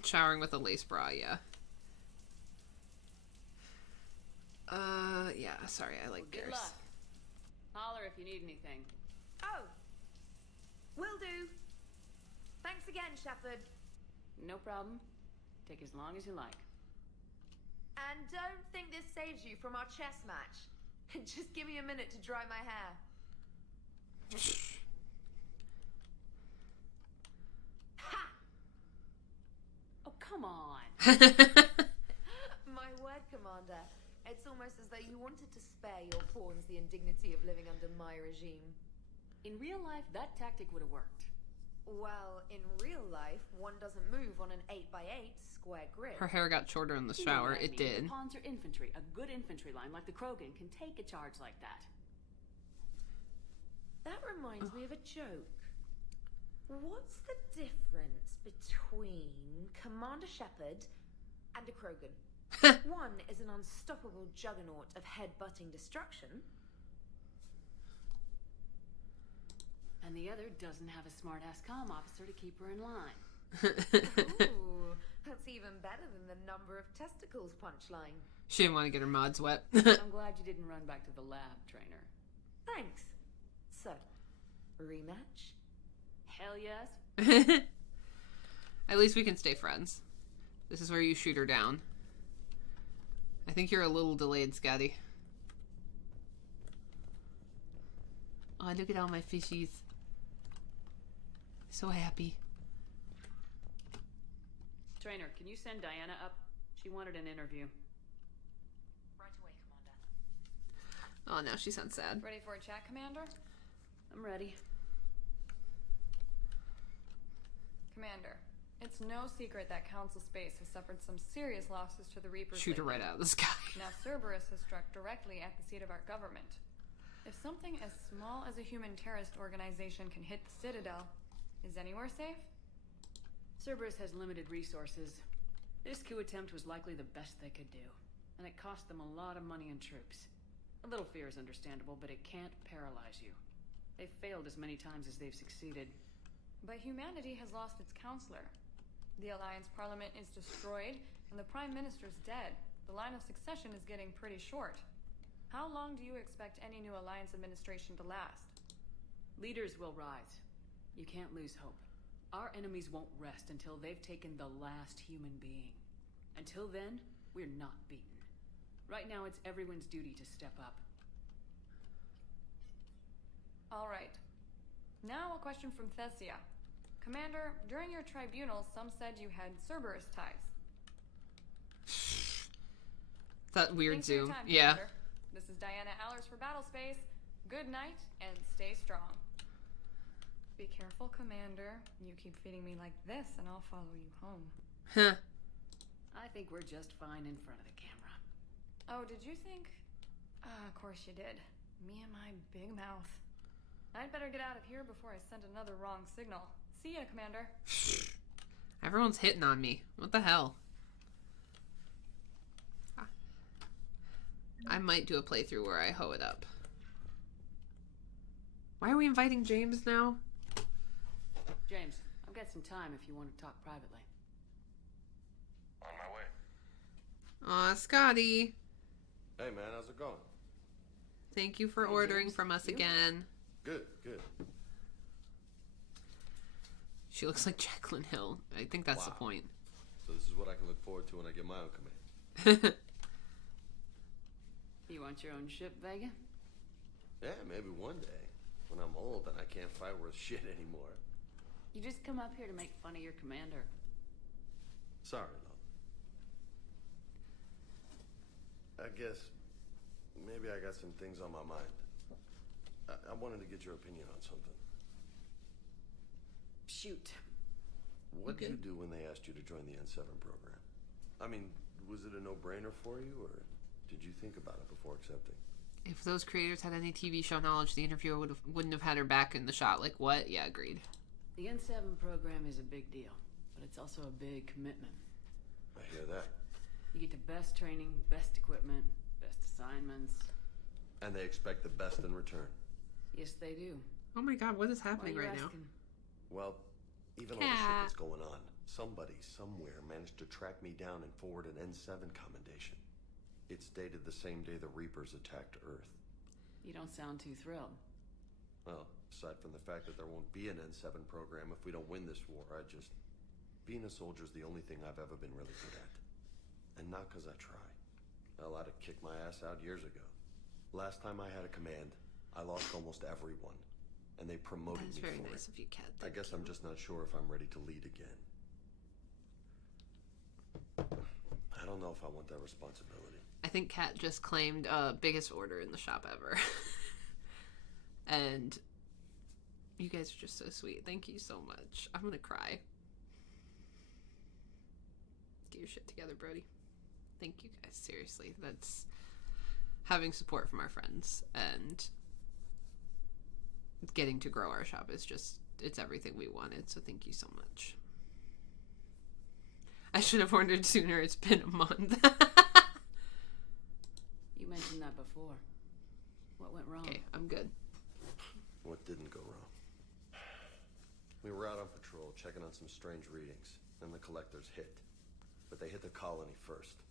Showering with a lace bra, yeah. Yeah, sorry, I like Good Garrus. luck. Holler if you need anything. Oh! Will do. Thanks again, Shepard. No problem. Take as long as you like. And don't think this saves you from our chess match. Just give me a minute to dry my hair. Ha! Oh, come on. My word, Commander. It's almost as though you wanted to spare your pawns the indignity of living under my regime. In real life, that tactic would have worked. Well, in real life, one doesn't move on an 8x8 square grid. Her hair got shorter in the You know shower. what I It mean. did. The pawns are infantry. A good infantry line like the Krogan can take a charge like that. That reminds me of a joke. What's the difference between Commander Shepard and a Krogan? One is an unstoppable juggernaut of head-butting destruction. And the other doesn't have a smart-ass comm officer to keep her in line. Ooh, that's even better than the number of testicles punchline. She didn't want to get her mods wet. I'm glad you didn't run back to the lab, trainer. Thanks. So, rematch? Hell yes. At least we can stay friends. This is where you shoot her down. I think you're a little delayed, Scotty. Oh, look at all my fishies. So happy. Trainer, can you send Diana up? She wanted an interview. Right away, Commander. Oh, now she sounds sad. Ready for a chat, Commander? I'm ready. Commander, it's no secret that Council Space has suffered some serious losses to the Reapers. Shoot her lately. right out of the sky. Now Cerberus has struck directly at the seat of our government. If something as small as a human terrorist organization can hit the Citadel, is anywhere safe? Cerberus has limited resources. This coup attempt was likely the best they could do, and it cost them a lot of money and troops. A little fear is understandable, but it can't paralyze you. They've failed as many times as they've succeeded. But humanity has lost its counselor. The Alliance Parliament is destroyed, and the Prime Minister's dead. The line of succession is getting pretty short. How long do you expect any new Alliance administration to last? Leaders will rise. You can't lose hope. Our enemies won't rest until they've taken the last human being. Until then, we're not beaten. Right now, it's everyone's duty to step up. All right. Now a question from Thessia. Commander, during your tribunal, some said you had Cerberus ties. That weird Thanks for your zoom. time, Yeah. Commander. This is Diana Allers for Battlespace. Good night, and stay strong. Be careful, Commander. You keep feeding me like this, and I'll follow you home. Huh. I think we're just fine in front of the camera. Oh, did you think? Of course you did. Me and my big mouth. I'd better get out of here before I send another wrong signal. See ya, Commander. Everyone's hitting on me. What the hell? I might do a playthrough where I hoe it up. Why are we inviting James now? James, I've got some time if you want to talk privately. On my way. Aw, Scotty. Hey, man, how's it going? Thank you for Hey, ordering James. from us You? again. Good, good. She looks like Jacqueline Hill. I think that's the Wow. point. So this is what I can look forward to when I get my own command. You want your own ship, Vega? Yeah, maybe one day. When I'm old and I can't fight worth shit anymore. You just come up here to make fun of your commander. Sorry, love. I guess maybe I got some things on my mind. I wanted to get your opinion on something. Shoot. What did you do when they asked you to join the N7 program? I mean, was it a no-brainer for you, or did you think about it before accepting? If those creators had any TV show knowledge, the interviewer wouldn't have had her back in the shot. Like, what? Yeah, agreed. The N7 program is a big deal, but it's also a big commitment. I hear that. You get the best training, best equipment, best assignments. And they expect the best in return. Yes, they do. Oh my god, what is happening Why are you right asking? Well, even all the shit that's going on, somebody somewhere managed to track me down and forward an N7 commendation. It's dated the same day the Reapers attacked Earth. You don't sound too thrilled. Well, aside from the fact that there won't be an N7 program if we don't win this war, being a soldier's the only thing I've ever been really good at. And not because I try. Hell, I'd have kicked my ass out years ago. Last time I had a command, I lost almost everyone. And they promoted That's me very for nice it. of you, Kat. I guess I'm just not sure if I'm ready to lead again. I don't know if I want that responsibility. I think Kat just claimed biggest order in the shop ever. And You guys are just so sweet. Thank you so much. I'm gonna cry. Get your shit together, Brody. Thank you guys. Seriously, that's having support from our friends and getting to grow our shop is just, it's everything we wanted. So thank you so much. I should have ordered sooner. It's been a month. You mentioned that before. What went wrong? Okay, I'm good. What didn't go wrong? We were out on patrol, checking on some strange readings. Then the collectors hit. But they hit the colony first.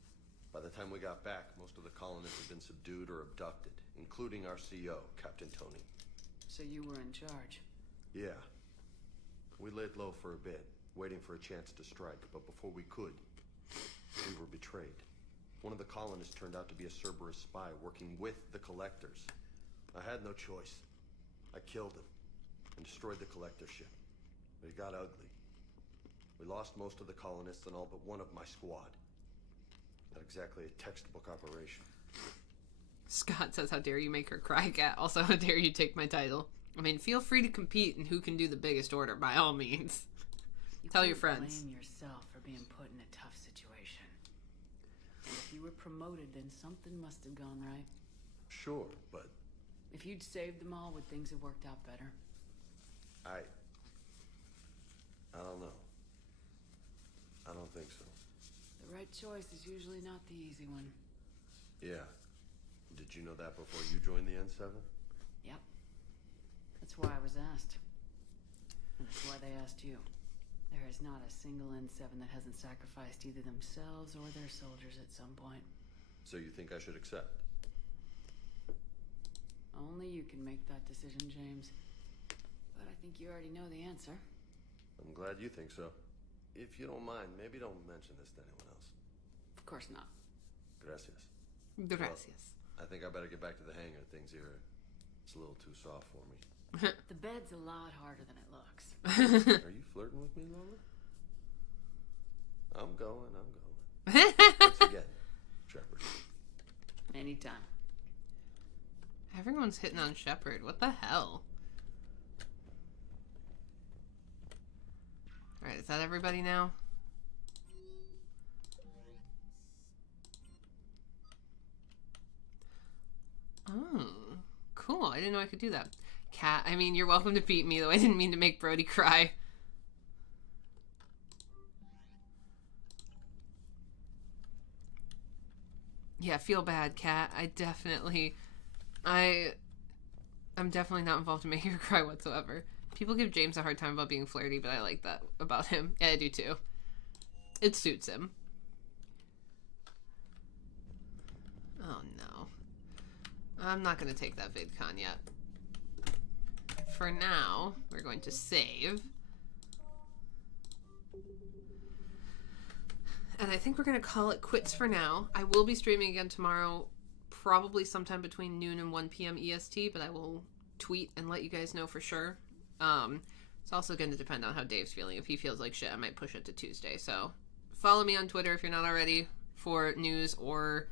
By the time we got back, most of the colonists had been subdued or abducted, including our CO, Captain Tony. So you were in charge? Yeah. We laid low for a bit, waiting for a chance to strike, but before we could, we were betrayed. One of the colonists turned out to be a Cerberus spy working with the collectors. I had no choice. I killed him and destroyed the collector ship. But it got ugly. We lost most of the colonists and all but one of my squad. Not exactly a textbook operation. Scott says, how dare you make her cry, Cat. Also, how dare you take my title. I mean, feel free to compete in who can do the biggest order, by all means. Tell your friends. Blame yourself for being put in a tough situation. And if you were promoted, then something must have gone right. Sure, but... If you'd saved them all, would things have worked out better? I don't know. I don't think so. The right choice is usually not the easy one. Yeah. Did you know that before you joined the N7? Yep. That's why I was asked. And that's why they asked you. There is not a single N7 that hasn't sacrificed either themselves or their soldiers at some point. So you think I should accept? Only you can make that decision, James. But I think you already know the answer. I'm glad you think so. If you don't mind, maybe don't mention this to anyone else. Of course not. Gracias. Gracias. Well, I think I better get back to the hangar. Things here, it's a little too soft for me. The bed's a lot harder than it looks. Are you flirting with me, Lola? I'm going. Thanks again, Shepard. Anytime. Everyone's hitting on Shepard. What the hell? Alright, is that everybody now? Oh, cool. I didn't know I could do that. Cat, I mean, you're welcome to beat me, though I didn't mean to make Brody cry. Yeah, feel bad, Cat. I'm definitely not involved in making her cry whatsoever. People give James a hard time about being flirty, but I like that about him. Yeah, I do too. It suits him. Oh no. I'm not going to take that VidCon yet. For now, we're going to save. And I think we're going to call it quits for now. I will be streaming again tomorrow, probably sometime between noon and 1 p.m. EST, but I will tweet and let you guys know for sure. It's also going to depend on how Dave's feeling. If he feels like shit, I might push it to Tuesday. So follow me on Twitter if you're not already for news, or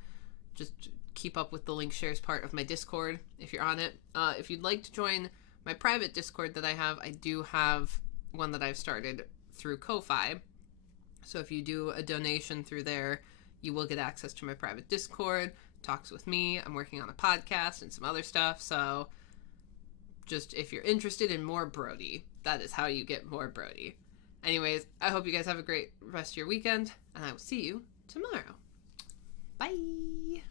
just keep up with the link shares part of my Discord if you're on it. If you'd like to join my private Discord that I do have one that I've started through Ko-Fi. So if you do a donation through there, you will get access to my private Discord, talks with me. I'm working on a podcast and some other stuff. So just if you're interested in more Brody, that is how you get more Brody. Anyways, I hope you guys have a great rest of your weekend, and I will see you tomorrow. Bye!